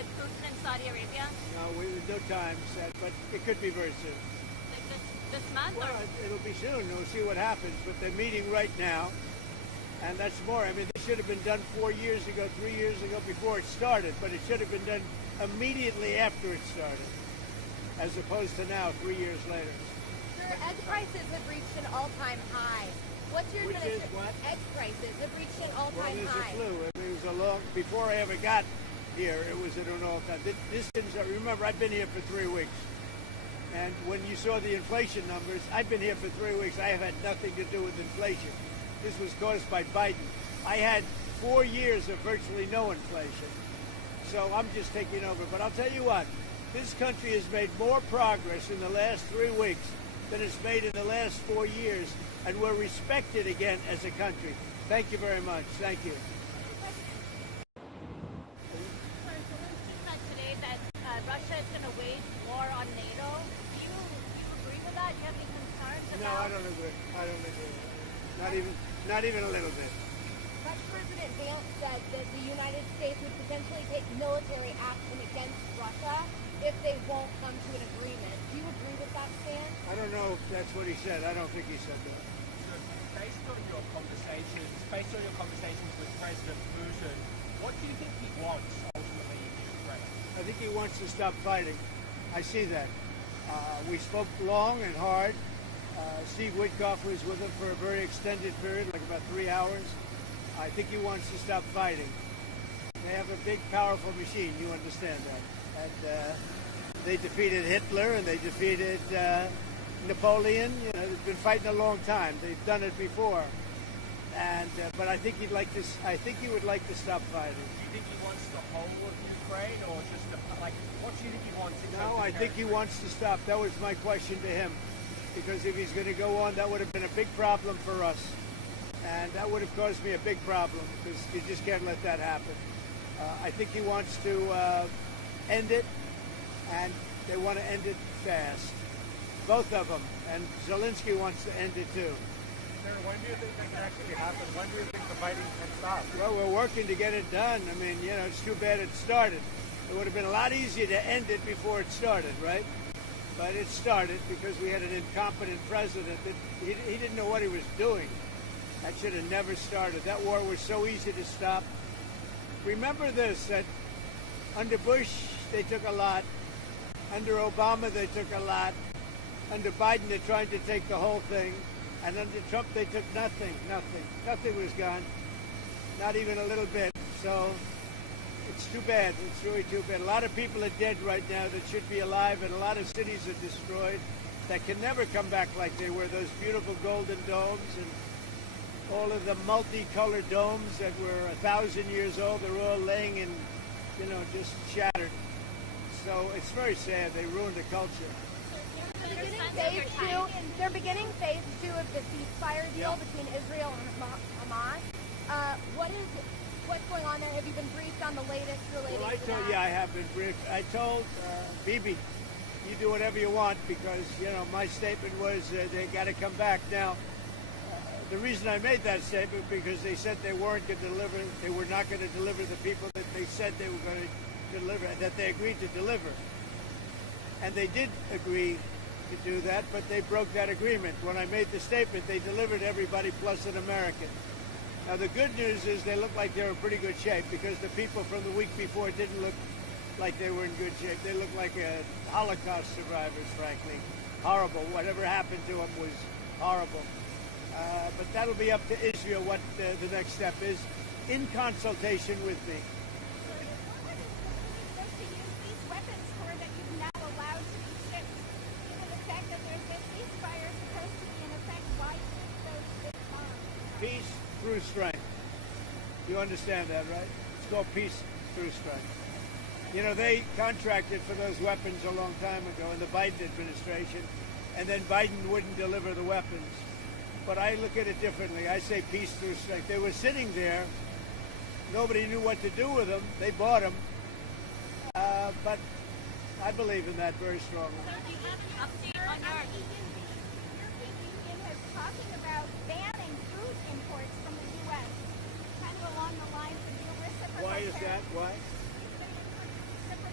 with Putin and Saudi Arabia? No, no time set, but it could be very soon. Like this month? Well, Or? it'll be soon. We'll see what happens. But they're meeting right now, and that's more. I mean, this should have been done 4 years ago, 3 years ago, before it started. But it should have been done immediately after it started, as opposed to now, 3 years later. Sir, egg prices have reached an all-time high. What's your Which is what? Egg prices have reached an Well, all-time there's high. a clue. I mean, it was a long before I ever got here. It was at an all-time. This didn't. Remember, I've been here for 3 weeks, and when you saw the inflation numbers, I've been here for 3 weeks. I have had nothing to do with inflation. This was caused by Biden. I had 4 years of virtually no inflation, so I'm just taking over. But I'll tell you what, this country has made more progress in the last 3 weeks than it's made in the last 4 years, and we're respected again as a country. Thank you very much. Thank you. Zelensky said today that Russia is going to wage war on NATO. Do you agree with that? Do you have any concerns No, about? I don't agree. I don't agree. Not even a little bit. Russian President Vance said that the United States would potentially take military action against Russia if they won't come to an agreement. Do you agree with that stance? I don't know if that's what he said. I don't think he said that. So based on your conversations with President Putin, what do you think he wants ultimately in Ukraine? I think he wants to stop fighting. I see that. We spoke long and hard. Steve Witkoff was with him for a very extended period, like about 3 hours. I think he wants to stop fighting. They have a big, powerful machine. You understand that. And they defeated Hitler and they defeated Napoleon. You know, they've been fighting a long time. They've done it before. And but I think he'd like to. I think he would like to stop fighting. Do you think he wants the whole of Ukraine, or just like what do you think he wants? In terms No, of I think he territory? wants to stop. That was my question to him. Because if he's going to go on, that would have been a big problem for us. And that would have caused me a big problem because you just can't let that happen. I think he wants to end it, and they want to end it fast. Both of them. And Zelensky wants to end it too. Sir, when do you think that can actually happen? When do you think the fighting can stop? Well, we're working to get it done. I mean, you know, it's too bad it started. It would have been a lot easier to end it before it started, right? But it started because we had an incompetent president that he didn't know what he was doing. That should have never started. That war was so easy to stop. Remember this, that under Bush, they took a lot. Under Obama, they took a lot. Under Biden, they're trying to take the whole thing. And under Trump, they took nothing. Nothing was gone. Not even a little bit. So it's too bad. It's really too bad. A lot of people are dead right now that should be alive, and a lot of cities are destroyed that can never come back like they were. Those beautiful golden domes and all of the multicolored domes that were 1,000 years old, they're all laying in, you know, just shattered. So it's very sad. They ruined the culture. They're beginning phase two of the ceasefire deal between Israel and Hamas. What's going on there? Have you been briefed on the latest related Well, I to told that? you I have been briefed. I told Bibi, you do whatever you want because, you know, my statement was they got to come back. Now, the reason I made that statement because they said they weren't going to deliver, they were not going to deliver the people that they said they were going to deliver, that they agreed to deliver. And they did agree to do that, but they broke that agreement. When I made the statement, they delivered everybody plus an American. Now, the good news is they look like they're in pretty good shape because the people from the week before didn't look like they were in good shape. They looked like Holocaust survivors, frankly. Horrible. Whatever happened to them was horrible. But that'll be up to Israel what the next step is in consultation with me. Supposed to use these weapons for that you've now allowed to be shipped. Given the fact that there's a ceasefire supposed to be in effect, why ship those ships on? Peace through strength. You understand that, right? It's called peace through strength. You know, they contracted for those weapons a long time ago in the Biden administration, and then Biden wouldn't deliver the weapons. But I look at it differently. I say peace through strength. They were sitting there. Nobody knew what to do with them. They bought them. But I believe in that very strongly. So do you have an update on The your... European Union is talking about banning food imports from the U.S., kind of along the lines of your reciprocal Why is that? tariffs. Why? It's going to increase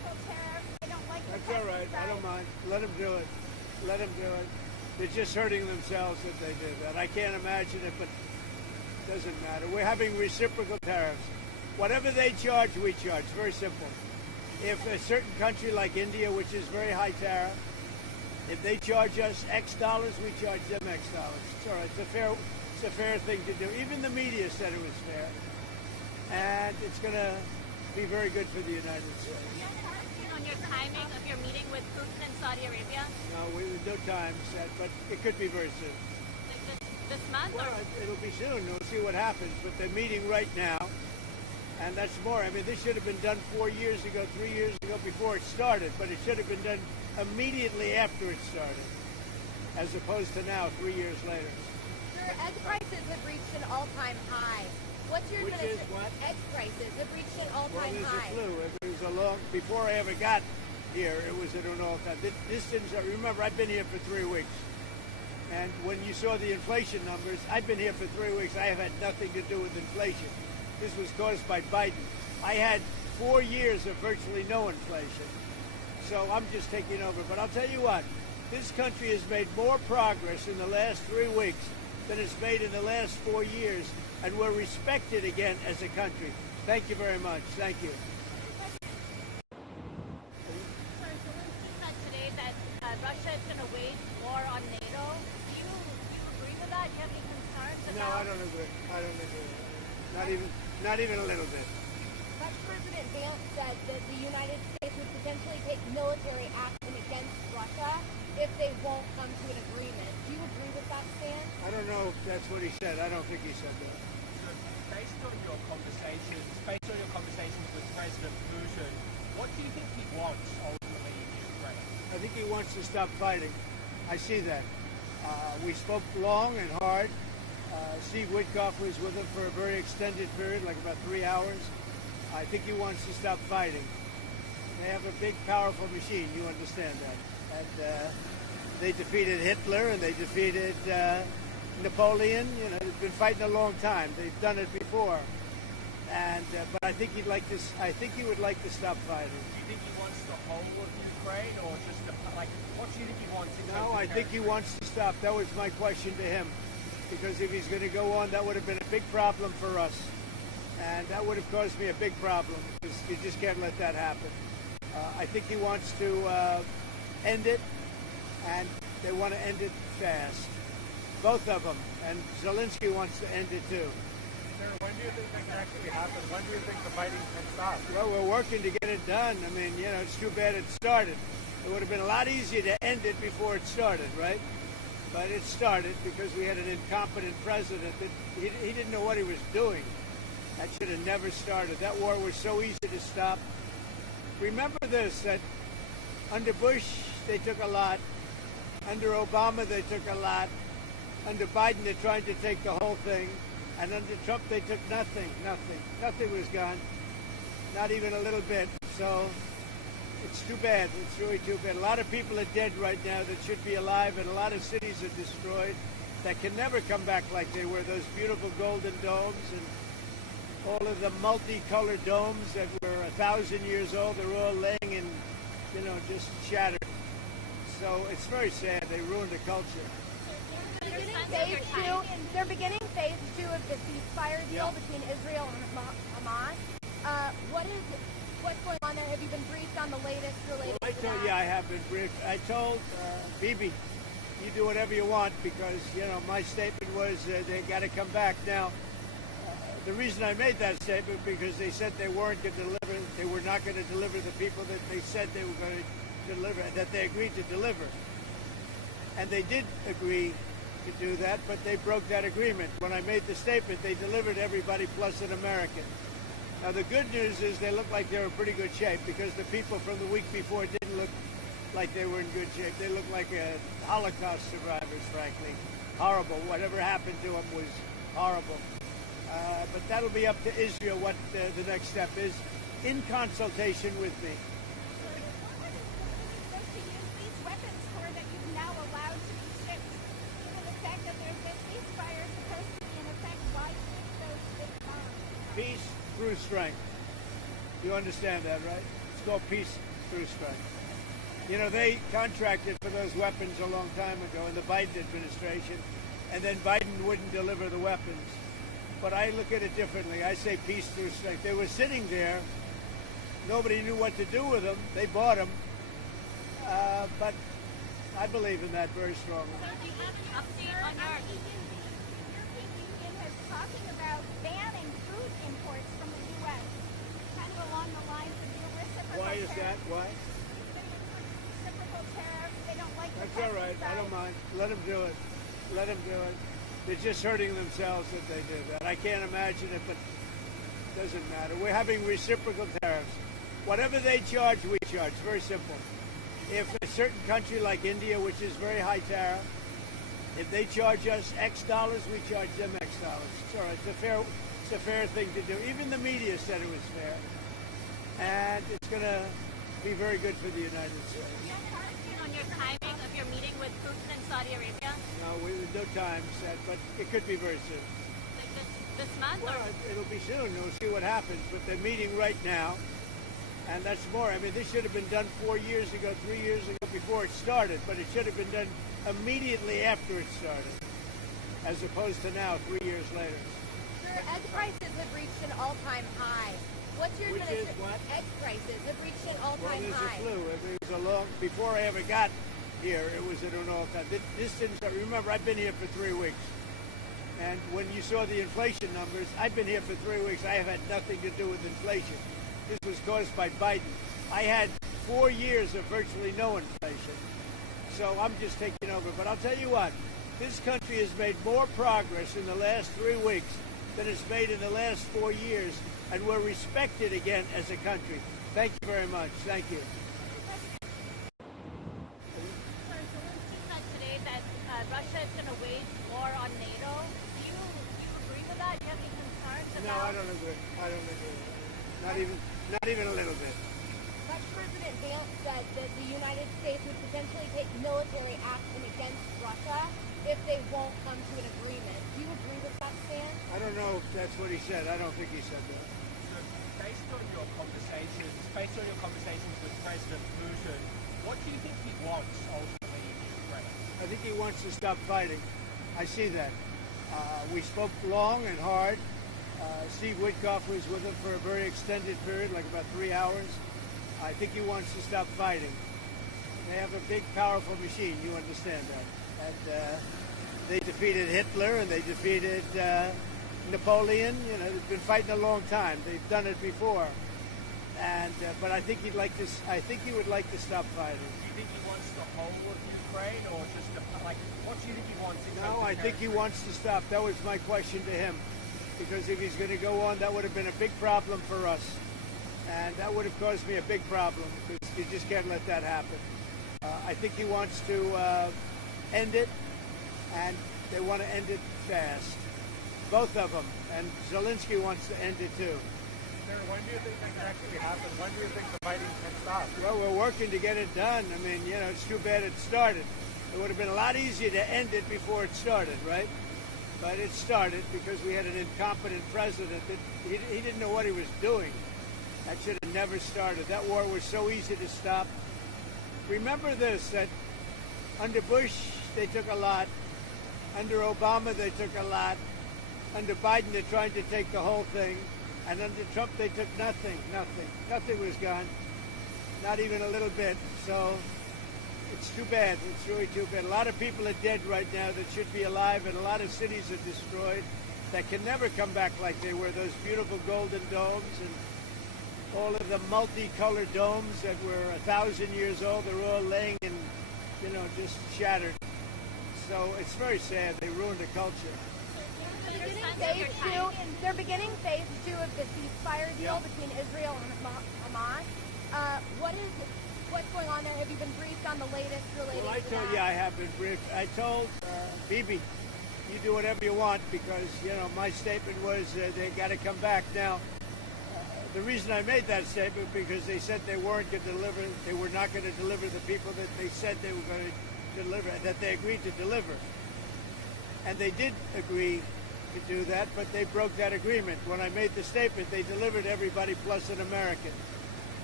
That's all right. I don't mind. Let them do it. Let them do it. They're just hurting themselves if they do that. I can't imagine it, but it doesn't matter. We're having reciprocal tariffs. Whatever they charge, we charge. Very simple. If a certain country like India, which is very high tariff, if they charge us X dollars, we charge them X dollars. It's all right. It's a fair thing to do. Even the media said it was fair. And it's going to be very good for the United States. On your timing of your meeting with Putin in Saudi Arabia? No, there's no time set, but it could be very soon. Like this month? Well, Or? it'll be soon. We'll see what happens. But they're meeting right now. And that's more. I mean, this should have been done 4 years ago, 3 years ago, before it started. But it should have been done immediately after it started, as opposed to now, 3 years later. Sir, egg prices have reached an all-time high. What's your Which is what? Egg prices have reached an Well, all-time there's high. a clue. It was a long, before I ever got here, it was at an all-time. This didn't start. Remember, I've been here for 3 weeks. And when you saw the inflation numbers, I've been here for 3 weeks. I have had nothing to do with inflation. This was caused by Biden. I had 4 years of virtually no inflation. So I'm just taking over. But I'll tell you what, this country has made more progress in the last 3 weeks than it's made in the last 4 years. And we're respected again as a country. Thank you very much. Thank you. Zelensky said today that Russia is going to wage war on NATO. Do you agree with that? Do you have any concerns about? No, I don't agree. I don't agree. Not even a little bit. Russian President Vladimir said that the United States would potentially take military action against Russia if they won't come to an agreement. Do you agree with that stance? I don't know if that's what he said. I don't think he said that. Based on your conversations with President Putin, what do you think he wants ultimately in Ukraine? I think he wants to stop fighting. I see that. We spoke long and hard. Steve Witkoff was with him for a very extended period, like about 3 hours. I think he wants to stop fighting. They have a big, powerful machine. You understand that. And they defeated Hitler and they defeated Napoleon. You know, they've been fighting a long time. They've done it before. And but I think he'd like to. I think he would like to stop fighting. Do you think he wants the whole of Ukraine, or just what do you think he wants? No, I think he wants to stop. That was my question to him, because if he's going to go on, that would have been a big problem for us, and that would have caused me a big problem, because you just can't let that happen. I think he wants to end it, and they want to end it fast, both of them, and Zelensky wants to end it too. Sir, when do you think that can actually happen? When do you think the fighting can stop? Well, we're working to get it done. I mean, you know, it's too bad it started. It would have been a lot easier to end it before it started, right? But it started because we had an incompetent president that he didn't know what he was doing. That should have never started. That war was so easy to stop. Remember this, that under Bush, they took a lot. Under Obama, they took a lot. Under Biden, they're trying to take the whole thing. And under Trump, they took nothing. Nothing was gone. Not even a little bit. So it's too bad. It's really too bad. A lot of people are dead right now that should be alive, and a lot of cities are destroyed that can never come back like they were. Those beautiful golden domes and all of the multicolored domes that were 1,000 years old, they're all laying in, you know, just shattered. So it's very sad. They ruined the culture. They're beginning phase 2 of the ceasefire deal between Israel and Hamas. What's going on there? Have you been briefed on the latest related to that? Yeah, I have been briefed. I told Bibi, you do whatever you want, because, you know, my statement was they got to come back. Now, the reason I made that statement because they said they weren't going to deliver. They were not going to deliver the people that they said they were going to deliver, that they agreed to deliver. And they did agree to do that, but they broke that agreement. When I made the statement, they delivered everybody plus an American. Now, the good news is they look like they're in pretty good shape, because the people from the week before didn't look like they were in good shape. They looked like Holocaust survivors, frankly. Horrible. Whatever happened to them was horrible. But that'll be up to Israel what the next step is, in consultation with me. Peace through strength. You understand that, right? It's called peace through strength. You know, they contracted for those weapons a long time ago in the Biden administration, and then Biden wouldn't deliver the weapons. But I look at it differently. I say peace through strength. They were sitting there. Nobody knew what to do with them. They bought them. But I believe in that very strongly. Do you have an update on Our European Union is talking about banning food imports from the U.S., kind of along the lines of your reciprocal Why is that? tariffs. Why? Reciprocal tariffs. They don't like That's the all right. I don't mind. Let them do it. Let them do it. They're just hurting themselves if they do that. I can't imagine it, but it doesn't matter. We're having reciprocal tariffs. Whatever they charge, we charge. Very simple. If a certain country like India, which is very high tariff, if they charge us X dollars, we charge them X dollars. It's all right. It's a fair thing to do. Even the media said it was fair. And it's going to be very good for the United States. on your timing of your meeting with Putin in Saudi Arabia? No, there's no time set, but it could be very soon. Like this month? Well, Or? it'll be soon. We'll see what happens. But they're meeting right now, and that's more. I mean, this should have been done 4 years ago, 3 years ago, before it started. But it should have been done immediately after it started, as opposed to now, 3 years later. Sir, egg prices have reached an all-time high. What's your Which is administration? what? Egg prices have reached an Well, all-time there's high. a flu. It was a long. Before I ever got here, it was at an all-time. This didn't start. Remember, I've been here for 3 weeks. And when you saw the inflation numbers, I've been here for 3 weeks. I have had nothing to do with inflation. This was caused by Biden. I had 4 years of virtually no inflation. So I'm just taking over. But I'll tell you what, this country has made more progress in the last 3 weeks than it's made in the last 4 years. And we're respected again as a country. Thank you very much. Thank you. Zelensky said today that Russia is going to wage war on NATO. Do you agree with that? Do you have any concerns about? No, I don't agree. I don't agree. Not even a little bit. Russian President Vance said that the United States would potentially take military action against Russia if they won't come to an agreement. Do you agree with that stance? I don't know if that's what he said. I don't think he said that. Based on your conversations with President Putin, what do you think he wants ultimately in Ukraine? I think he wants to stop fighting. I see that. We spoke long and hard. Steve Witkoff was with him for a very extended period, like about 3 hours. I think he wants to stop fighting. They have a big, powerful machine. You understand that. And they defeated Hitler and they defeated Napoleon. You know, they've been fighting a long time. They've done it before. And but I think he'd like to. I think he would like to stop fighting. Do you think he wants the whole of Ukraine, or just what do you think he wants? No, I think he wants to stop. That was my question to him, because if he's going to go on, that would have been a big problem for us, and that would have caused me a big problem because you just can't let that happen. I think he wants to end it, and they want to end it fast. Both of them, and Zelensky wants to end it too. Sir, when do you think that can actually happen? When do you think the fighting can stop? Well, we're working to get it done. I mean, you know, it's too bad it started. It would have been a lot easier to end it before it started, right? But it started because we had an incompetent president that he didn't know what he was doing. That should have never started. That war was so easy to stop. Remember this, that under Bush, they took a lot. Under Obama, they took a lot. Under Biden, they're trying to take the whole thing. And under Trump, they took nothing. Nothing was gone. Not even a little bit. So it's too bad. It's really too bad. A lot of people are dead right now that should be alive, and a lot of cities are destroyed that can never come back like they were. Those beautiful golden domes and all of the multicolored domes that were 1,000 years old, they're all laying in, you know, just shattered. So it's very sad. They ruined the culture. They're beginning phase 2 of the ceasefire deal between Israel and Hamas. What's going on there? Have you been briefed on the latest related Well, I to told that? you I have been briefed. I told Bibi, you do whatever you want because, you know, my statement was they got to come back. Now, the reason I made that statement because they said they weren't going to deliver, they were not going to deliver the people that they said they were going to deliver, that they agreed to deliver. And they did agree to do that, but they broke that agreement. When I made the statement, they delivered everybody plus an American.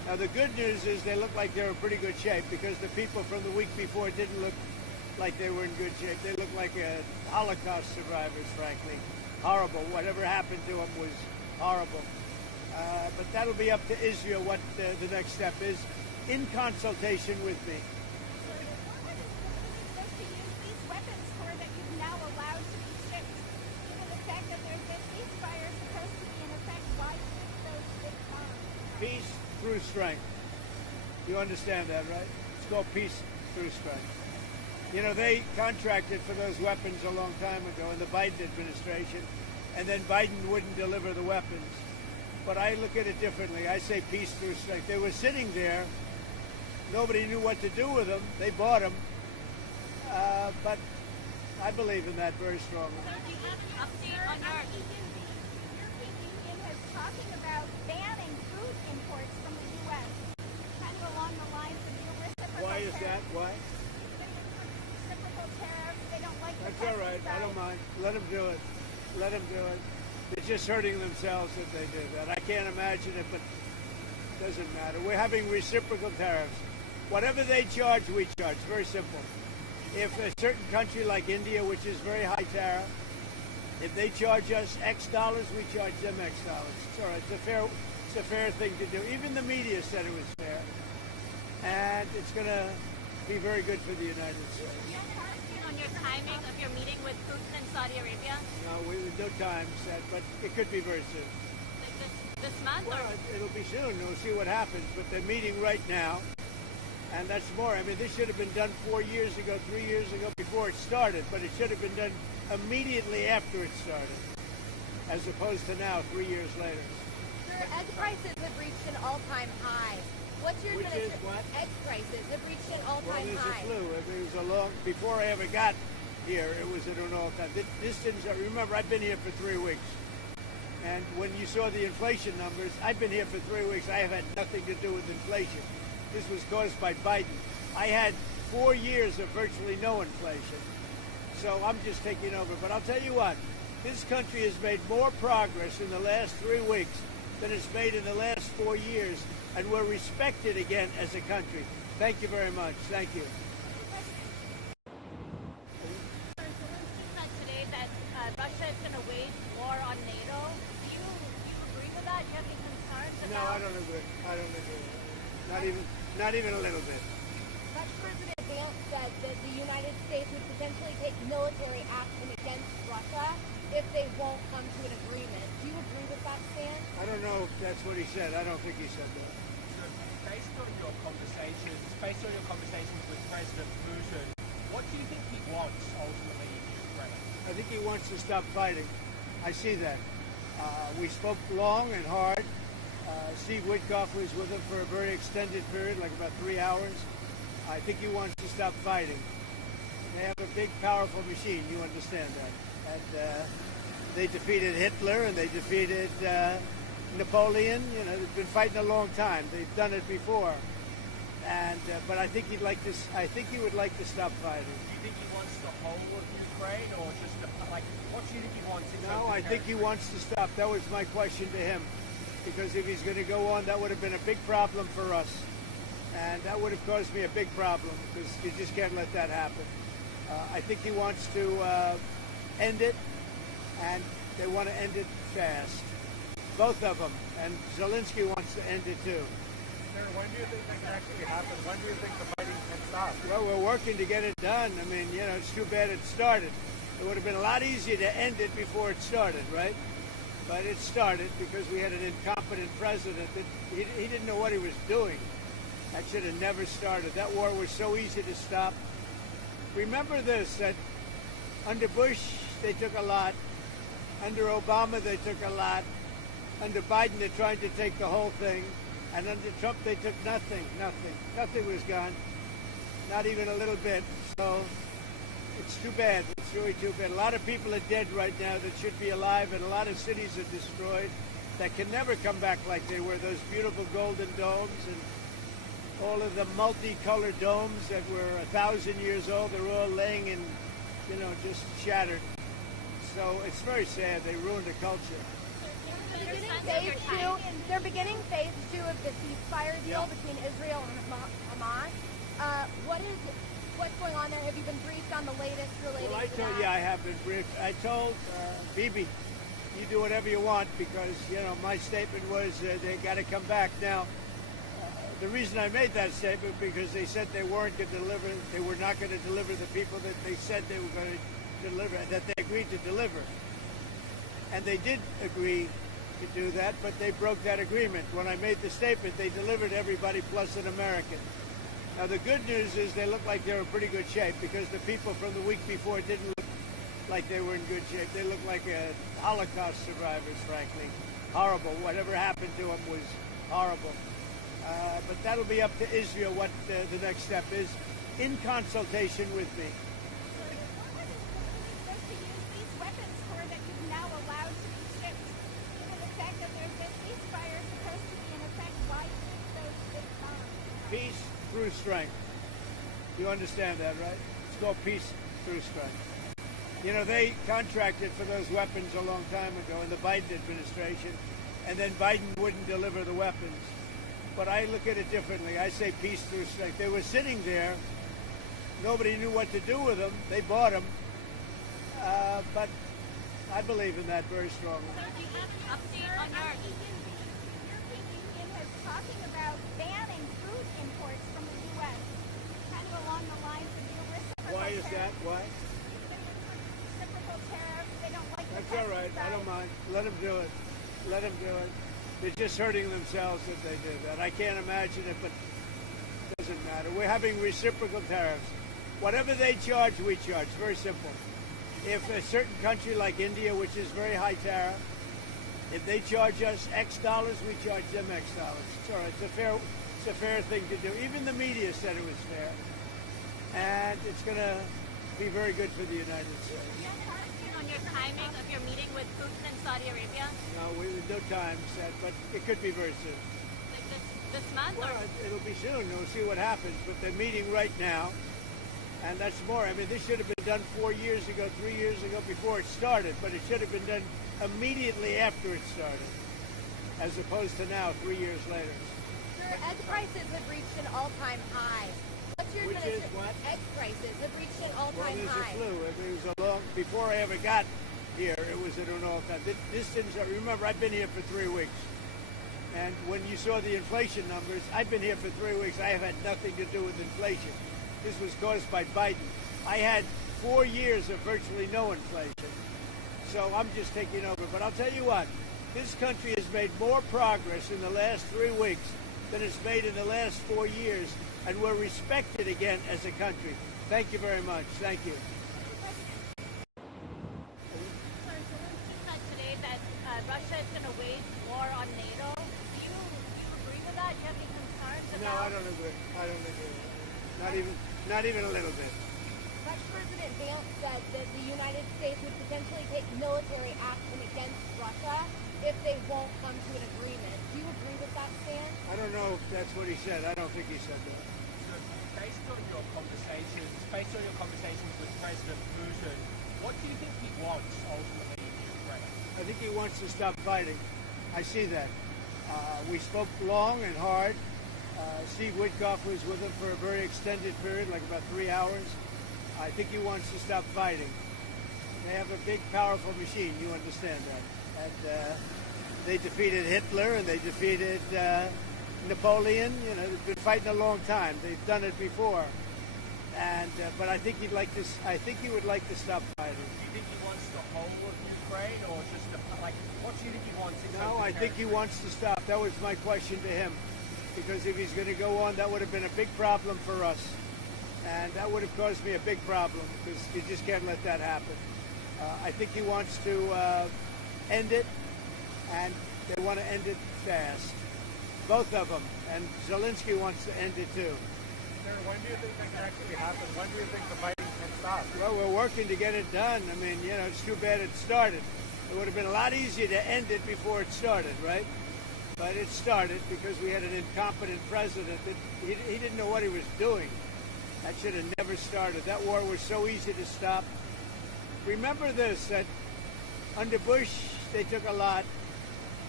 Now, the good news is they look like they're in pretty good shape because the people from the week before didn't look like they were in good shape. They looked like Holocaust survivors, frankly. Horrible. Whatever happened to them was horrible. But that'll be up to Israel what the next step is, in consultation with me. Supposed to use these weapons for that you've now allowed to be shipped, given the fact that there's a ceasefire supposed to be in effect. Why ship those big bombs? Peace through strength. You understand that, right? It's called peace through strength. You know, they contracted for those weapons a long time ago in the Biden administration, and then Biden wouldn't deliver the weapons. But I look at it differently. I say peace through strength. They were sitting there. Nobody knew what to do with them. They bought them. But I believe in that very strongly. Update on your European Union is talking about banning food imports from the U.S., kind of along the lines of your reciprocal Why is that? tariffs. Why? Reciprocal tariffs, they don't like the That's all right. I don't mind. Let them do it. Let them do it. They're just hurting themselves if they do that. I can't imagine it, but it doesn't matter. We're having reciprocal tariffs. Whatever they charge, we charge. Very simple. If a certain country like India, which is very high tariff, if they charge us X dollars, we charge them X dollars. It's all right. It's a fair thing to do. Even the media said it was fair. And it's going to be very good for the United States. on your timing of your meeting with Putin in Saudi Arabia? No, no time set, but it could be very soon. This month? Well, Or? it'll be soon. We'll see what happens. But they're meeting right now, and that's more. I mean, this should have been done 4 years ago, 3 years ago, before it started. But it should have been done immediately after it started, as opposed to now, 3 years later. Sir, egg prices have reached an all-time high. What's your Which is administration? what? Egg prices have reached an Well, all-time there's high. a flu. It was a long. Before I ever got here, it was at an all-time. This didn't. Remember, I've been here for 3 weeks. And when you saw the inflation numbers, I've been here for 3 weeks. I have had nothing to do with inflation. This was caused by Biden. I had 4 years of virtually no inflation. So I'm just taking over. But I'll tell you what, this country has made more progress in the last 3 weeks than it's made in the last 4 years. And we're respected again as a country. Thank you very much. Thank you. Zelensky said today that Russia is going to wage war on NATO. Do you agree with that? Do you have any concerns about? No, I don't agree. I don't agree. Not even a little bit. Russian President Vladimir said that the United States would potentially take military action against Russia if they won't come to an agreement. Do you agree with that stance? I don't know if that's what he said. I don't think he said that. Based on your conversations with President Putin, what do you think he wants ultimately in Ukraine? I think he wants to stop fighting. I see that. We spoke long and hard. Steve Witkoff was with him for a very extended period, like about 3 hours. I think he wants to stop fighting. They have a big, powerful machine. You understand that. And they defeated Hitler and they defeated Napoleon. You know, they've been fighting a long time. They've done it before. And but I think he'd like to. I think he would like to stop fighting. Do you think he wants the whole of Ukraine, or just what do you think he wants? No, I think he wants to stop. That was my question to him, because if he's going to go on, that would have been a big problem for us, and that would have caused me a big problem because you just can't let that happen. I think he wants to end it, and they want to end it fast. Both of them, and Zelensky wants to end it too. Sir, when do you think that can actually happen? When do you think the fighting can stop? Well, we're working to get it done. I mean, you know, it's too bad it started. It would have been a lot easier to end it before it started, right? But it started because we had an incompetent president that he didn't know what he was doing. That should have never started. That war was so easy to stop. Remember this, that under Bush, they took a lot. Under Obama, they took a lot. Under Biden, they're trying to take the whole thing. And under Trump, they took nothing. Nothing was gone. Not even a little bit. So it's too bad. It's really too bad. A lot of people are dead right now that should be alive, and a lot of cities are destroyed that can never come back like they were. Those beautiful golden domes and all of the multicolored domes that were 1,000 years old, they're all laying in, you know, just shattered. So it's very sad. They ruined the culture. Given the They're beginning phase two of the ceasefire deal between Israel and Hamas. What's going on there? Have you been briefed on the latest related Well, I to told that? you I have been briefed. I told Bibi, you do whatever you want because, my statement was they got to come back. Now, the reason I made that statement because they said they weren't going to deliver, they were not going to deliver the people that they said they were going to deliver, that they agreed to deliver. And they did agree to do that, but they broke that agreement. When I made the statement, they delivered everybody plus an American. Now, the good news is they look like they're in pretty good shape because the people from the week before didn't look like they were in good shape. They looked like Holocaust survivors, frankly. Horrible. Whatever happened to them was horrible. But that'll be up to Israel what the next step is in consultation with me. Supposed to use these weapons for that you've now allowed to be shipped. Given the fact that there's this ceasefire supposed to be in effect, why ship those ships on? Peace through strength. You understand that, right? It's called peace through strength. They contracted for those weapons a long time ago in the Biden administration, and then Biden wouldn't deliver the weapons. But I look at it differently. I say peace through strength. They were sitting there. Nobody knew what to do with them. They bought them. But I believe in that very strongly. Do you have an update on The European Union is talking about banning food imports from the U.S., kind of along the lines of your reciprocal Why is that? tariffs. Why? Reciprocal tariffs, they don't like the That's all right. I don't mind. Let them do it. Let them do it. They're just hurting themselves if they do that. I can't imagine it, but it doesn't matter. We're having reciprocal tariffs. Whatever they charge, we charge. Very simple. If a certain country like India, which is very high tariff, if they charge us X dollars, we charge them X dollars. It's all right. It's a fair thing to do. Even the media said it was fair. And it's going to be very good for the United States. on your timing of your meeting with Putin in Saudi Arabia? No, no time set, but it could be very soon. Like this month? Well, Or? it'll be soon. We'll see what happens. But they're meeting right now, and that's more. I mean, this should have been done 4 years ago, 3 years ago, before it started. But it should have been done immediately after it started, as opposed to now, 3 years later. Sir, egg prices have reached an all-time high. What's your Which is administration? what? Egg prices have reached an Well, all-time there's high. a flu. I mean, it was a long. Before I ever got here, it was at an all-time. This didn't start. Remember, I've been here for 3 weeks, and when you saw the inflation numbers, I've been here for 3 weeks. I have had nothing to do with inflation. This was caused by Biden. I had 4 years of virtually no inflation, so I'm just taking over. But I'll tell you what, this country has made more progress in the last 3 weeks than it's made in the last 4 years, and we're respected again as a country. Thank you very much. Thank you. Zelensky said today that Russia is going to wage war on NATO. Do you agree with that? Do you have any concerns about? No, I don't agree. I don't agree. Not even a little bit. Russian President Vance said that the United States would potentially take military action against Russia if they won't come to an agreement. Do you agree with that stance? I don't know if that's what he said. I don't think he said that. Based on your conversations with President Putin, what do you think he wants ultimately in Ukraine? I think he wants to stop fighting. I see that. We spoke long and hard. Steve Witkoff was with him for a very extended period, like about 3 hours. I think he wants to stop fighting. They have a big, powerful machine. You understand that. And they defeated Hitler and they defeated Napoleon. You know, they've been fighting a long time. They've done it before. And but I think he'd like to. I think he would like to stop fighting. Do you think he wants the whole of Ukraine, or just what do you think he wants? In terms No, of I think he territory? wants to stop. That was my question to him. Because if he's going to go on, that would have been a big problem for us. And that would have caused me a big problem because you just can't let that happen. I think he wants to end it, and they want to end it fast. Both of them. And Zelensky wants to end it too. Sir, when do you think that can actually happen? When do you think the fighting can stop? Well, we're working to get it done. I mean, you know, it's too bad it started. It would have been a lot easier to end it before it started, right? But it started because we had an incompetent president that he didn't know what he was doing. That should have never started. That war was so easy to stop. Remember this, that under Bush, they took a lot.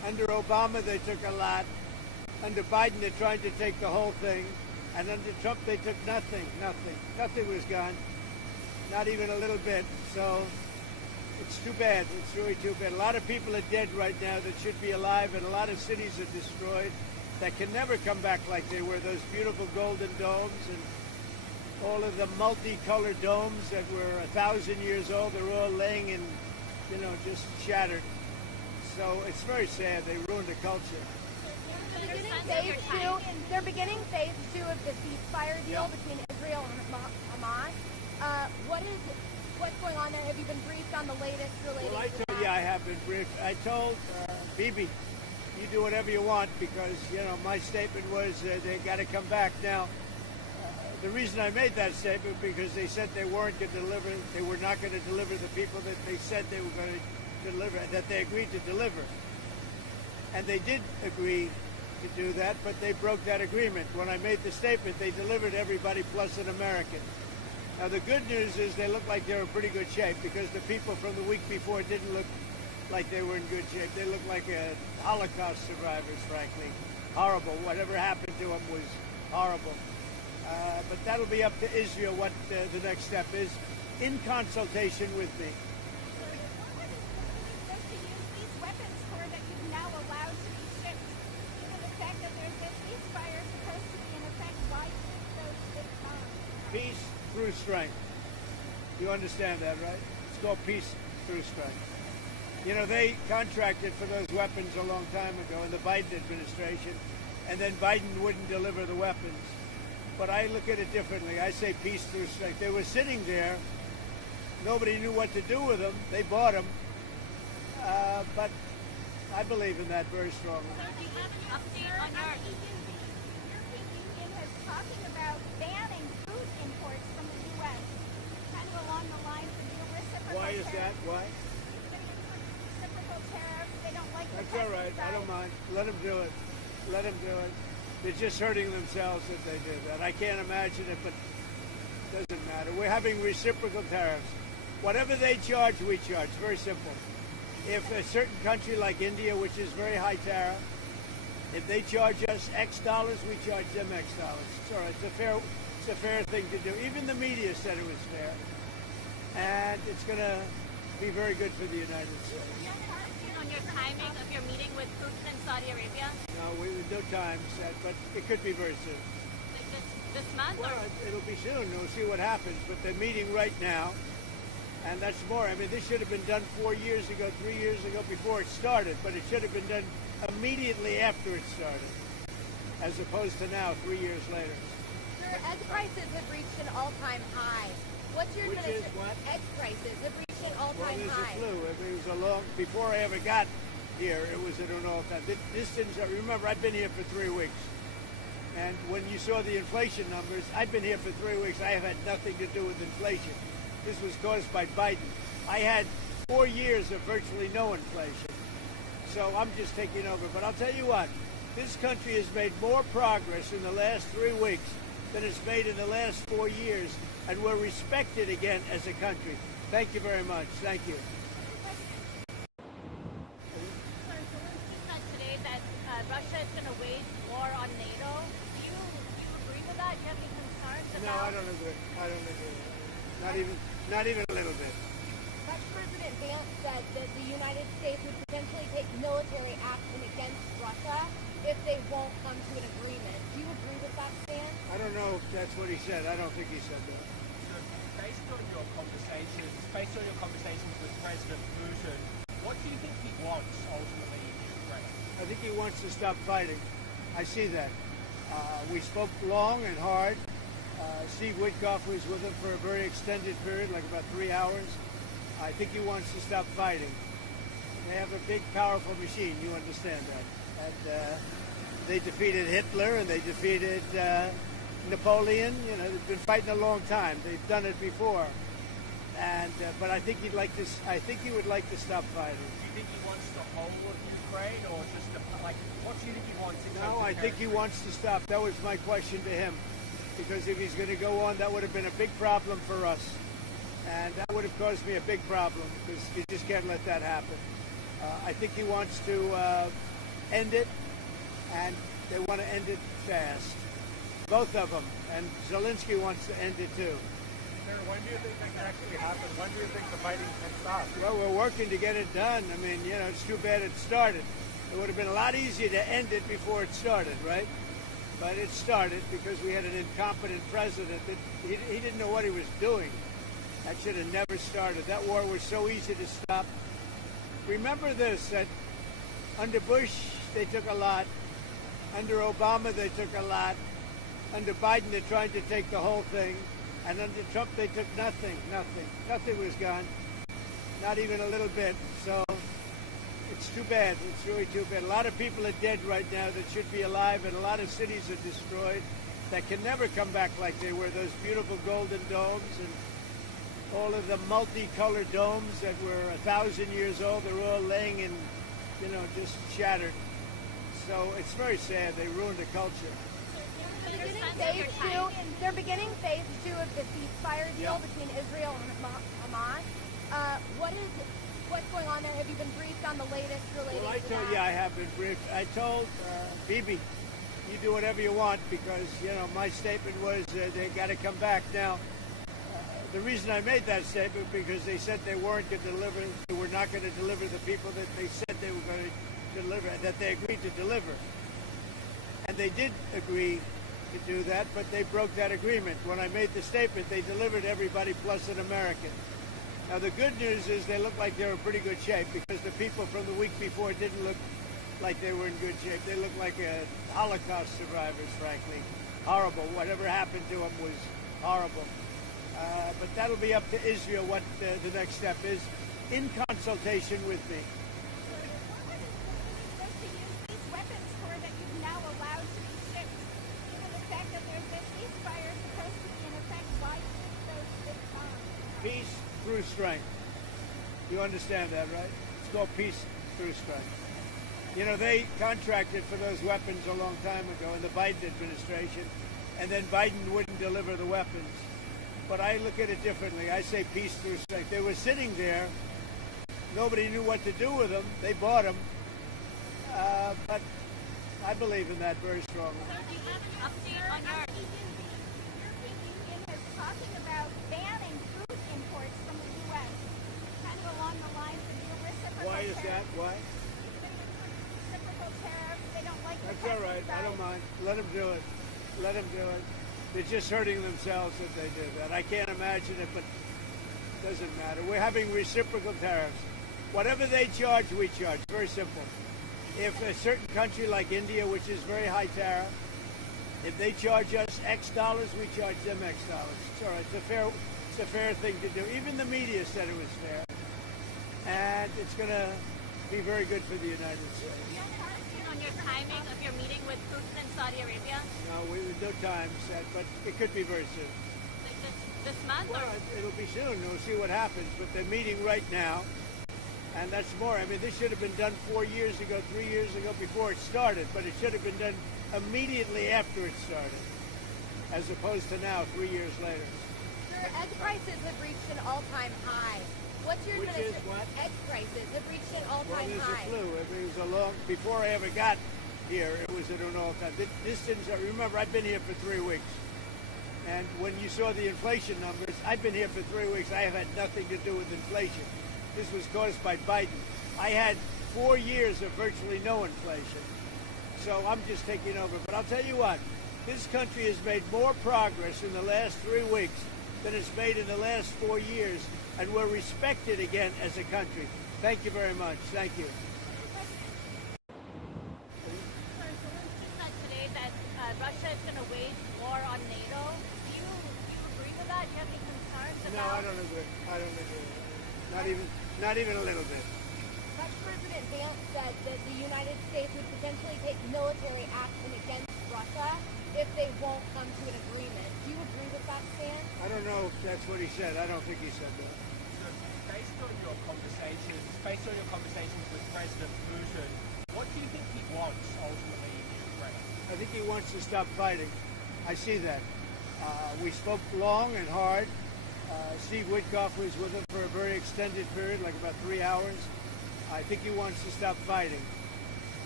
Under Obama, they took a lot. Under Biden, they're trying to take the whole thing. And under Trump, they took nothing. Nothing was gone. Not even a little bit. So it's too bad. It's really too bad. A lot of people are dead right now that should be alive, and a lot of cities are destroyed that can never come back like they were. Those beautiful golden domes and all of the multicolored domes that were 1,000 years old, they're all laying in, just shattered. So it's very sad. They ruined the culture. They're beginning phase two of the ceasefire deal between Israel and Hamas. What's going on there? Have you been briefed on the latest related to that? Yeah, I have been briefed. I told Bibi, you do whatever you want because, my statement was they got to come back. Now, the reason I made that statement because they said they weren't going to deliver, they were not going to deliver the people that they said they were going to deliver, that they agreed to deliver. And they did agree to do that, but they broke that agreement. When I made the statement, they delivered everybody plus an American. Now, the good news is they look like they're in pretty good shape because the people from the week before didn't look like they were in good shape. They looked like Holocaust survivors, frankly. Horrible. Whatever happened to them was horrible. But that'll be up to Israel what the next step is in consultation with me. Peace through strength. You understand that, right? It's called peace through strength. They contracted for those weapons a long time ago in the Biden administration, and then Biden wouldn't deliver the weapons. But I look at it differently. I say peace through strength. They were sitting there. Nobody knew what to do with them. They bought them. But I believe in that very strongly. Do you have any update on your... European Union is talking about banning food imports from the U.S. kind of along the lines of reciprocal Why is that? tariffs. Why? Reciprocal tariffs. They don't like That's all right. I don't mind. Let them do it. Let them do it. They're just hurting themselves if they do that. I can't imagine it, but it doesn't matter. We're having reciprocal tariffs. Whatever they charge, we charge. Very simple. If a certain country like India, which is very high tariff, if they charge us X dollars, we charge them X dollars. It's all right. It's a fair thing to do. Even the media said it was fair. And it's going to be very good for the United States. On your timing of your meeting with Putin in Saudi Arabia? No, no time set, but it could be very soon. This month? Well, it'll be soon. We'll see what happens. But they're meeting right now, and that's more. I mean, this should have been done 4 years ago, 3 years ago, before it started, but it should have been done immediately after it started, as opposed to now, 3 years later. Sir, egg prices have reached an all-time high. What's your Which is what? Egg prices have reached an all-time Well, high. there's a flu. I mean, it was a long, before I ever got here, it was at an all-time. This didn't, remember, I've been here for 3 weeks. And when you saw the inflation numbers, I've been here for 3 weeks. I have had nothing to do with inflation. This was caused by Biden. I had 4 years of virtually no inflation. So I'm just taking over. But I'll tell you what, this country has made more progress in the last 3 weeks than it's made in the last 4 years. And we're respected again as a country. Thank you very much. Thank you. Zelensky said today that Russia is going to wage war on NATO. Do you agree with that? Do you have any concerns about... No, I don't agree. I don't agree. Not even a little bit. Russian President Vladimir said that the United States would potentially take military action against Russia if they won't come to an agreement. Do you agree with that stance? I don't know if that's what he said. I don't think he said that. So based on your conversations with President Putin, what do you think he wants ultimately in Ukraine? I think he wants to stop fighting. I see that. We spoke long and hard. Steve Witkoff was with him for a very extended period, like about 3 hours. I think he wants to stop fighting. They have a big, powerful machine. You understand that. And they defeated Hitler and they defeated Napoleon. You know, they've been fighting a long time. They've done it before. And but I think he'd like to. I think he would like to stop fighting. Do you think he wants the whole of Ukraine, or just what do you think he wants? No, I think he wants to stop. That was my question to him, because if he's going to go on, that would have been a big problem for us, and that would have caused me a big problem because you just can't let that happen. I think he wants to end it, and they want to end it fast. Both of them. And Zelensky wants to end it too. Sir, when do you think that can actually happen? When do you think the fighting can stop? Well, we're working to get it done. I mean, it's too bad it started. It would have been a lot easier to end it before it started, right? But it started because we had an incompetent president that he didn't know what he was doing. That should have never started. That war was so easy to stop. Remember this, that under Bush, they took a lot. Under Obama, they took a lot. Under Biden, they're trying to take the whole thing. And under Trump, they took nothing. Nothing was gone. Not even a little bit. So it's too bad. It's really too bad. A lot of people are dead right now that should be alive, and a lot of cities are destroyed that can never come back like they were. Those beautiful golden domes and all of the multicolored domes that were 1,000 years old, they're all laying in, just shattered. So it's very sad. They ruined the culture. They're beginning phase 2 of the ceasefire deal between Israel and Hamas. What's going on there? Have you been briefed on the latest related to that? Yeah, I have been briefed. I told Bibi, you do whatever you want because, my statement was they got to come back. Now, the reason I made that statement because they said they weren't going to deliver, they were not going to deliver the people that they said they were going to deliver, that they agreed to deliver. And they did agree to do that, but they broke that agreement. When I made the statement, they delivered everybody plus an American. Now, the good news is they look like they're in pretty good shape because the people from the week before didn't look like they were in good shape. They looked like Holocaust survivors, frankly. Horrible. Whatever happened to them was horrible. But that'll be up to Israel what the next step is in consultation with me. Peace through strength. You understand that, right? It's called peace through strength. They contracted for those weapons a long time ago in the Biden administration, and then Biden wouldn't deliver the weapons. But I look at it differently. I say peace through strength. They were sitting there. Nobody knew what to do with them. They bought them. But I believe in that very strongly. Update on your... talking about banning food imports from the U.S. kind of along the lines of your reciprocal Why is tariffs. that? Why? Reciprocal tariffs. They don't like That's all right. I don't mind. Let them do it. Let them do it. They're just hurting themselves if they do that. I can't imagine it, but it doesn't matter. We're having reciprocal tariffs. Whatever they charge, we charge. Very simple. If a certain country like India, which is very high tariff, if they charge us X dollars, we charge them X dollars. It's all right. It's a fair thing to do. Even the media said it was fair. And it's going to be very good for the United States. On your timing of your meeting with Putin in Saudi Arabia? No, there's no time set, but it could be very soon. Like this month? Well, it'll be soon. We'll see what happens. But they're meeting right now. And that's more. I mean, this should have been done 4 years ago, 3 years ago, before it started. But it should have been done immediately after it started, as opposed to now, 3 years later. Sir, egg prices have reached an all-time high. What's your Which is what? Egg prices have reached an Well, all-time there's high. a flu. I mean, it was a long, before I ever got here, it was at an all-time. This didn't start. Remember, I've been here for 3 weeks. And when you saw the inflation numbers, I've been here for 3 weeks. I have had nothing to do with inflation. This was caused by Biden. I had 4 years of virtually no inflation. So I'm just taking over. But I'll tell you what, this country has made more progress in the last 3 weeks than it's made in the last 4 years. And we're respected again as a country. Thank you very much. Thank you. Zelensky said today that Russia is going to wage war on NATO. Do you agree with that? Do you have any concerns about... No, I don't agree. I don't agree. Not even a little bit. Russian President Vladimir said that the United States would potentially take military action against Russia if they won't come to an agreement. Do you agree with that stance? I don't know if that's what he said. I don't think he said that. Based on your conversations with President Putin, what do you think he wants ultimately in Ukraine? I think he wants to stop fighting. I see that. We spoke long and hard. Steve Witkoff was with him for a very extended period, like about 3 hours. I think he wants to stop fighting.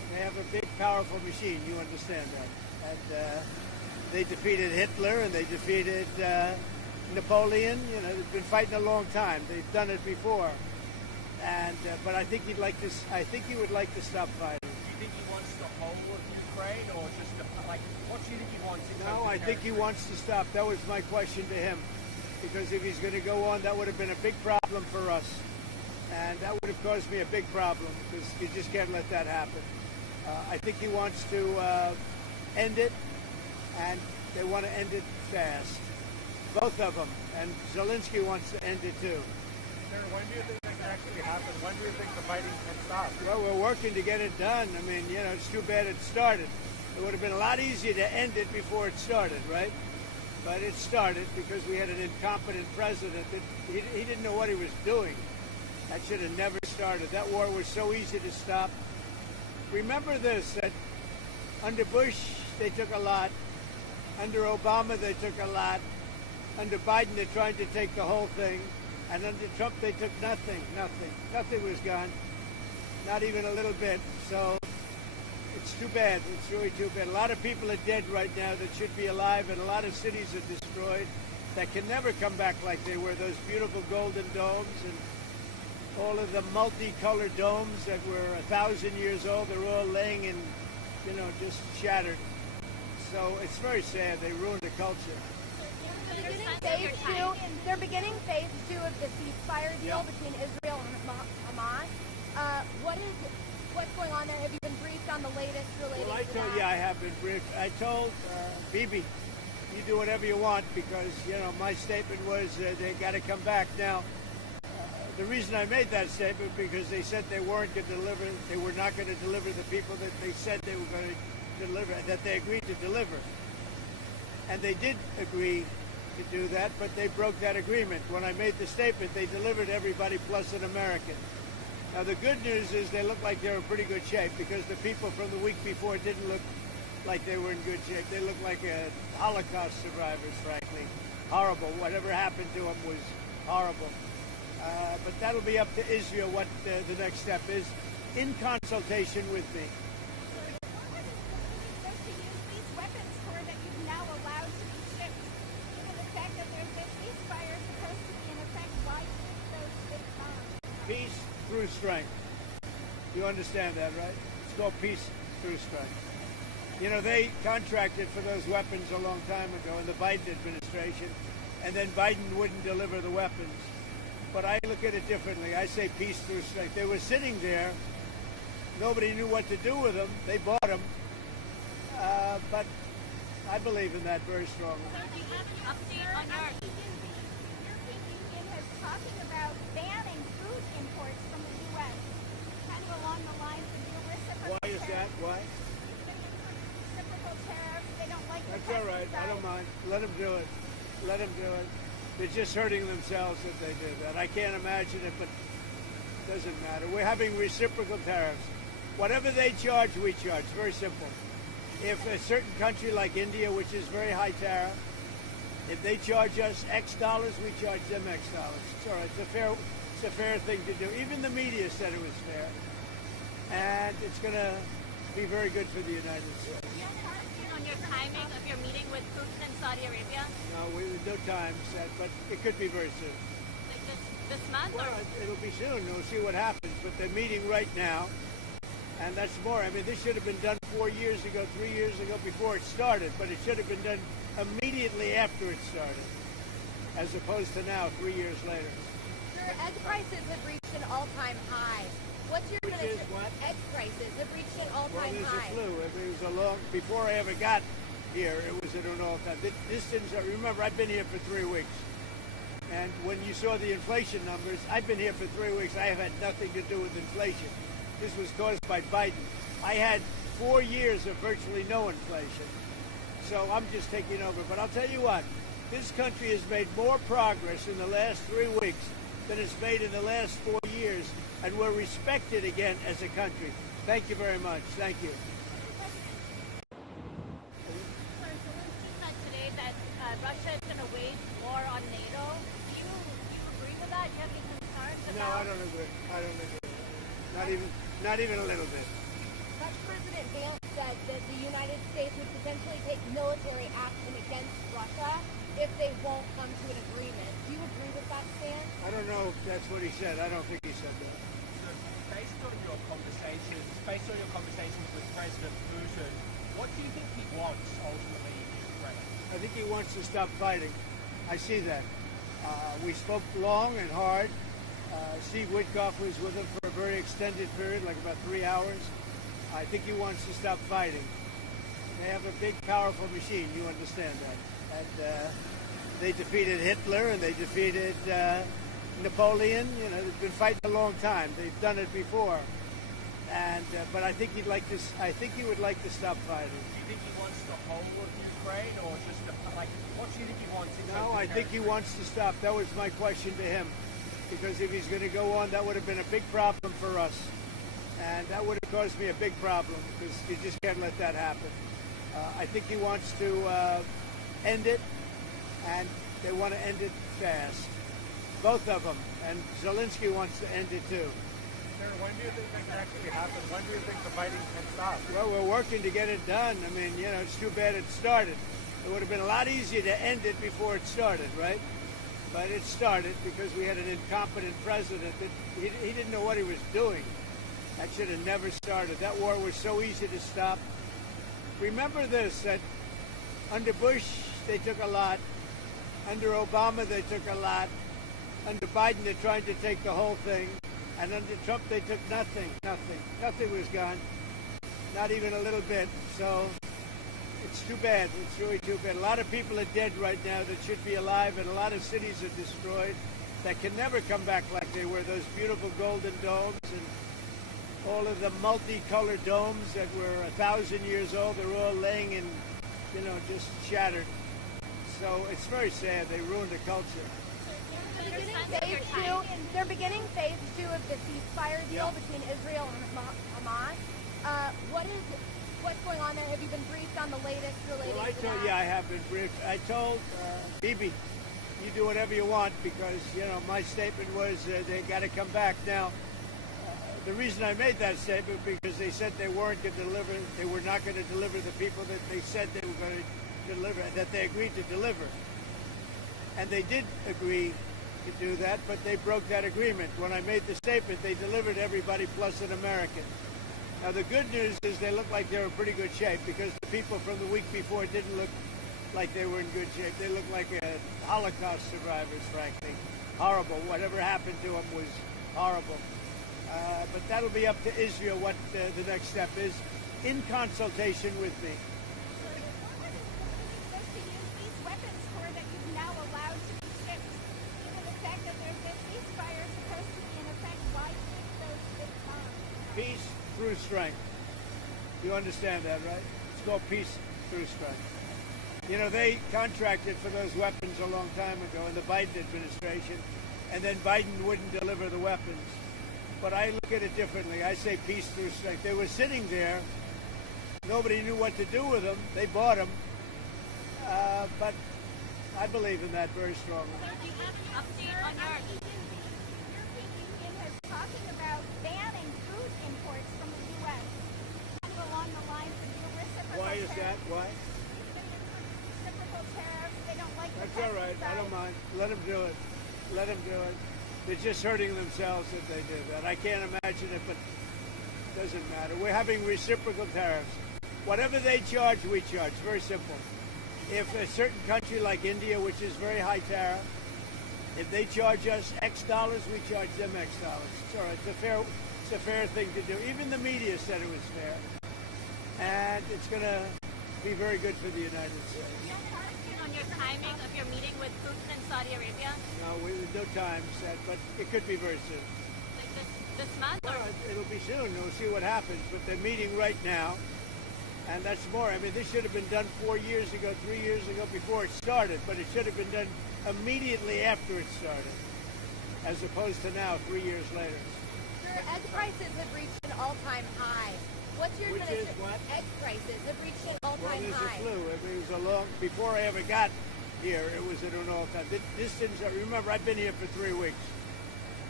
They have a big, powerful machine. You understand that? And they defeated Hitler and they defeated Napoleon. You know, they've been fighting a long time. They've done it before. And but I think he'd like to. I think he would like to stop fighting. Do you think he wants the whole of Ukraine, or just like what do you think he wants? No, I think he wants to stop. That was my question to him, because if he's going to go on, that would have been a big problem for us, and that would have caused me a big problem because you just can't let that happen. I think he wants to end it, and they want to end it fast, both of them. And Zelensky wants to end it too. Sir, when do you think this can actually happen? When do you think the fighting can stop? Well, we're working to get it done. I mean, you know, it's too bad it started. It would have been a lot easier to end it before it started, right? But it started because we had an incompetent president that he didn't know what he was doing. That should have never started. That war was so easy to stop. Remember this, that under Bush, they took a lot. Under Obama, they took a lot. Under Biden, they tried to take the whole thing. And under Trump, they took nothing. Nothing was gone. Not even a little bit. So it's too bad. It's really too bad. A lot of people are dead right now that should be alive, and a lot of cities are destroyed that can never come back like they were. Those beautiful golden domes and all of the multicolored domes that were 1,000 years old, they're all laying in, you know, just shattered. So it's very sad. They ruined the culture. They're beginning phase 2 of the ceasefire deal between Israel and Hamas. What's going on there? Have you been briefed on the latest related Well, I to told that? you I have been briefed. I told Bibi, you do whatever you want because, you know, my statement was they got to come back. Now, the reason I made that statement because they said they weren't going to deliver, they were not going to deliver the people that they said they were going to deliver, that they agreed to deliver. And they did agree to do that, but they broke that agreement. When I made the statement, they delivered everybody plus an American. Now, the good news is they look like they're in pretty good shape because the people from the week before didn't look like they were in good shape. They looked like Holocaust survivors, frankly. Horrible. Whatever happened to them was horrible. But that'll be up to Israel what the next step is in consultation with me. Peace through strength. You understand that, right? It's called peace through strength. You know, they contracted for those weapons a long time ago in the Biden administration, and then Biden wouldn't deliver the weapons. But I look at it differently. I say peace through strength. They were sitting there. Nobody knew what to do with them. They bought them. But I believe in that very strongly. Update on your... European Union is talking about banning food imports from the U.S. Kind of along the lines of your reciprocal Why is that? Why? Reciprocal tariffs. They don't like That's all right. I don't mind. Let them do it. Let them do it. They're just hurting themselves if they do that. I can't imagine it, but it doesn't matter. We're having reciprocal tariffs. Whatever they charge, we charge. Very simple. If a certain country like India, which is very high tariff, if they charge us X dollars, we charge them X dollars. It's all right. It's a fair thing to do. Even the media said it was fair. And it's going to be very good for the United States. On your timing of your meeting with Putin in Saudi Arabia? No, no time set, but it could be very soon. Like this month? Well, Or? it'll be soon. We'll see what happens. But they're meeting right now, and that's more. I mean, this should have been done 4 years ago, 3 years ago, before it started. But it should have been done immediately after it started, as opposed to now, 3 years later. Sir, egg prices have reached an all-time high. What's your Which is what? egg prices have reached an Well, all-time there's high? a flu. I mean, it was a long. Before I ever got here, it was at an all-time. This didn't. Remember, I've been here for 3 weeks. And when you saw the inflation numbers, I've been here for 3 weeks. I have had nothing to do with inflation. This was caused by Biden. I had 4 years of virtually no inflation. So I'm just taking over. But I'll tell you what, this country has made more progress in the last 3 weeks than it's made in the last 4 years. And we're respected again as a country. Thank you very much. Thank you. Zelensky said today that Russia is going to wage war on NATO. Do you agree with that? Do you have any concerns about? No, I don't agree. I don't agree. Not even a little bit. Russian President said that the United States would potentially take military action against Russia if they won't come to an agreement. Do you agree with that stance? I don't know if that's what he said. I don't think he said that. So based on your conversations with President Putin, what do you think he wants ultimately in Ukraine? I think he wants to stop fighting. I see that. We spoke long and hard. Steve Witkoff was with him for a very extended period, like about 3 hours. I think he wants to stop fighting. They have a big, powerful machine. You understand that. And they defeated Hitler and they defeated Napoleon. You know, they've been fighting a long time. They've done it before. And but I think he'd like to. I think he would like to stop fighting. Do you think he wants the whole of Ukraine, or just what do you think he wants? No, I think he wants to stop. That was my question to him, because if he's going to go on, that would have been a big problem for us, and that would have caused me a big problem because you just can't let that happen. I think he wants to end it, and they want to end it fast. Both of them, and Zelensky wants to end it too. Sir, when do you think that can actually happen? When do you think the fighting can stop? Well, we're working to get it done. I mean, you know, it's too bad it started. It would have been a lot easier to end it before it started, right? But it started because we had an incompetent president that he didn't know what he was doing. That should have never started. That war was so easy to stop. Remember this, that under Bush, they took a lot. Under Obama, they took a lot. Under Biden, they're trying to take the whole thing. And under Trump, they took nothing. Nothing was gone. Not even a little bit. So it's too bad. It's really too bad. A lot of people are dead right now that should be alive, and a lot of cities are destroyed that can never come back like they were. Those beautiful golden domes and all of the multicolored domes that were 1,000 years old, they're all laying in, you know, just shattered. So it's very sad. They ruined the culture. They're beginning phase 2 of the ceasefire deal between Israel and Hamas. What's going on there? Have you been briefed on the latest related to that? Yeah, I have been briefed. I told Bibi, you do whatever you want, because, you know, my statement was they got to come back. Now, the reason I made that statement because they said they weren't going to deliver, they were not going to deliver the people that they said they were going to deliver, that they agreed to deliver. And they did agree to do that, but they broke that agreement. When I made the statement, they delivered everybody plus an American. Now, the good news is they look like they're in pretty good shape, because the people from the week before didn't look like they were in good shape. They looked like Holocaust survivors, frankly. Horrible. Whatever happened to them was horrible. But that'll be up to Israel what the next step is, in consultation with me. Peace through strength. You understand that, right? It's called peace through strength. You know, they contracted for those weapons a long time ago in the Biden administration, and then Biden wouldn't deliver the weapons. But I look at it differently. I say peace through strength. They were sitting there. Nobody knew what to do with them. They bought them. But I believe in that very strongly. Update on your... talking about banning food imports from the U.S. kind of along the lines of the reciprocal Why is that? Why? Reciprocal tariffs. They don't like That's all right. I don't mind. Let them do it. Let them do it. They're just hurting themselves if they do that. I can't imagine it, but it doesn't matter. We're having reciprocal tariffs. Whatever they charge, we charge. Very simple. If a certain country like India, which is very high tariff, if they charge us X dollars, we charge them X dollars. It's all right. It's a fair thing to do. Even the media said it was fair. And it's going to be very good for the United States. On your timing of your meeting with Putin in Saudi Arabia? No, no time set, but it could be very soon. Like this month? Or? It'll be soon. We'll see what happens. But they're meeting right now. And that's more. I mean, this should have been done 4 years ago, 3 years ago, before it started. But it should have been done immediately after it started, as opposed to now, 3 years later. Sir, egg prices have reached an all-time high. What's your Which is what? Egg prices have reached an all-time Well, high. there's a flu. I mean, it was a long, before I ever got here, it was at an all-time. This didn't, remember, I've been here for 3 weeks.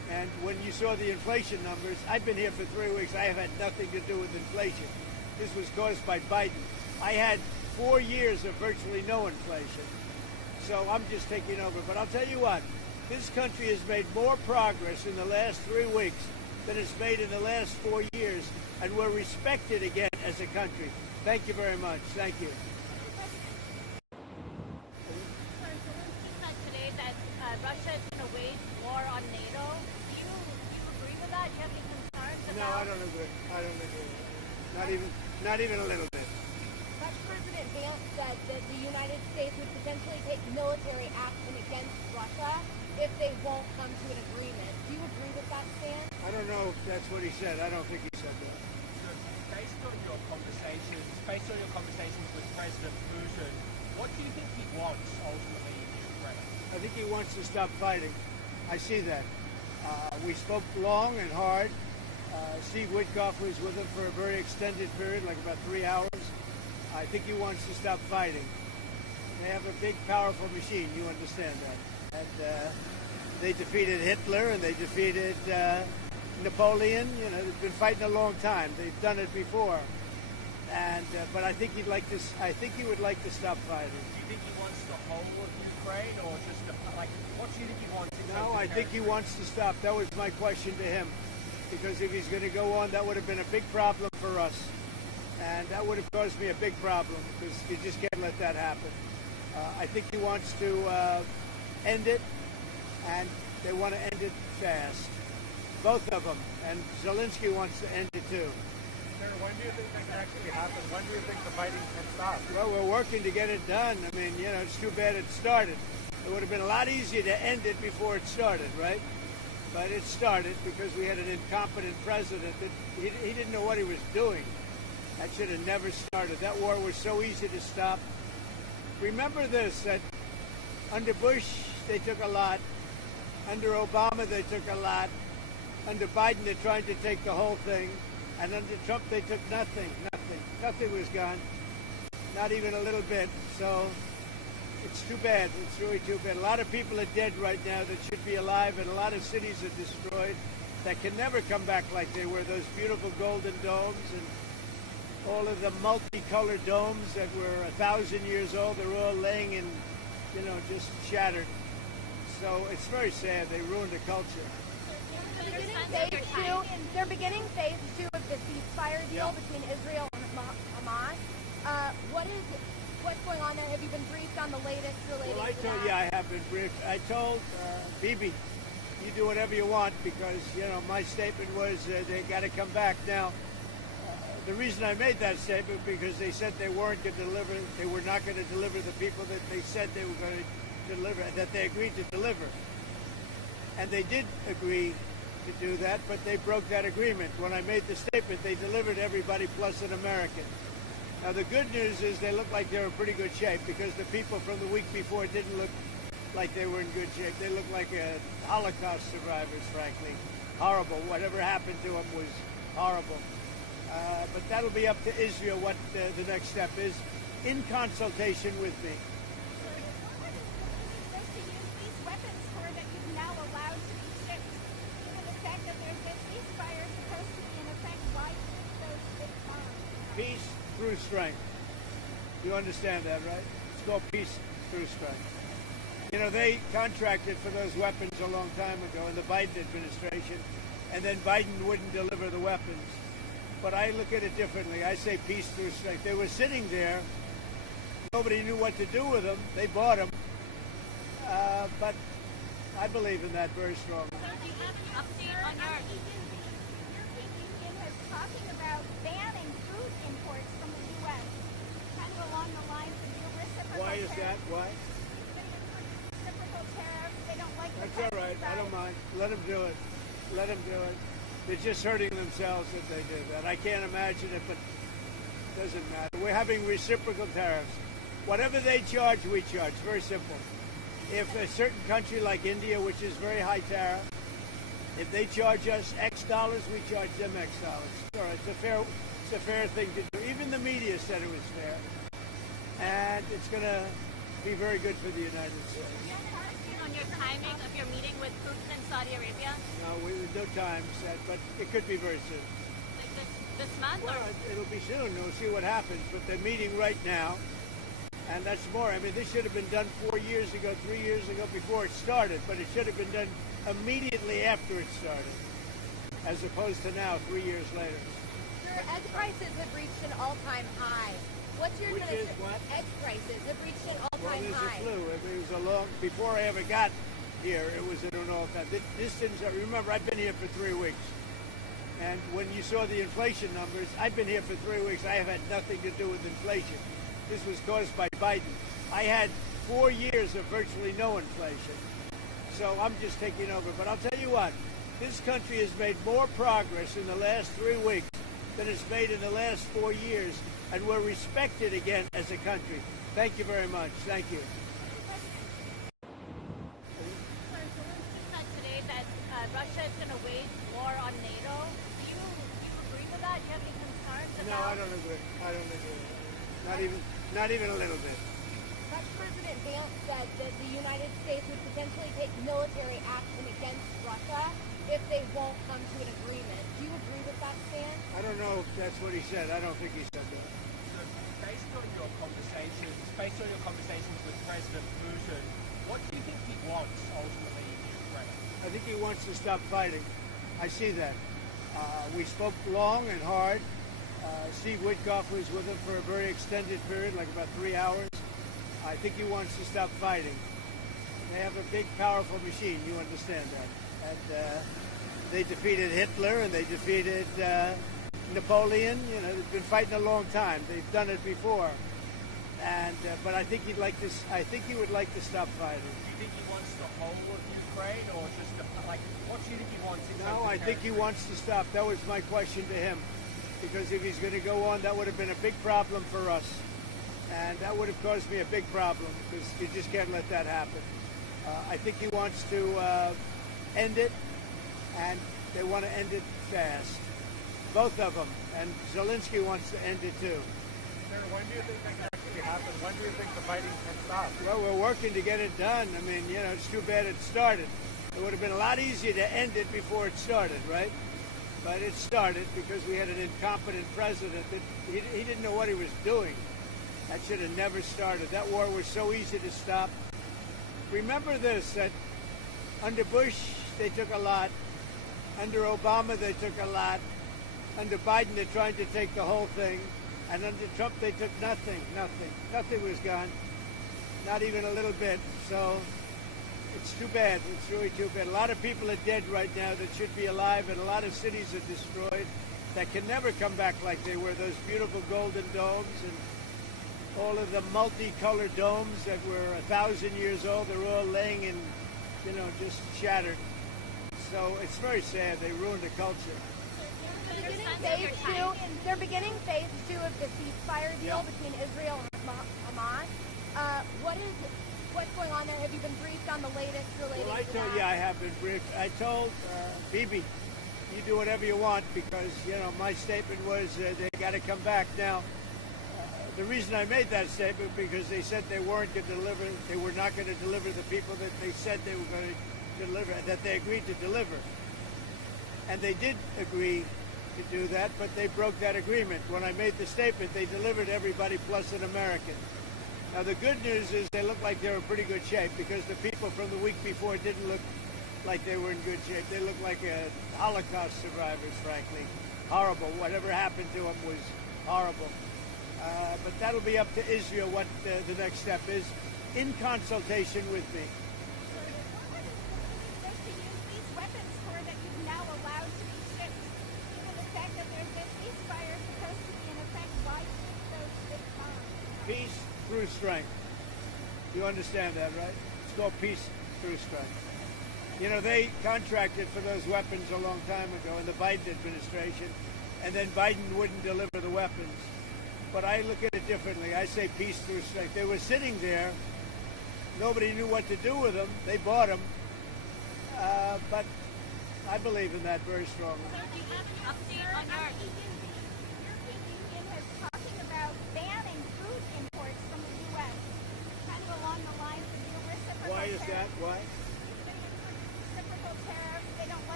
And when you saw the inflation numbers, I've been here for 3 weeks. I have had nothing to do with inflation. This was caused by Biden. I had 4 years of virtually no inflation. So I'm just taking over. But I'll tell you what, this country has made more progress in the last 3 weeks than it's made in the last 4 years. And we're respected again as a country. Thank you very much. Thank you. Zelensky said today that Russia is going to wage war on NATO. Do you agree with that? Do you have any concerns about? No, I don't agree. I don't agree. Not even a little bit. Russian President Vance said that the United States would potentially take military action against Russia if they won't come to an agreement. Do you agree with that stance? I don't know if that's what he said. I don't think he said that. Based on your conversations with President Putin, what do you think he wants ultimately in Ukraine? I think he wants to stop fighting. I see that. We spoke long and hard. Steve Witkoff was with him for a very extended period, like about 3 hours. I think he wants to stop fighting. They have a big, powerful machine. You understand that. And they defeated Hitler and they defeated Napoleon. You know, they've been fighting a long time. They've done it before. And but I think he'd like to. I think he would like to stop fighting. Do you think he wants the whole of Ukraine, or just what do you think he wants? No, I think he wants to stop. That was my question to him, because if he's going to go on, that would have been a big problem for us, and that would have caused me a big problem because you just can't let that happen. I think he wants to end it, and they want to end it fast, both of them. And Zelensky wants to end it too. Sir, when do you think that can actually happen? When do you think the fighting can stop? Well, we're working to get it done. I mean, you know, it's too bad it started. It would have been a lot easier to end it before it started, right? But it started because we had an incompetent president that he didn't know what he was doing. That should have never started. That war was so easy to stop. Remember this, that under Bush, they took a lot. Under Obama, they took a lot. Under Biden, they're trying to take the whole thing. And under Trump, they took nothing. Nothing was gone. Not even a little bit. So it's too bad. It's really too bad. A lot of people are dead right now that should be alive, and a lot of cities are destroyed that can never come back like they were. Those beautiful golden domes and all of the multicolored domes that were 1,000 years old, they're all laying in, you know, just shattered. So it's very sad. They ruined the culture. They're beginning phase 2 of the ceasefire deal between Israel and Hamas. What's going on there? Have you been briefed on the latest related Well, I to told that? you I have been briefed. I told Bibi, you do whatever you want because, you know, my statement was they got to come back. Now, the reason I made that statement because they said they weren't going to deliver, they were not going to deliver the people that they said they were going to deliver, that they agreed to deliver. And they did agree to do that, but they broke that agreement. When I made the statement, they delivered everybody plus an American. Now, the good news is they look like they're in pretty good shape because the people from the week before didn't look like they were in good shape. They looked like Holocaust survivors, frankly. Horrible. Whatever happened to them was horrible. But that'll be up to Israel what the next step is in consultation with me. Peace through strength. You understand that, right? It's called peace through strength. You know, they contracted for those weapons a long time ago in the Biden administration, and then Biden wouldn't deliver the weapons. But I look at it differently. I say peace through strength. They were sitting there. Nobody knew what to do with them. They bought them. But I believe in that very strongly. So do you have an update on your... European Union is talking about banning food imports from the U.S. kind of along the lines of your reciprocal Why is that? tariffs. Why? Reciprocal tariffs. They don't like the That's all right. I don't mind. Let them do it. Let them do it. They're just hurting themselves if they do that. I can't imagine it, but it doesn't matter. We're having reciprocal tariffs. Whatever they charge, we charge. Very simple. If a certain country like India, which is very high tariff, if they charge us X dollars, we charge them X dollars. All right, it's a fair thing to do. Even the media said it was fair. And it's going to be very good for the United States. On your timing of your meeting with Putin in Saudi Arabia? No, there's no time set, but it could be very soon. Like this month? Well, Or? it'll be soon. We'll see what happens. But they're meeting right now, and that's more. I mean, this should have been done 4 years ago, 3 years ago, before it started. But it should have been done immediately after it started, as opposed to now, 3 years later. Sir, egg prices have reached an all-time high. What's your Which is what? Egg prices have reached an Well, all-time there's high. a clue. I mean, it was a long. Before I ever got here, it was at an all-time. This didn't. Remember, I've been here for 3 weeks. And when you saw the inflation numbers, I've been here for 3 weeks. I have had nothing to do with inflation. This was caused by Biden. I had 4 years of virtually no inflation. So I'm just taking over. But I'll tell you what, this country has made more progress in the last 3 weeks than it's made in the last 4 years. And we're respected again as a country. Thank you very much. Thank you. Zelensky said today that Russia is going to wage war on NATO. Do you agree with that? Do you have any concerns No, about? I don't agree. I don't agree. Not even a little bit. Russian President Vladimir said that the United States would potentially take military action against Russia if they won't come to an agreement. Do you agree with that stand? I don't know if that's what he said. I don't think he said that. So based on your conversations with President Putin, what do you think he wants ultimately in Ukraine? I think he wants to stop fighting. I see that. We spoke long and hard. Steve Witkoff was with him for a very extended period, like about 3 hours. I think he wants to stop fighting. They have a big, powerful machine. You understand that. And they defeated Hitler and they defeated Napoleon. You know, they've been fighting a long time. They've done it before. And but I think he'd like to. I think he would like to stop fighting. Do you think he wants the whole of Ukraine, or just like what do you think he wants? In terms No, of I think he territory? wants to stop. That was my question to him. Because if he's going to go on, that would have been a big problem for us. And that would have caused me a big problem because you just can't let that happen. I think he wants to end it, and they want to end it fast. Both of them. And Zelensky wants to end it too. Sir, when do you think that can actually happen? When do you think the fighting can stop? Well, we're working to get it done. I mean, you know, it's too bad it started. It would have been a lot easier to end it before it started, right? But it started because we had an incompetent president that he didn't know what he was doing. That should have never started. That war was so easy to stop. Remember this, that under Bush, they took a lot. Under Obama, they took a lot. Under Biden, they're trying to take the whole thing. And under Trump, they took nothing. Nothing was gone. Not even a little bit. So it's too bad. It's really too bad. A lot of people are dead right now that should be alive, and a lot of cities are destroyed that can never come back like they were. Those beautiful golden domes and all of the multicolored domes that were 1,000 years old, they're all laying in, you know, just shattered. So it's very sad. They ruined the culture. They're beginning phase two of the ceasefire deal between Israel and Hamas. What's going on there? Have you been briefed on the latest related Well, I to told that? you I have been briefed. I told Bibi, you do whatever you want because, you know, my statement was they got to come back. Now, the reason I made that statement because they said they weren't going to deliver, they were not going to deliver the people that they said they were going to deliver, that they agreed to deliver. And they did agree to do that, but they broke that agreement. When I made the statement, they delivered everybody plus an American. Now, the good news is they look like they're in pretty good shape because the people from the week before didn't look like they were in good shape. They looked like Holocaust survivors, frankly. Horrible. Whatever happened to them was horrible. But that'll be up to Israel what the next step is in consultation with me. Just to use these weapons for that you've now allowed to be shipped, given the fact that there's a ceasefire supposed to be in effect, why ship those ships on? Peace through strength. You understand that, right? It's called peace through strength. You know, they contracted for those weapons a long time ago in the Biden administration, and then Biden wouldn't deliver the weapons. But I look at it differently. I say peace through strength. They were sitting there. Nobody knew what to do with them. They bought them. But I believe in that very strongly. Update on your European Union is talking about banning food imports from the U.S., kind of along the lines of your reciprocal Why is that? tariffs. Why?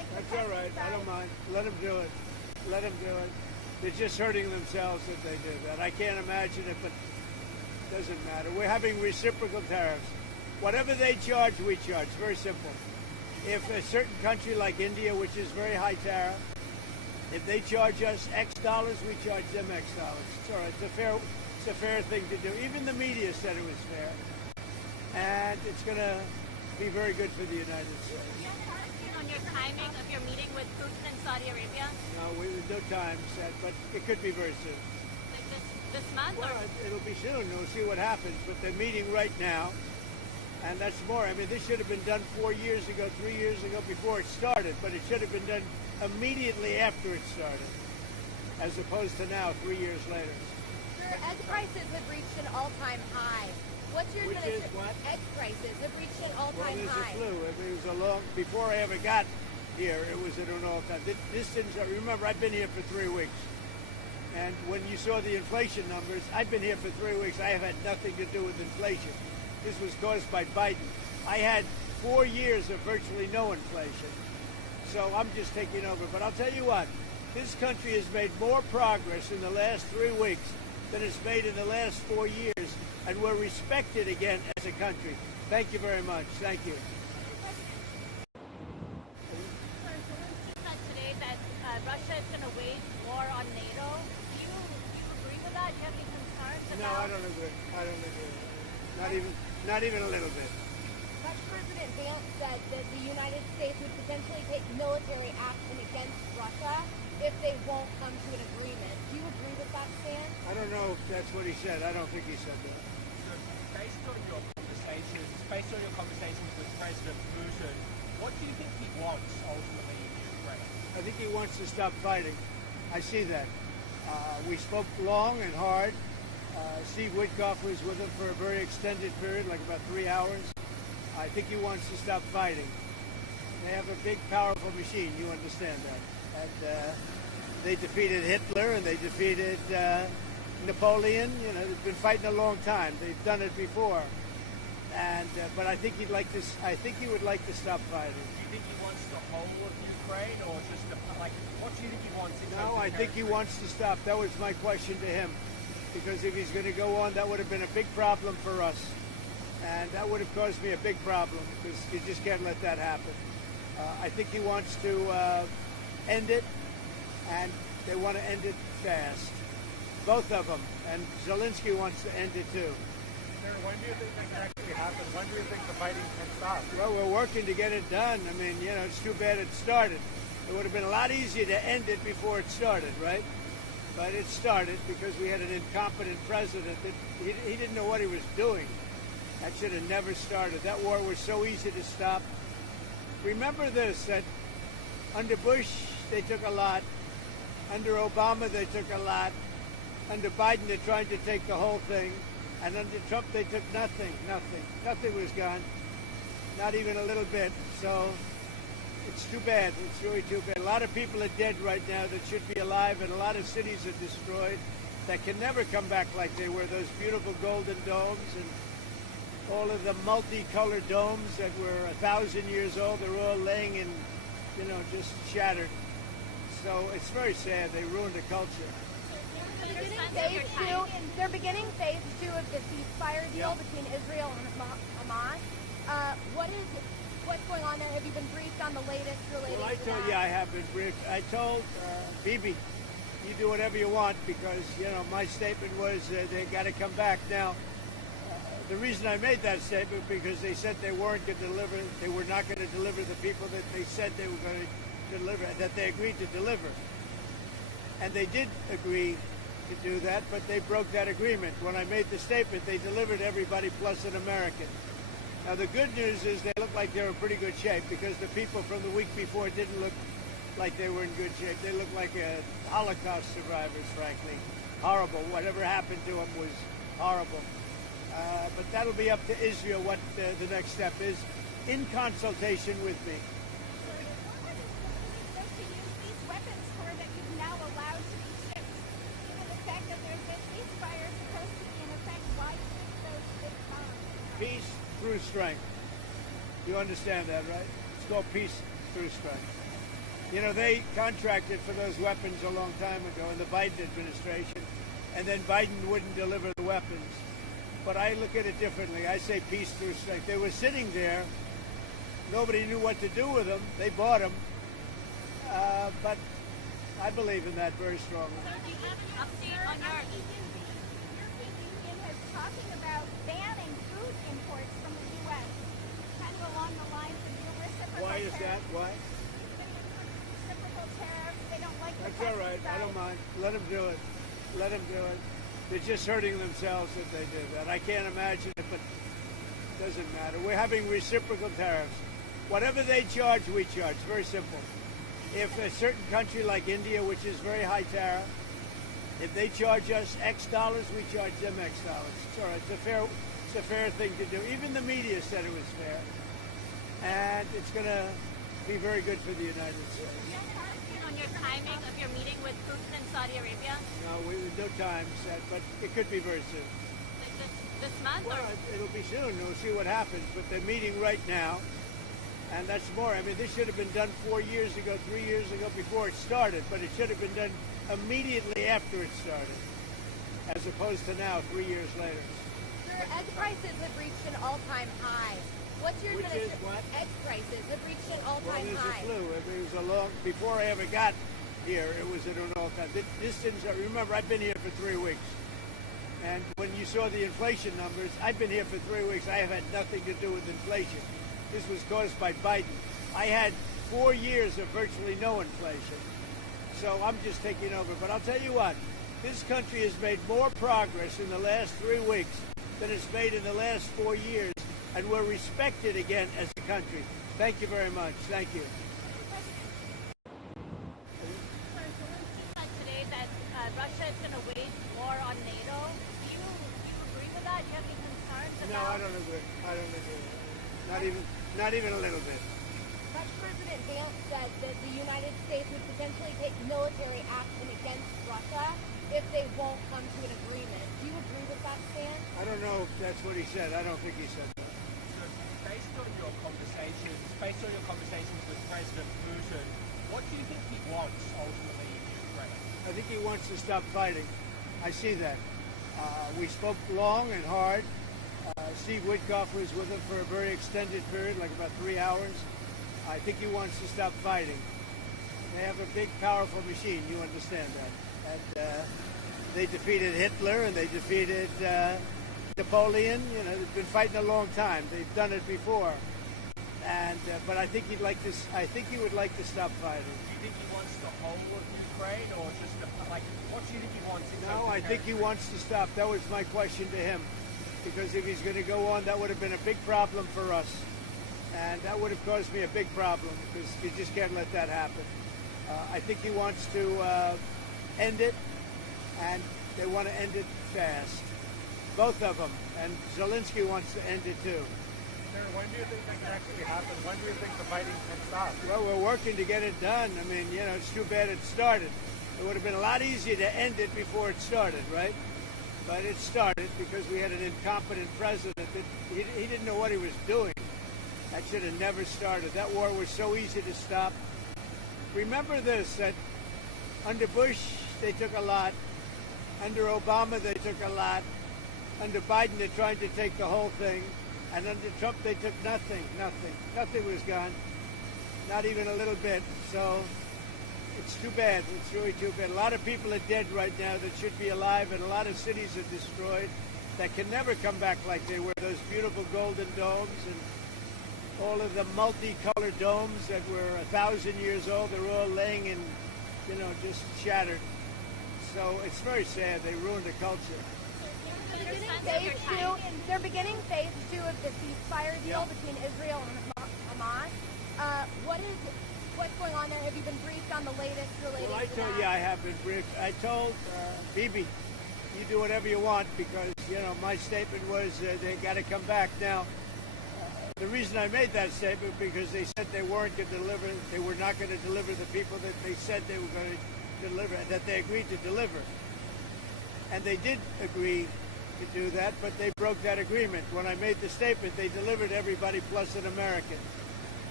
like the That's all right. I don't mind. Let them do it. Let them do it. They're just hurting themselves if they do that. I can't imagine it, but it doesn't matter. We're having reciprocal tariffs. Whatever they charge, we charge. Very simple. If a certain country like India, which is very high tariff, if they charge us X dollars, we charge them X dollars. It's all right. It's a fair thing to do. Even the media said it was fair. And it's going to be very good for the United States. On your timing of your meeting with Putin in Saudi Arabia? No, there's no time set, but it could be very soon. Like this month? Well, Or? it'll be soon. We'll see what happens. But they're meeting right now, and that's more. I mean, this should have been done 4 years ago, 3 years ago, before it started. But it should have been done immediately after it started, as opposed to now, 3 years later. Sir, egg prices have reached an all-time high. What's your Which is administration? what? Egg prices have reached an Well, all-time there's high. a flu. I mean, it was a long before I ever got here. It was at an all-time. This didn't. Remember, I've been here for 3 weeks, and when you saw the inflation numbers, I've been here for 3 weeks. I have had nothing to do with inflation. This was caused by Biden. I had 4 years of virtually no inflation, so I'm just taking over. But I'll tell you what, this country has made more progress in the last 3 weeks than it's made in the last 4 years, and we're respected again as a country. Thank you very much. Thank you. Said today that Russia is going to wage war on NATO. Do you agree with that? Do you have any concerns No, about? I don't agree. I don't agree. Not even a little bit. Russian President Vance said that the United States would potentially take military action against Russia if they won't come to an agreement. Do you agree with that stance? I don't know if that's what he said. I don't think he said that. Based on your conversations with President Putin, what do you think he wants ultimately in Ukraine? I think he wants to stop fighting. I see that. We spoke long and hard. Steve Witkoff was with him for a very extended period, like about 3 hours. I think he wants to stop fighting. They have a big, powerful machine. You understand that. And they defeated Hitler and they defeated Napoleon. You know, they've been fighting a long time. They've done it before. And but I think he'd like to. I think he would like to stop fighting. Do you think he wants the whole of Ukraine, or just what do you think he wants? No, I think he wants to stop. That was my question to him, because if he's going to go on, that would have been a big problem for us, and that would have caused me a big problem because you just can't let that happen. I think he wants to end it, and they want to end it fast. Both of them, and Zelensky wants to end it too. Sir, when do you think that can actually happen? When do you think the fighting can stop? Well, we're working to get it done. I mean, you know, it's too bad it started. It would have been a lot easier to end it before it started, right? But it started because we had an incompetent president that he didn't know what he was doing. That should have never started. That war was so easy to stop. Remember this, that under Bush, they took a lot. Under Obama, they took a lot. Under Biden, they're trying to take the whole thing. And under Trump, they took nothing. Nothing was gone. Not even a little bit. So it's too bad. It's really too bad. A lot of people are dead right now that should be alive, and a lot of cities are destroyed that can never come back like they were. Those beautiful golden domes and all of the multicolored domes that were 1,000 years old, they're all laying in, you know, just shattered. So it's very sad. They ruined the culture. They're beginning phase 2 of the ceasefire deal between Israel and Hamas. What's going on there? Have you been briefed on the latest related Well, I to told that? you I have been briefed. I told Bibi, you do whatever you want because, you know, my statement was they got to come back. Now, the reason I made that statement because they said they weren't going to deliver, they were not going to deliver the people that they said they were going to deliver, that they agreed to deliver. And they did agree to do that, but they broke that agreement. When I made the statement, they delivered everybody plus an American. Now, the good news is they look like they're in pretty good shape because the people from the week before didn't look like they were in good shape. They looked like Holocaust survivors, frankly. Horrible. Whatever happened to them was horrible. But that'll be up to Israel what the next step is in consultation with me. Peace through strength. You understand that, right? It's called peace through strength. You know, they contracted for those weapons a long time ago in the Biden administration, and then Biden wouldn't deliver the weapons. But I look at it differently. I say peace through strength. They were sitting there. Nobody knew what to do with them. They bought them. But I believe in that very strongly. Do you have an update on your... European Union is talking about banning food imports from the U.S. Kind of along the lines of your reciprocal Why is that? tariffs. Why? Reciprocal tariffs. They don't like the That's all right. I don't mind. Let them do it. Let them do it. They're just hurting themselves if they do that. I can't imagine it, but it doesn't matter. We're having reciprocal tariffs. Whatever they charge, we charge. Very simple. If a certain country like India, which is very high tariff, if they charge us X dollars, we charge them X dollars. It's all right. It's a fair thing to do. Even the media said it was fair. And it's going to be very good for the United States. On your timing of your meeting with Putin in Saudi Arabia? No, no time set, but it could be very soon. This month? Well, Or? it'll be soon. We'll see what happens. But they're meeting right now, and that's more. I mean, this should have been done 4 years ago, 3 years ago, before it started. But it should have been done immediately after it started, as opposed to now, 3 years later. Sir, egg prices have reached an all-time high. What's your Which is what? Egg prices have reached an Well, all-time there's high. a clue. It was a long. Before I ever got here, it was at an all-time. This didn't. Remember, I've been here for 3 weeks. And when you saw the inflation numbers, I've been here for 3 weeks. I have had nothing to do with inflation. This was caused by Biden. I had 4 years of virtually no inflation. So I'm just taking over. But I'll tell you what, this country has made more progress in the last 3 weeks than it's made in the last 4 years. And we're respected again as a country. Thank you very much. Thank you. Said today that Russia is going to wage war on NATO. Do you agree with that? Do you have any concerns about? No, I don't agree. I don't agree. Not even a little bit. Russian President Vladimir said that the United States would potentially take military action against Russia if they won't come to an agreement. Do you agree with that stance? I don't know if that's what he said. I don't think he said that. Based on your conversations with President Putin, what do you think he wants ultimately in Ukraine? I think he wants to stop fighting. I see that. We spoke long and hard. Steve Witkoff was with him for a very extended period, like about 3 hours. I think he wants to stop fighting. They have a big, powerful machine. You understand that. And they defeated Hitler and they defeated Napoleon. You know, they've been fighting a long time. They've done it before. And but I think he'd like to. I think he would like to stop fighting. Do you think he wants the whole of Ukraine, or just what do you think he wants? No, I think he wants to stop. That was my question to him, because if he's going to go on, that would have been a big problem for us, and that would have caused me a big problem because you just can't let that happen. I think he wants to end it, and they want to end it fast. Both of them, and Zelensky wants to end it too. Sir, when do you think that can actually happen? When do you think the fighting can stop? Well, we're working to get it done. I mean, you know, it's too bad it started. It would have been a lot easier to end it before it started, right? But it started because we had an incompetent president that he didn't know what he was doing. That should have never started. That war was so easy to stop. Remember this, that under Bush, they took a lot. Under Obama, they took a lot. Under Biden, they're trying to take the whole thing. And under Trump, they took nothing. Nothing was gone. Not even a little bit. So it's too bad. It's really too bad. A lot of people are dead right now that should be alive, and a lot of cities are destroyed that can never come back like they were. Those beautiful golden domes and all of the multicolored domes that were 1,000 years old, they're all laying in, you know, just shattered. So it's very sad. They ruined the culture. They're beginning phase 2 of the ceasefire deal between Israel and Hamas. What's going on there? Have you been briefed on the latest related Well, I to told that? you I have been briefed. I told Bibi, you do whatever you want because, you know, my statement was they got to come back. Now, the reason I made that statement because they said they weren't going to deliver, they were not going to deliver the people that they said they were going to deliver, that they agreed to deliver. And they did agree to do that, but they broke that agreement. When I made the statement, they delivered everybody plus an American.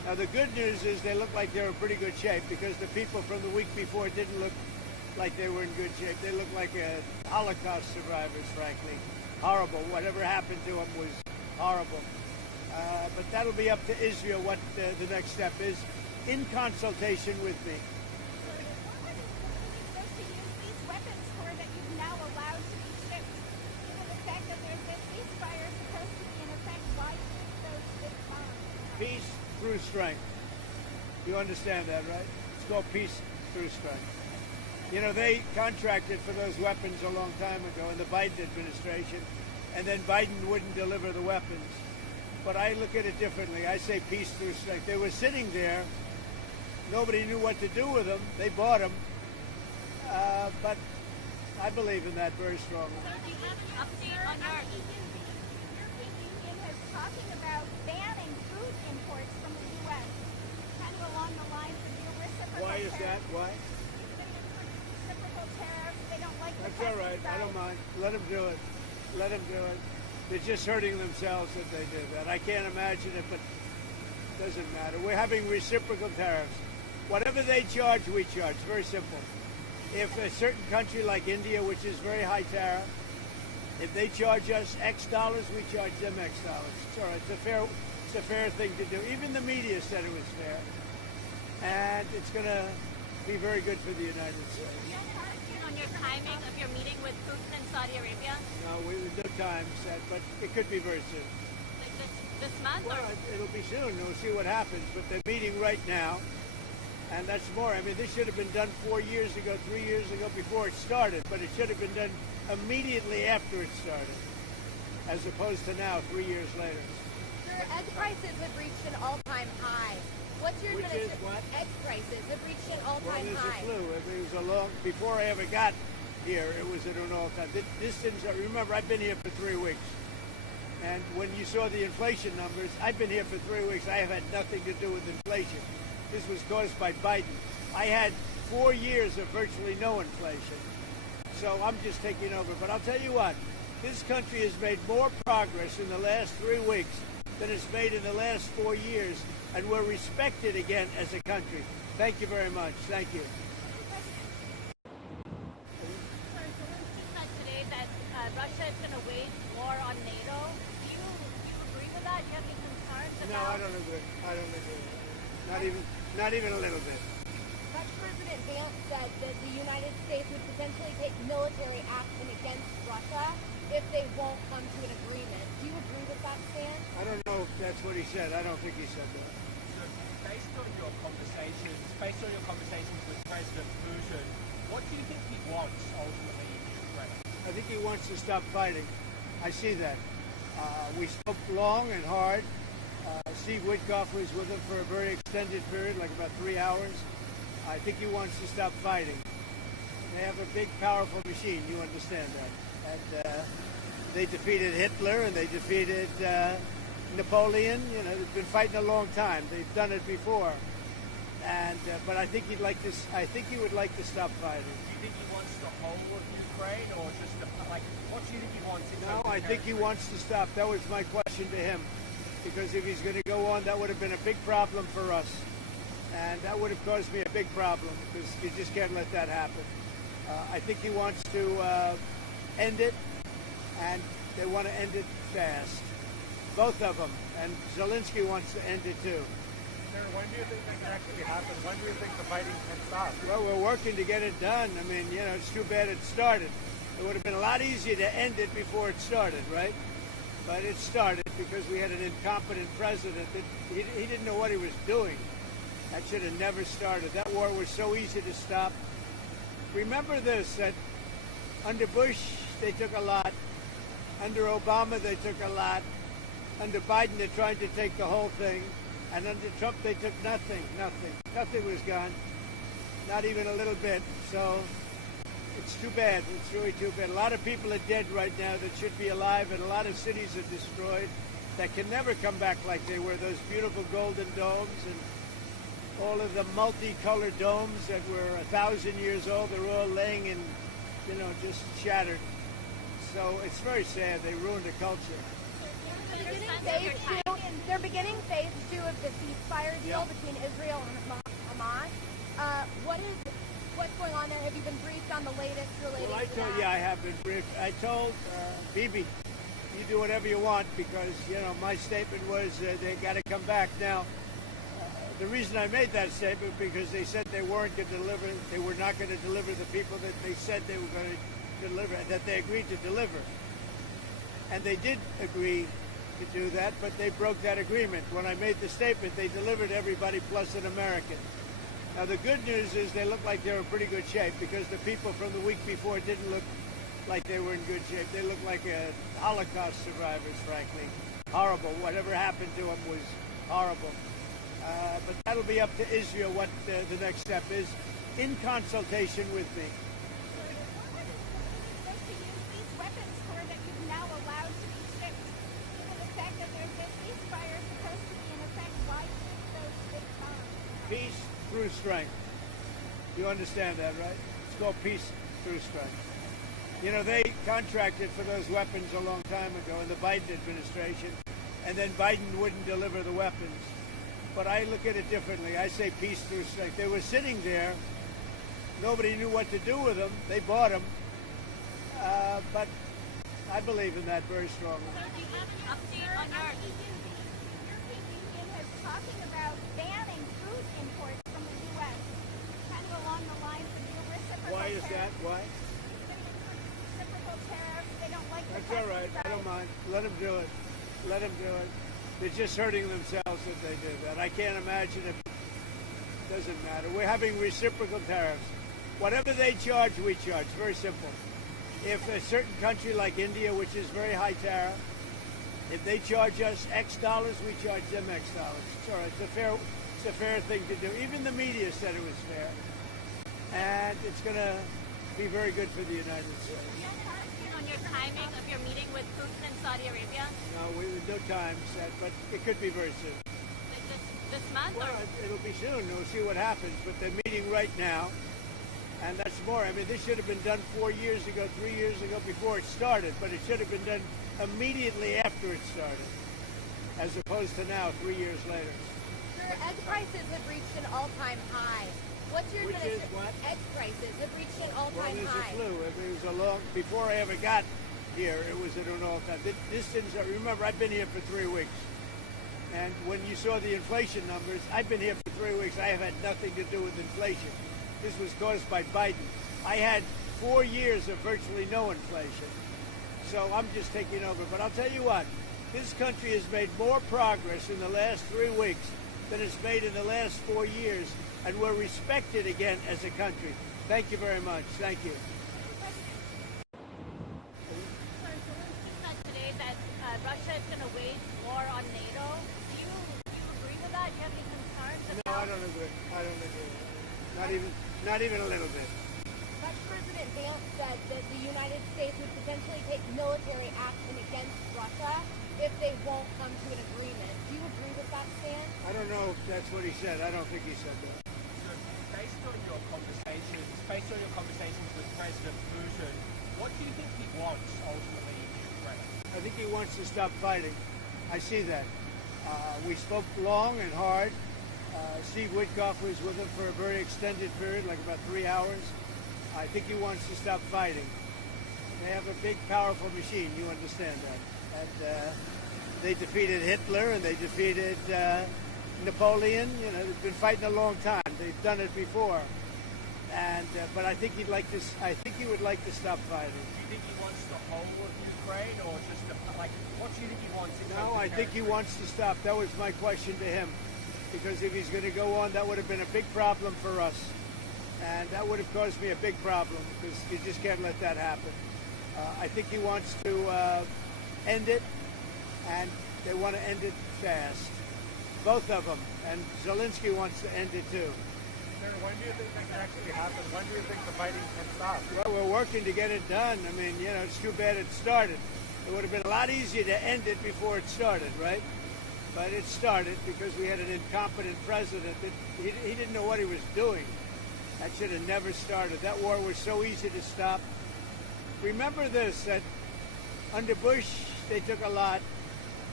Now, the good news is they look like they're in pretty good shape because the people from the week before didn't look like they were in good shape. They looked like Holocaust survivors, frankly. Horrible. Whatever happened to them was horrible. But that'll be up to Israel what the next step is, in consultation with me. Supposed to use these weapons for that you've now allowed to be shipped. Given the fact that there's this ceasefire supposed to be in effect, why ship those big bombs? Peace through strength. You understand that, right? It's called peace through strength. You know, they contracted for those weapons a long time ago in the Biden administration, and then Biden wouldn't deliver the weapons. But I look at it differently. I say peace through strength. They were sitting there. Nobody knew what to do with them. They bought them. But I believe in that very strongly. Do you have an update on The European Union is talking about banning food imports from the U.S., kind of along the lines of your reciprocal Why is that? tariffs. Why? Reciprocal tariffs, they don't like the That's all right. I don't mind. Let them do it. Let them do it. They're just hurting themselves if they do that. I can't imagine it, but it doesn't matter. We're having reciprocal tariffs. Whatever they charge, we charge. Very simple. If a certain country like India, which is very high tariff, if they charge us X dollars, we charge them X dollars. It's all right. It's a fair thing to do. Even the media said it was fair. And it's going to be very good for the United States. on your timing of your meeting with Putin in Saudi Arabia? No, we have no time set, but it could be very soon. Like this month? Well, Or? it'll be soon. We'll see what happens. But they're meeting right now, and that's more. I mean, this should have been done 4 years ago, 3 years ago, before it started. But it should have been done immediately after it started, as opposed to now, 3 years later. Sir, egg prices have reached an all-time high. What's your Which is what? Egg prices have reached an Well, all-time there's high. a flu. I mean, it was a long. Before I ever got here, it was at an all-time. This didn't. Remember, I've been here for 3 weeks. And when you saw the inflation numbers, I've been here for 3 weeks. I have had nothing to do with inflation. This was caused by Biden. I had 4 years of virtually no inflation. So I'm just taking over. But I'll tell you what, this country has made more progress in the last 3 weeks than it's made in the last 4 years. And we're respected again as a country. Thank you very much. Thank you. Zelensky said today that Russia is going to wage war on NATO. Do you agree with that? Do you have any concerns about? No, I don't agree. I don't agree. Not even a little bit. Russian President Vance said that the United States would potentially take military action against Russia if they won't come to an agreement. Do you agree with that stance? I don't know if that's what he said. I don't think he said that. Based on your conversations with President Putin, what do you think he wants ultimately in Ukraine? I think he wants to stop fighting. I see that. We spoke long and hard. Steve Witkoff was with him for a very extended period, like about 3 hours. I think he wants to stop fighting. They have a big, powerful machine. You understand that. And they defeated Hitler and they defeated Napoleon. You know, they've been fighting a long time. They've done it before. And but I think he'd like to. I think he would like to stop fighting. Do you think he wants the whole of Ukraine, or just what do you think he wants? No, I think he wants to stop. That was my question to him, because if he's going to go on, that would have been a big problem for us, and that would have caused me a big problem because you just can't let that happen. I think he wants to end it, and they want to end it fast. Both of them, and Zelensky wants to end it too. Sir, when do you think that can actually happen? When do you think the fighting can stop? Well, we're working to get it done. I mean, you know, it's too bad it started. It would have been a lot easier to end it before it started, right? But it started because we had an incompetent president that he didn't know what he was doing. That should have never started. That war was so easy to stop. Remember this, that under Bush, they took a lot. Under Obama, they took a lot. Under Biden, they're trying to take the whole thing. And under Trump, they took nothing. Nothing was gone. Not even a little bit. So it's too bad. It's really too bad. A lot of people are dead right now that should be alive, and a lot of cities are destroyed that can never come back like they were. Those beautiful golden domes and all of the multicolored domes that were 1,000 years old, they're all laying in, you know, just shattered. So it's very sad. They ruined the culture. Do you get a sense of your timing They're beginning phase 2 of the ceasefire deal between Israel and Hamas. What's going on there? Have you been briefed on the latest related to that? Yeah, I have been briefed. I told Bibi, you do whatever you want because, my statement was they got to come back. Now, the reason I made that statement because they said they weren't going to deliver, they were not going to deliver the people that they said they were going to deliver, that they agreed to deliver. And they did agree to do that, but they broke that agreement. When I made the statement, they delivered everybody plus an American. Now, the good news is they look like they're in pretty good shape because the people from the week before didn't look like they were in good shape. They looked like Holocaust survivors, frankly. Horrible. Whatever happened to them was horrible. But that'll be up to Israel what the next step is in consultation with me. Peace through strength. You understand that, right? It's called peace through strength. They contracted for those weapons a long time ago in the Biden administration, and then Biden wouldn't deliver the weapons. But I look at it differently. I say peace through strength. They were sitting there. Nobody knew what to do with them. They bought them. But I believe in that very strongly. Do you have an update on European Union is talking about banning food imports from the U.S. kind of along the lines of new reciprocal Why is that? tariffs. Why? Reciprocal tariffs. They don't like That's all right. I don't mind. Let them do it. Let them do it. They're just hurting themselves if they do that. I can't imagine if it doesn't matter. We're having reciprocal tariffs. Whatever they charge, we charge. Very simple. If a certain country like India, which is very high tariff, if they charge us X dollars, we charge them X dollars. It's all right. It's a fair thing to do. Even the media said it was fair. And it's going to be very good for the United States. on your timing of your meeting with Putin in Saudi Arabia? No, no time set, but it could be very soon. This month? Well, Or? it'll be soon. We'll see what happens. But they're meeting right now, and that's more. I mean, this should have been done 4 years ago, 3 years ago, before it started. But it should have been done immediately after it started, as opposed to now, 3 years later. Sir, egg prices have reached an all-time high. What's your Which is what? Egg prices have reached an Well, all-time there's high. a flu. I mean, it was a long. Before I ever got here, it was at an all-time. This didn't. Remember, I've been here for 3 weeks. And when you saw the inflation numbers, I've been here for 3 weeks. I have had nothing to do with inflation. This was caused by Biden. I had 4 years of virtually no inflation. So I'm just taking over. But I'll tell you what, this country has made more progress in the last 3 weeks than it's made in the last 4 years. And we're respected again as a country. Thank you very much. Thank you. Zelensky said today that Russia is going to wage war on NATO. Do you agree with that? Do you have any concerns No, about I don't agree. I don't agree. Not even a little bit. Russian President Vladimir said that the United States would potentially take military action against Russia if they won't come to an agreement. Do you agree with that stance? I don't know if that's what he said. I don't think he said that. Based on your conversations with President Putin, what do you think he wants ultimately in Ukraine? I think he wants to stop fighting. I see that. We spoke long and hard. Steve Witkoff was with him for a very extended period, like about 3 hours. I think he wants to stop fighting. They have a big, powerful machine. You understand that. And they defeated Hitler and they defeated Napoleon. You know, they've been fighting a long time. They've done it before. And but I think he'd like to. I think he would like to stop fighting. Do you think he wants the whole of Ukraine, or just what do you think he wants? No, I think he wants to stop. That was my question to him, because if he's going to go on, that would have been a big problem for us, and that would have caused me a big problem because you just can't let that happen. I think he wants to end it, and they want to end it fast. Both of them, and Zelensky wants to end it too. When do you think that can actually happen? When do you think the fighting can stop? Well, we're working to get it done. I mean, you know, it's too bad it started. It would have been a lot easier to end it before it started, right? But it started because we had an incompetent president that he didn't know what he was doing. That should have never started. That war was so easy to stop. Remember this, that under Bush, they took a lot.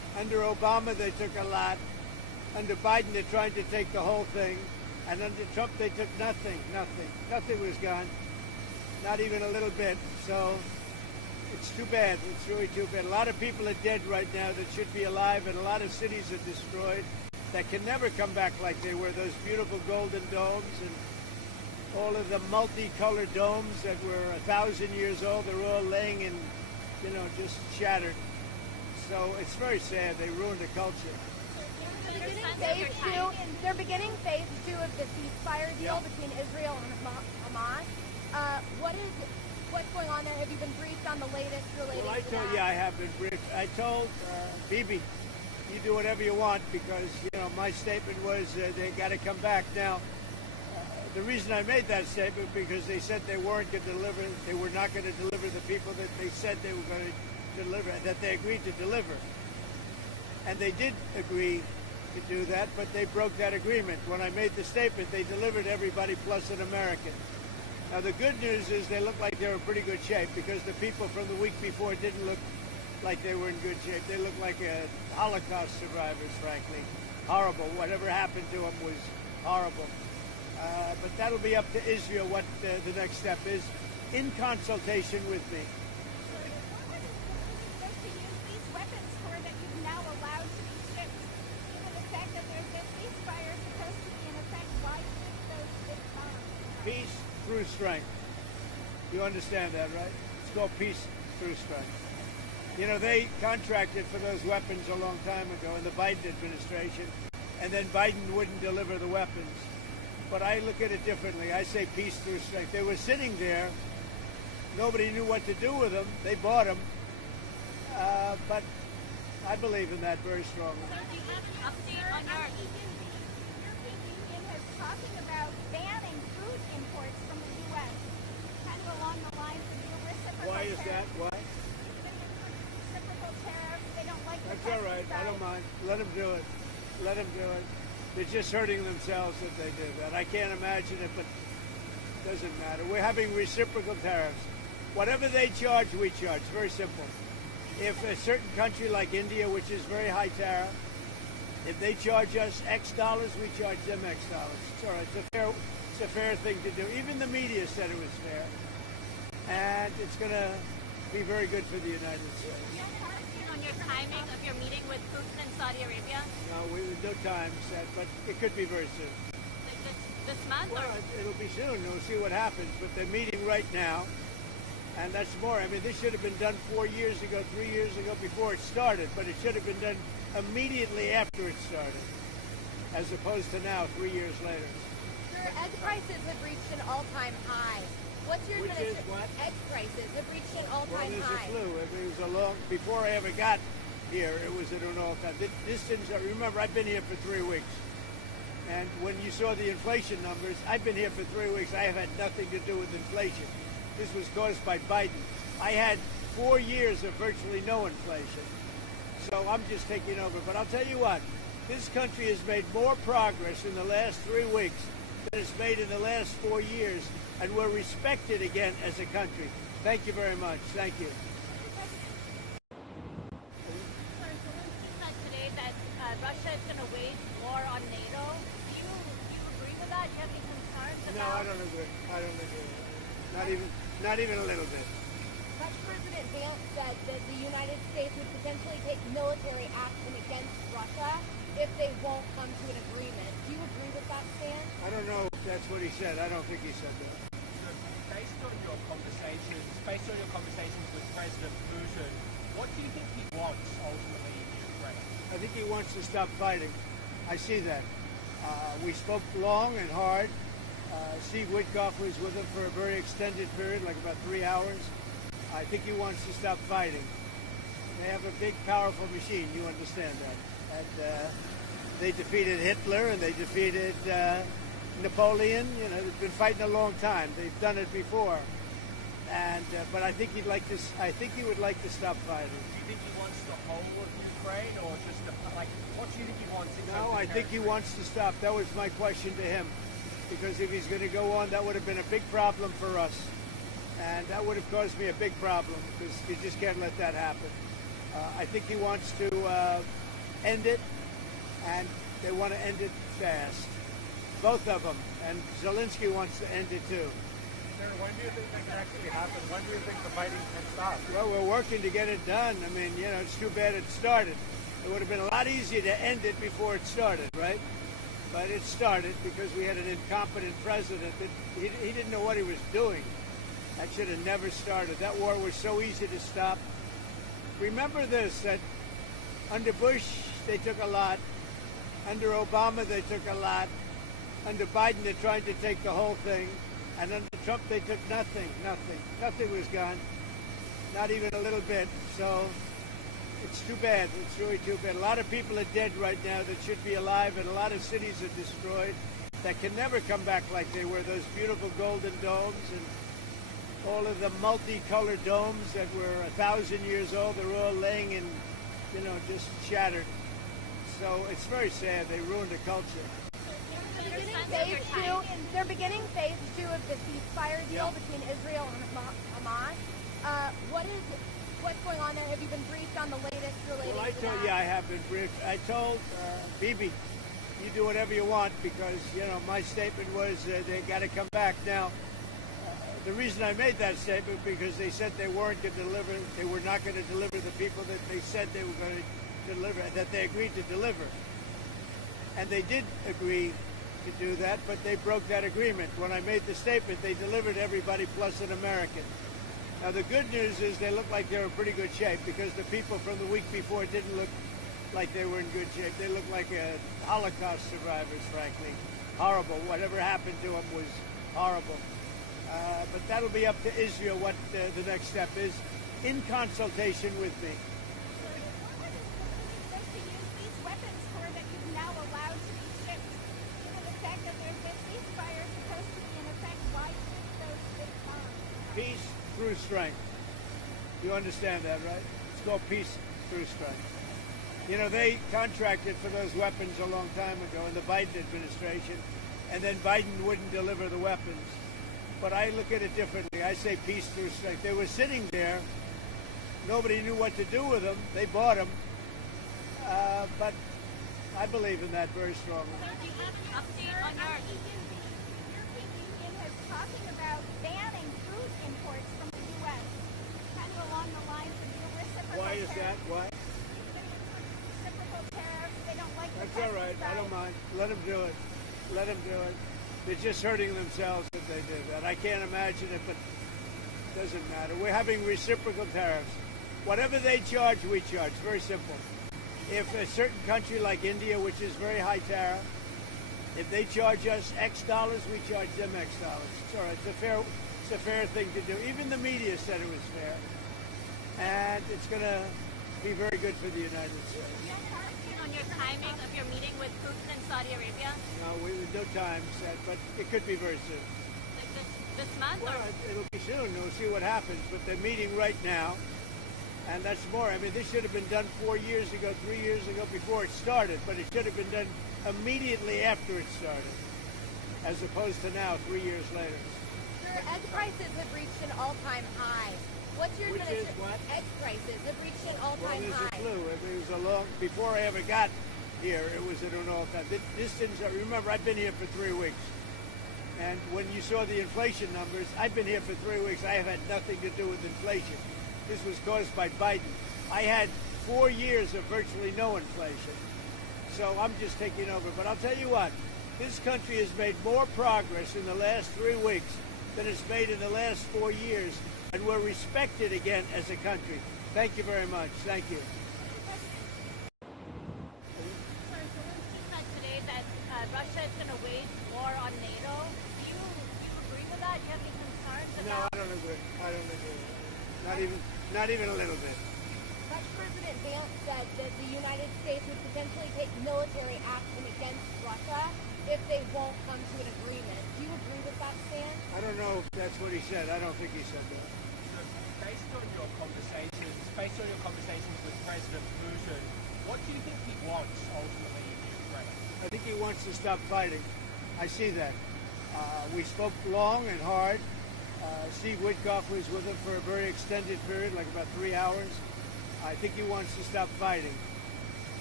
Under Obama, they took a lot. Under Biden, they're trying to take the whole thing. And under Trump, they took nothing. Nothing was gone. Not even a little bit. So it's too bad. It's really too bad. A lot of people are dead right now that should be alive, and a lot of cities are destroyed that can never come back like they were. Those beautiful golden domes and all of the multicolored domes that were 1,000 years old, they're all laying in, just shattered. So it's very sad. They ruined the culture. They're beginning phase 2 of the ceasefire deal between Israel and Hamas. What's going on there? Have you been briefed on the latest related to that? I have been briefed. I told Bibi, you do whatever you want because, my statement was they got to come back. Now, the reason I made that statement because they said they weren't going to deliver, they were not going to deliver the people that they said they were going to deliver, that they agreed to deliver. And they did agree to do that, but they broke that agreement. When I made the statement, they delivered everybody plus an American. Now, the good news is they look like they're in pretty good shape because the people from the week before didn't look like they were in good shape. They looked like Holocaust survivors, frankly. Horrible. Whatever happened to them was horrible. But that'll be up to Israel what the next step is in consultation with me. Peace through strength. You understand that, right? It's called peace through strength. They contracted for those weapons a long time ago in the Biden administration, and then Biden wouldn't deliver the weapons. But I look at it differently. I say peace through strength. They were sitting there. Nobody knew what to do with them. They bought them. But I believe in that very strongly. So do you have an update on your... Union is talking about banning food imports from the U.S. kind of along the lines of your reciprocal Why is that? Why? Reciprocal tariffs. They don't like That's all right. I don't mind. Let them do it. Let them do it. They're just hurting themselves if they do that. I can't imagine it, but it doesn't matter. We're having reciprocal tariffs. Whatever they charge, we charge. Very simple. If a certain country like India, which is very high tariff, if they charge us X dollars, we charge them X dollars. It's all right. It's a fair thing to do. Even the media said it was fair. And it's going to be very good for the United States. On your timing of your meeting with Putin in Saudi Arabia? No, no time set, but it could be very soon. This month? Well, it'll be soon. We'll see what happens. But they're meeting right now, and that's more. I mean, this should have been done 4 years ago, 3 years ago, before it started. But it should have been done immediately after it started, as opposed to now, 3 years later. Sir, egg prices have reached an all-time high. What's your Which is what? Egg prices have reached an all-time Well, high. there's a flu. It was a long. Before I ever got here, it was at an all-time. This didn't. Remember, I've been here for 3 weeks, and when you saw the inflation numbers, I've been here for 3 weeks. I have had nothing to do with inflation. This was caused by Biden. I had 4 years of virtually no inflation, so I'm just taking over. But I'll tell you what, this country has made more progress in the last 3 weeks than it's made in the last 4 years, and we're respected again as a country. Thank you very much. Thank you. Said today that Russia is going to wage war on NATO. Do you agree with that? Do you have any concerns about? No, I don't agree. I don't agree. Not even a little bit. Russian President Vance said that the United States would potentially take military action against Russia if they won't come to an agreement. Do you agree with that stance? I don't know if that's what he said. I don't think he said that. Based on your conversations with President Putin, what do you think he wants ultimately in Ukraine? I think he wants to stop fighting. I see that. We spoke long and hard. Steve Witkoff was with him for a very extended period, like about 3 hours. I think he wants to stop fighting. They have a big, powerful machine. You understand that. And they defeated Hitler and they defeated Napoleon. They've been fighting a long time. They've done it before. And but I think he would like to stop fighting. Do you think he wants the whole of Ukraine, or just what do you think he wants? No, I think he wants to stop. That was my question to him, because if he's going to go on, that would have been a big problem for us, and that would have caused me a big problem because you just can't let that happen. I think he wants to end it, and they want to end it fast. Both of them. And Zelensky wants to end it too. Sir, when do you think that can actually happen? When do you think the fighting can stop? Well, we're working to get it done. I mean, it's too bad it started. It would have been a lot easier to end it before it started, right? But it started because we had an incompetent president that he didn't know what he was doing. That should have never started. That war was so easy to stop. Remember this, that under Bush, they took a lot. Under Obama, they took a lot. Under Biden, they're trying to take the whole thing. And under Trump, they took nothing. Nothing was gone. Not even a little bit. So it's too bad. It's really too bad. A lot of people are dead right now that should be alive, and a lot of cities are destroyed that can never come back like they were. Those beautiful golden domes and all of the multicolored domes that were 1,000 years old, they're all laying in, just shattered. So it's very sad. They ruined the culture. They're beginning phase 2 of the ceasefire deal between Israel and Hamas. What's going on there? Have you been briefed on the latest related Well, I to told that? you I have been briefed. I told Bibi, you do whatever you want because, my statement was they got to come back. Now, the reason I made that statement because they said they weren't going to deliver, they were not going to deliver the people that they said they were going to deliver, that they agreed to deliver. And they did agree to do that, but they broke that agreement. When I made the statement, they delivered everybody plus an American. Now, the good news is they look like they're in pretty good shape because the people from the week before didn't look like they were in good shape. They looked like Holocaust survivors, frankly. Horrible. Whatever happened to them was horrible. But that'll be up to Israel what the next step is in consultation with me. Peace through strength. You understand that, right? It's called peace through strength. They contracted for those weapons a long time ago in the Biden administration, and then Biden wouldn't deliver the weapons. But I look at it differently. I say peace through strength. They were sitting there. Nobody knew what to do with them. They bought them. But I believe in that very strongly. Do you have an update on your... European Union is talking about banning food imports from the U.S. Kind of along the lines of reciprocal Why is tariffs. that? Why? Reciprocal tariffs. They don't like That's all right. I don't mind. Let them do it. Let them do it. They're just hurting themselves if they do that. I can't imagine it, but it doesn't matter. We're having reciprocal tariffs. Whatever they charge, we charge. Very simple. If a certain country like India, which is very high tariff, if they charge us X dollars, we charge them X dollars. It's all right. It's a fair thing to do. Even the media said it was fair. And it's going to be very good for the United States. On your timing of your meeting with Putin in Saudi Arabia? No, no time set, but it could be very soon. Like this month? Well, Or? it'll be soon. We'll see what happens. But they're meeting right now, and that's more. I mean, this should have been done 4 years ago, 3 years ago, before it started. But it should have been done immediately after it started, as opposed to now, 3 years later. Sir, egg prices have reached an all-time high. What's your Which is what? Egg prices have reached an Well, all-time there's high. a clue. It was a long. Before I ever got here, it was at an all-time. This didn't. Remember, I've been here for 3 weeks. And when you saw the inflation numbers, I've been here for 3 weeks. I have had nothing to do with inflation. This was caused by Biden. I had 4 years of virtually no inflation. So I'm just taking over. But I'll tell you what, this country has made more progress in the last 3 weeks than it's made in the last 4 years. And we're respected again as a country. Thank you very much. Thank you. Zelensky said today that Russia is going to wage war on NATO. Do you agree with that? Do you have any concerns No, about? I don't agree. I don't agree. Not even a little bit. Russian President Vladimir said that the United States would potentially take military action against Russia if they won't come to an agreement. Do you agree with that stance? I don't know if that's what he said. I don't think he said that. Based on your conversations with President Putin, what do you think he wants ultimately in Ukraine? I think he wants to stop fighting. I see that. We spoke long and hard. Steve Witkoff was with him for a very extended period, like about 3 hours. I think he wants to stop fighting.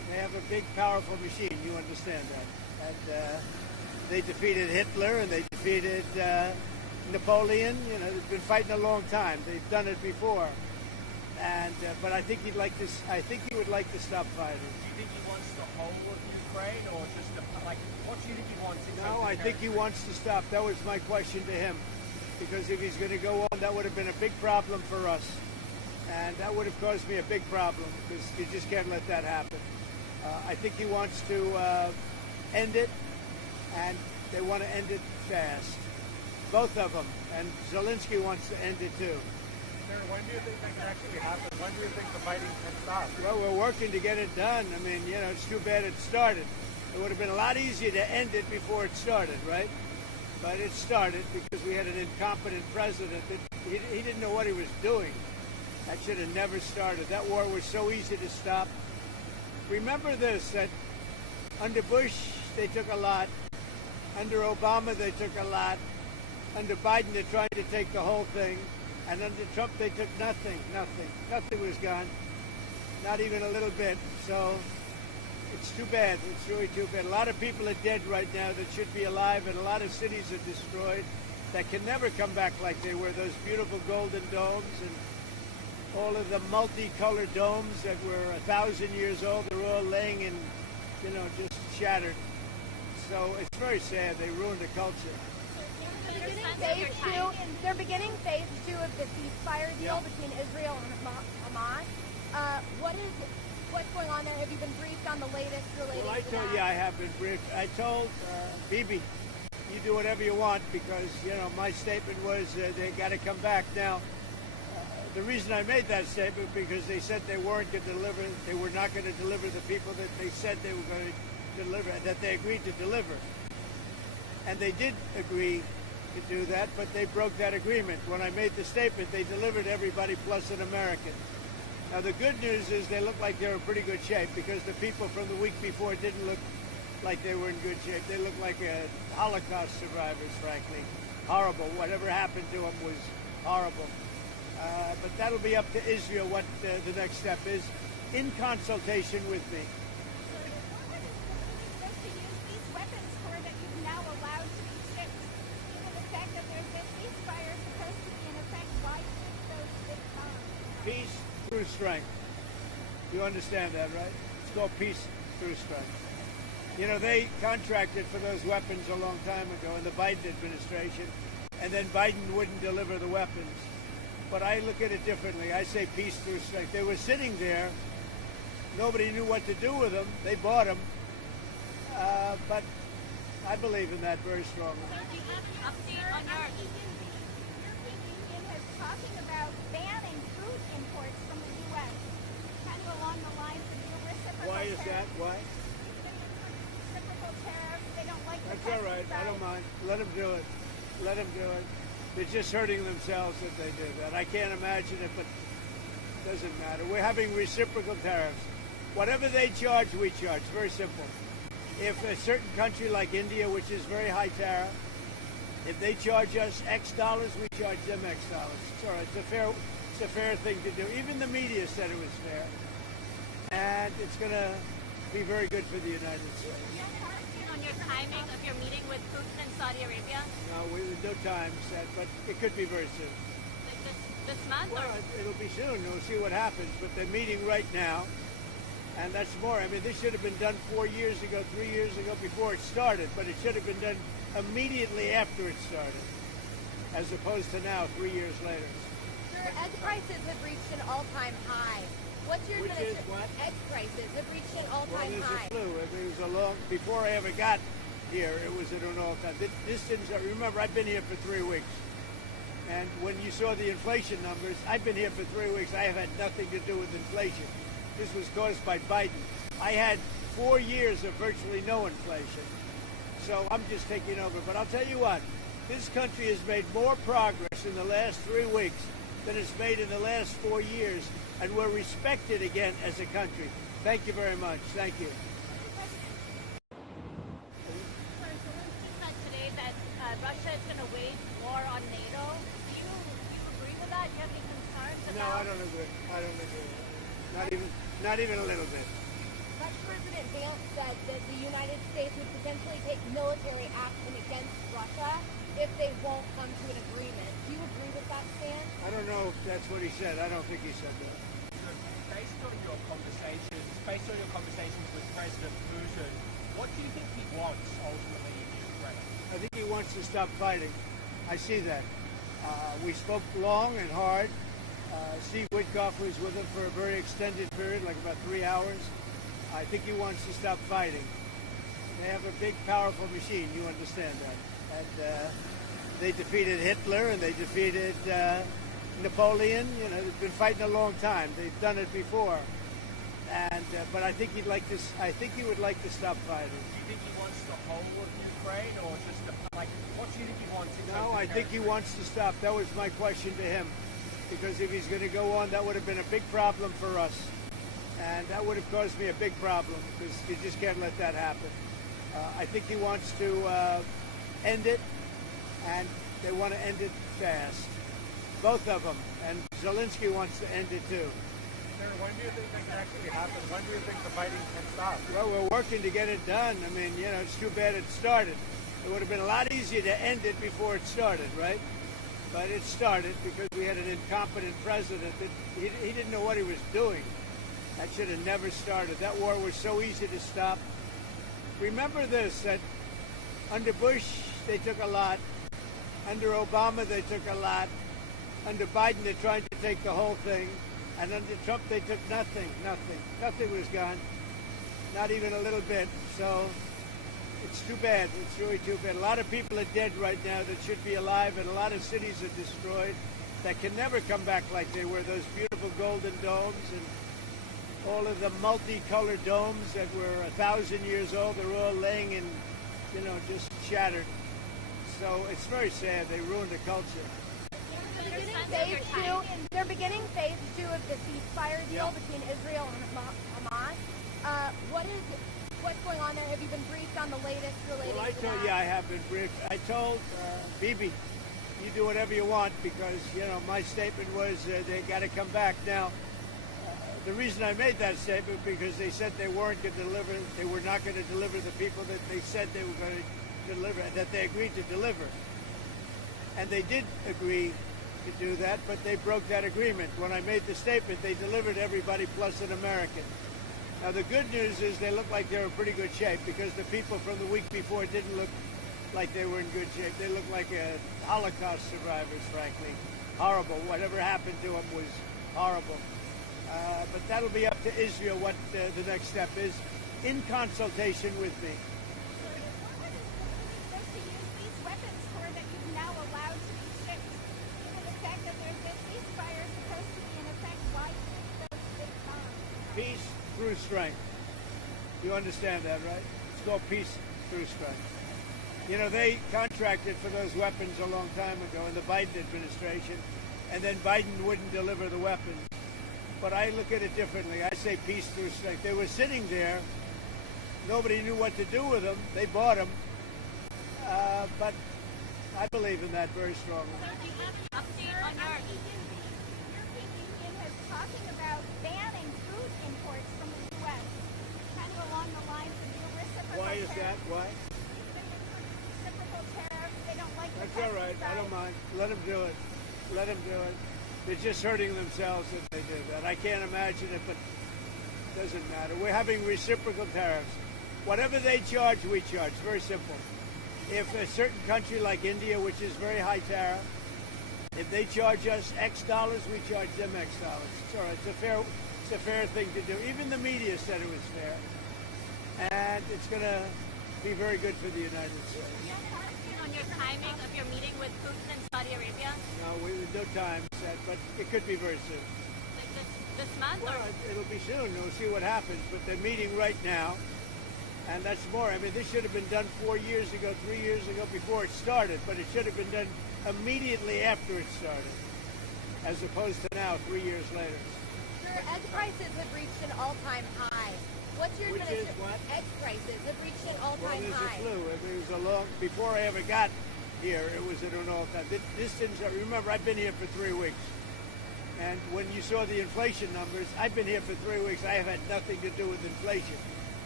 They have a big, powerful machine. You understand that? And they defeated Hitler and they defeated Napoleon. You know, they've been fighting a long time. They've done it before. And but I think he'd like to. I think he would like to stop fighting. Do you think he wants the whole of Ukraine, or just like what do you think he wants? No, I think he wants to stop. That was my question to him, because if he's going to go on, that would have been a big problem for us, and that would have caused me a big problem because you just can't let that happen. I think he wants to end it, and they want to end it fast, both of them, and Zelensky wants to end it too. Sir, when do you think that can actually happen? When do you think the fighting can stop? Well, we're working to get it done. I mean, you know, it's too bad it started. It would have been a lot easier to end it before it started, right? But it started because we had an incompetent president that he didn't know what he was doing. That should have never started. That war was so easy to stop. Remember this, that under Bush, they took a lot. Under Obama, they took a lot. Under Biden, they're trying to take the whole thing. And under Trump, they took nothing. Nothing was gone. Not even a little bit. So it's too bad. It's really too bad. A lot of people are dead right now that should be alive, and a lot of cities are destroyed that can never come back like they were. Those beautiful golden domes and all of the multicolored domes that were 1,000 years old, they're all laying in, you know, just shattered. So it's very sad. They ruined the culture. They're beginning phase 2 of the ceasefire deal between Israel and Hamas. What's going on there? Have you been briefed on the latest related Well, I to told that? you I have been briefed. I told Bibi, you do whatever you want because, you know, my statement was they got to come back. Now, the reason I made that statement because they said they weren't going to deliver, they were not going to deliver the people that they said they were going to deliver, that they agreed to deliver. And they did agree to do that, but they broke that agreement. When I made the statement, they delivered everybody plus an American. Now, the good news is they look like they're in pretty good shape because the people from the week before didn't look like they were in good shape. They looked like Holocaust survivors, frankly. Horrible. Whatever happened to them was horrible. But that'll be up to Israel what the next step is in consultation with me. Peace through strength. You understand that, right? It's called peace through strength. You know, they contracted for those weapons a long time ago in the Biden administration, and then Biden wouldn't deliver the weapons. But I look at it differently. I say peace through strength. They were sitting there. Nobody knew what to do with them. They bought them. But I believe in that very strongly. Update on your... Union is talking about banning food imports from the U.S. kind of along the lines of your reciprocal Why is that? tariffs. Why? Reciprocal tariffs. They don't like the That's all right. I don't mind. Let them do it. Let them do it. They're just hurting themselves if they do that. I can't imagine it, but it doesn't matter. We're having reciprocal tariffs. Whatever they charge, we charge. Very simple. If a certain country like India, which is very high tariff, if they charge us X dollars, we charge them X dollars. It's all right. It's a fair thing to do. Even the media said it was fair. And it's going to be very good for the United States. On your timing of your meeting with Putin in Saudi Arabia? No, there's no time set, but it could be very soon. This month? Well, Or? it'll be soon. We'll see what happens. But they're meeting right now. And that's more. I mean, this should have been done 4 years ago, 3 years ago, before it started. But it should have been done immediately after it started, as opposed to now, 3 years later. Sir, egg prices have reached an all-time high. What's your Which is what? Egg prices have reached an Well, all-time there's high. a clue. I mean, it was a long, before I ever got here, it was at an all-time. This didn't start. Remember, I've been here for 3 weeks. And when you saw the inflation numbers, I've been here for 3 weeks. I have had nothing to do with inflation. This was caused by Biden. I had 4 years of virtually no inflation. So I'm just taking over. But I'll tell you what, this country has made more progress in the last 3 weeks than it's made in the last 4 years. And we're respected again as a country. Thank you very much. Thank you. Zelensky said today that Russia is going to wage war on NATO. Do you agree with that? Do you have any concerns about? No, I don't agree. I don't agree. Not even a little bit. President Vance said that the United States would potentially take military action against Russia if they won't come to an agreement. Do you agree with that stance? I don't know if that's what he said. I don't think he said that. Based on your conversations with President Putin, what do you think he wants ultimately in Ukraine? I think he wants to stop fighting. I see that. We spoke long and hard. Steve Witkoff was with him for a very extended period, like about 3 hours. I think he wants to stop fighting. They have a big, powerful machine. You understand that. And they defeated Hitler and they defeated Napoleon. You know, they've been fighting a long time. They've done it before. And but I think he'd like to. I think he would like to stop fighting. Do you think he wants the whole of Ukraine, or just what do you think he wants? No, I think he wants to stop. That was my question to him, because if he's going to go on, that would have been a big problem for us, and that would have caused me a big problem because you just can't let that happen. I think he wants to end it, and they want to end it fast, both of them, and Zelensky wants to end it too. Sir, when do you think this can actually happen? When do you think the fighting can stop? Well, we're working to get it done. I mean, you know, it's too bad it started. It would have been a lot easier to end it before it started, right? But it started because we had an incompetent president that he didn't know what he was doing. That should have never started. That war was so easy to stop. Remember this, that under Bush, they took a lot. Under Obama, they took a lot. Under Biden, they're trying to take the whole thing. And under Trump, they took nothing. Nothing was gone. Not even a little bit. So it's too bad. It's really too bad. A lot of people are dead right now that should be alive, and a lot of cities are destroyed that can never come back like they were. Those beautiful golden domes and all of the multicolored domes that were 1,000 years old, they're all laying in, you know, just shattered. So it's very sad. They ruined the culture. They're beginning phase 2 of the ceasefire deal between Israel and Hamas. What's going on there? Have you been briefed on the latest related Well, I to told that? you I have been briefed. I told Bibi, you do whatever you want because, you know, my statement was they got to come back. Now, the reason I made that statement because they said they weren't going to deliver, they were not going to deliver the people that they said they were going to deliver, that they agreed to deliver. And they did agree to do that, but they broke that agreement. When I made the statement, they delivered everybody plus an American. Now, the good news is they look like they're in pretty good shape because the people from the week before didn't look like they were in good shape. They looked like Holocaust survivors, frankly. Horrible. Whatever happened to them was horrible. But that'll be up to Israel what the next step is in consultation with me. Peace through strength. You understand that, right? It's called peace through strength. You know, they contracted for those weapons a long time ago in the Biden administration, and then Biden wouldn't deliver the weapons. But I look at it differently. I say peace through strength. They were sitting there. Nobody knew what to do with them. They bought them. But I believe in that very strongly. Update on your European Union is talking about banning food imports from the U.S. Kind of along the lines of your reciprocal Why is that? tariffs. Why? Reciprocal tariffs. They don't like That's the all right. I don't mind. Let them do it. Let them do it. They're just hurting themselves if they do that. I can't imagine it, but it doesn't matter. We're having reciprocal tariffs. Whatever they charge, we charge. Very simple. If a certain country like India, which is very high tariff, if they charge us X dollars, we charge them X dollars. It's all right. It's a fair thing to do. Even the media said it was fair. And it's going to be very good for the United States. on your timing of your meeting with Putin in Saudi Arabia? No, no time set, but it could be very soon. Like this month? Well, Or? it'll be soon. We'll see what happens. But they're meeting right now, and that's more. I mean, this should have been done 4 years ago, 3 years ago, before it started. But it should have been done immediately after it started, as opposed to now, 3 years later. Sir, egg prices have reached an all-time high. What's your Which is what? Egg prices have reached an Well, all-time there's high. a flu. I mean, it was a long. Before I ever got here, it was at an all-time. This didn't. Remember, I've been here for 3 weeks, and when you saw the inflation numbers, I've been here for 3 weeks. I have had nothing to do with inflation.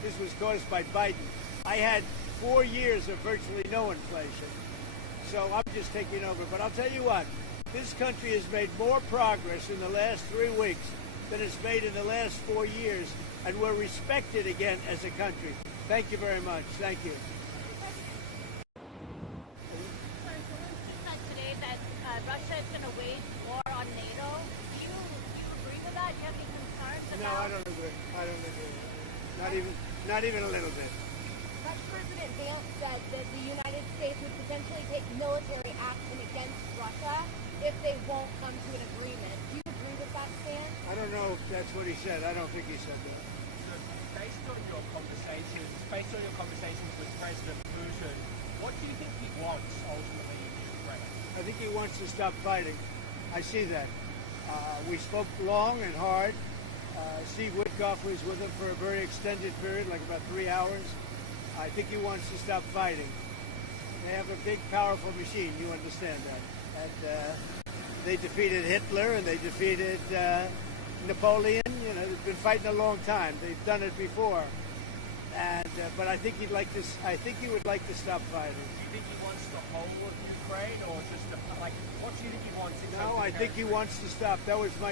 This was caused by Biden. I had 4 years of virtually no inflation. So I'm just taking over. But I'll tell you what, this country has made more progress in the last 3 weeks than it's made in the last 4 years, and we're respected again as a country. Thank you very much. Thank you. Zelensky said today that Russia is going to wage war on NATO. Do you agree with that? Do you have any concerns about? No, I don't agree. I don't agree. Not even a little bit. Russian President Vance said that the United States would potentially take military action against Russia if they won't come to an agreement. Do you agree with that stance? I don't know if that's what he said. I don't think he said that. So based on your conversations with President Putin, what do you think he wants ultimately in Ukraine? I think he wants to stop fighting. I see that. We spoke long and hard. Steve Witkoff was with him for a very extended period, like about 3 hours. I think he wants to stop fighting. They have a big, powerful machine. You understand that. And they defeated Hitler and they defeated Napoleon. You know, they've been fighting a long time. They've done it before. And but I think he would like to stop fighting. Do you think he wants the whole of Ukraine, or just what do you think he wants? No, I think he wants to stop. That was my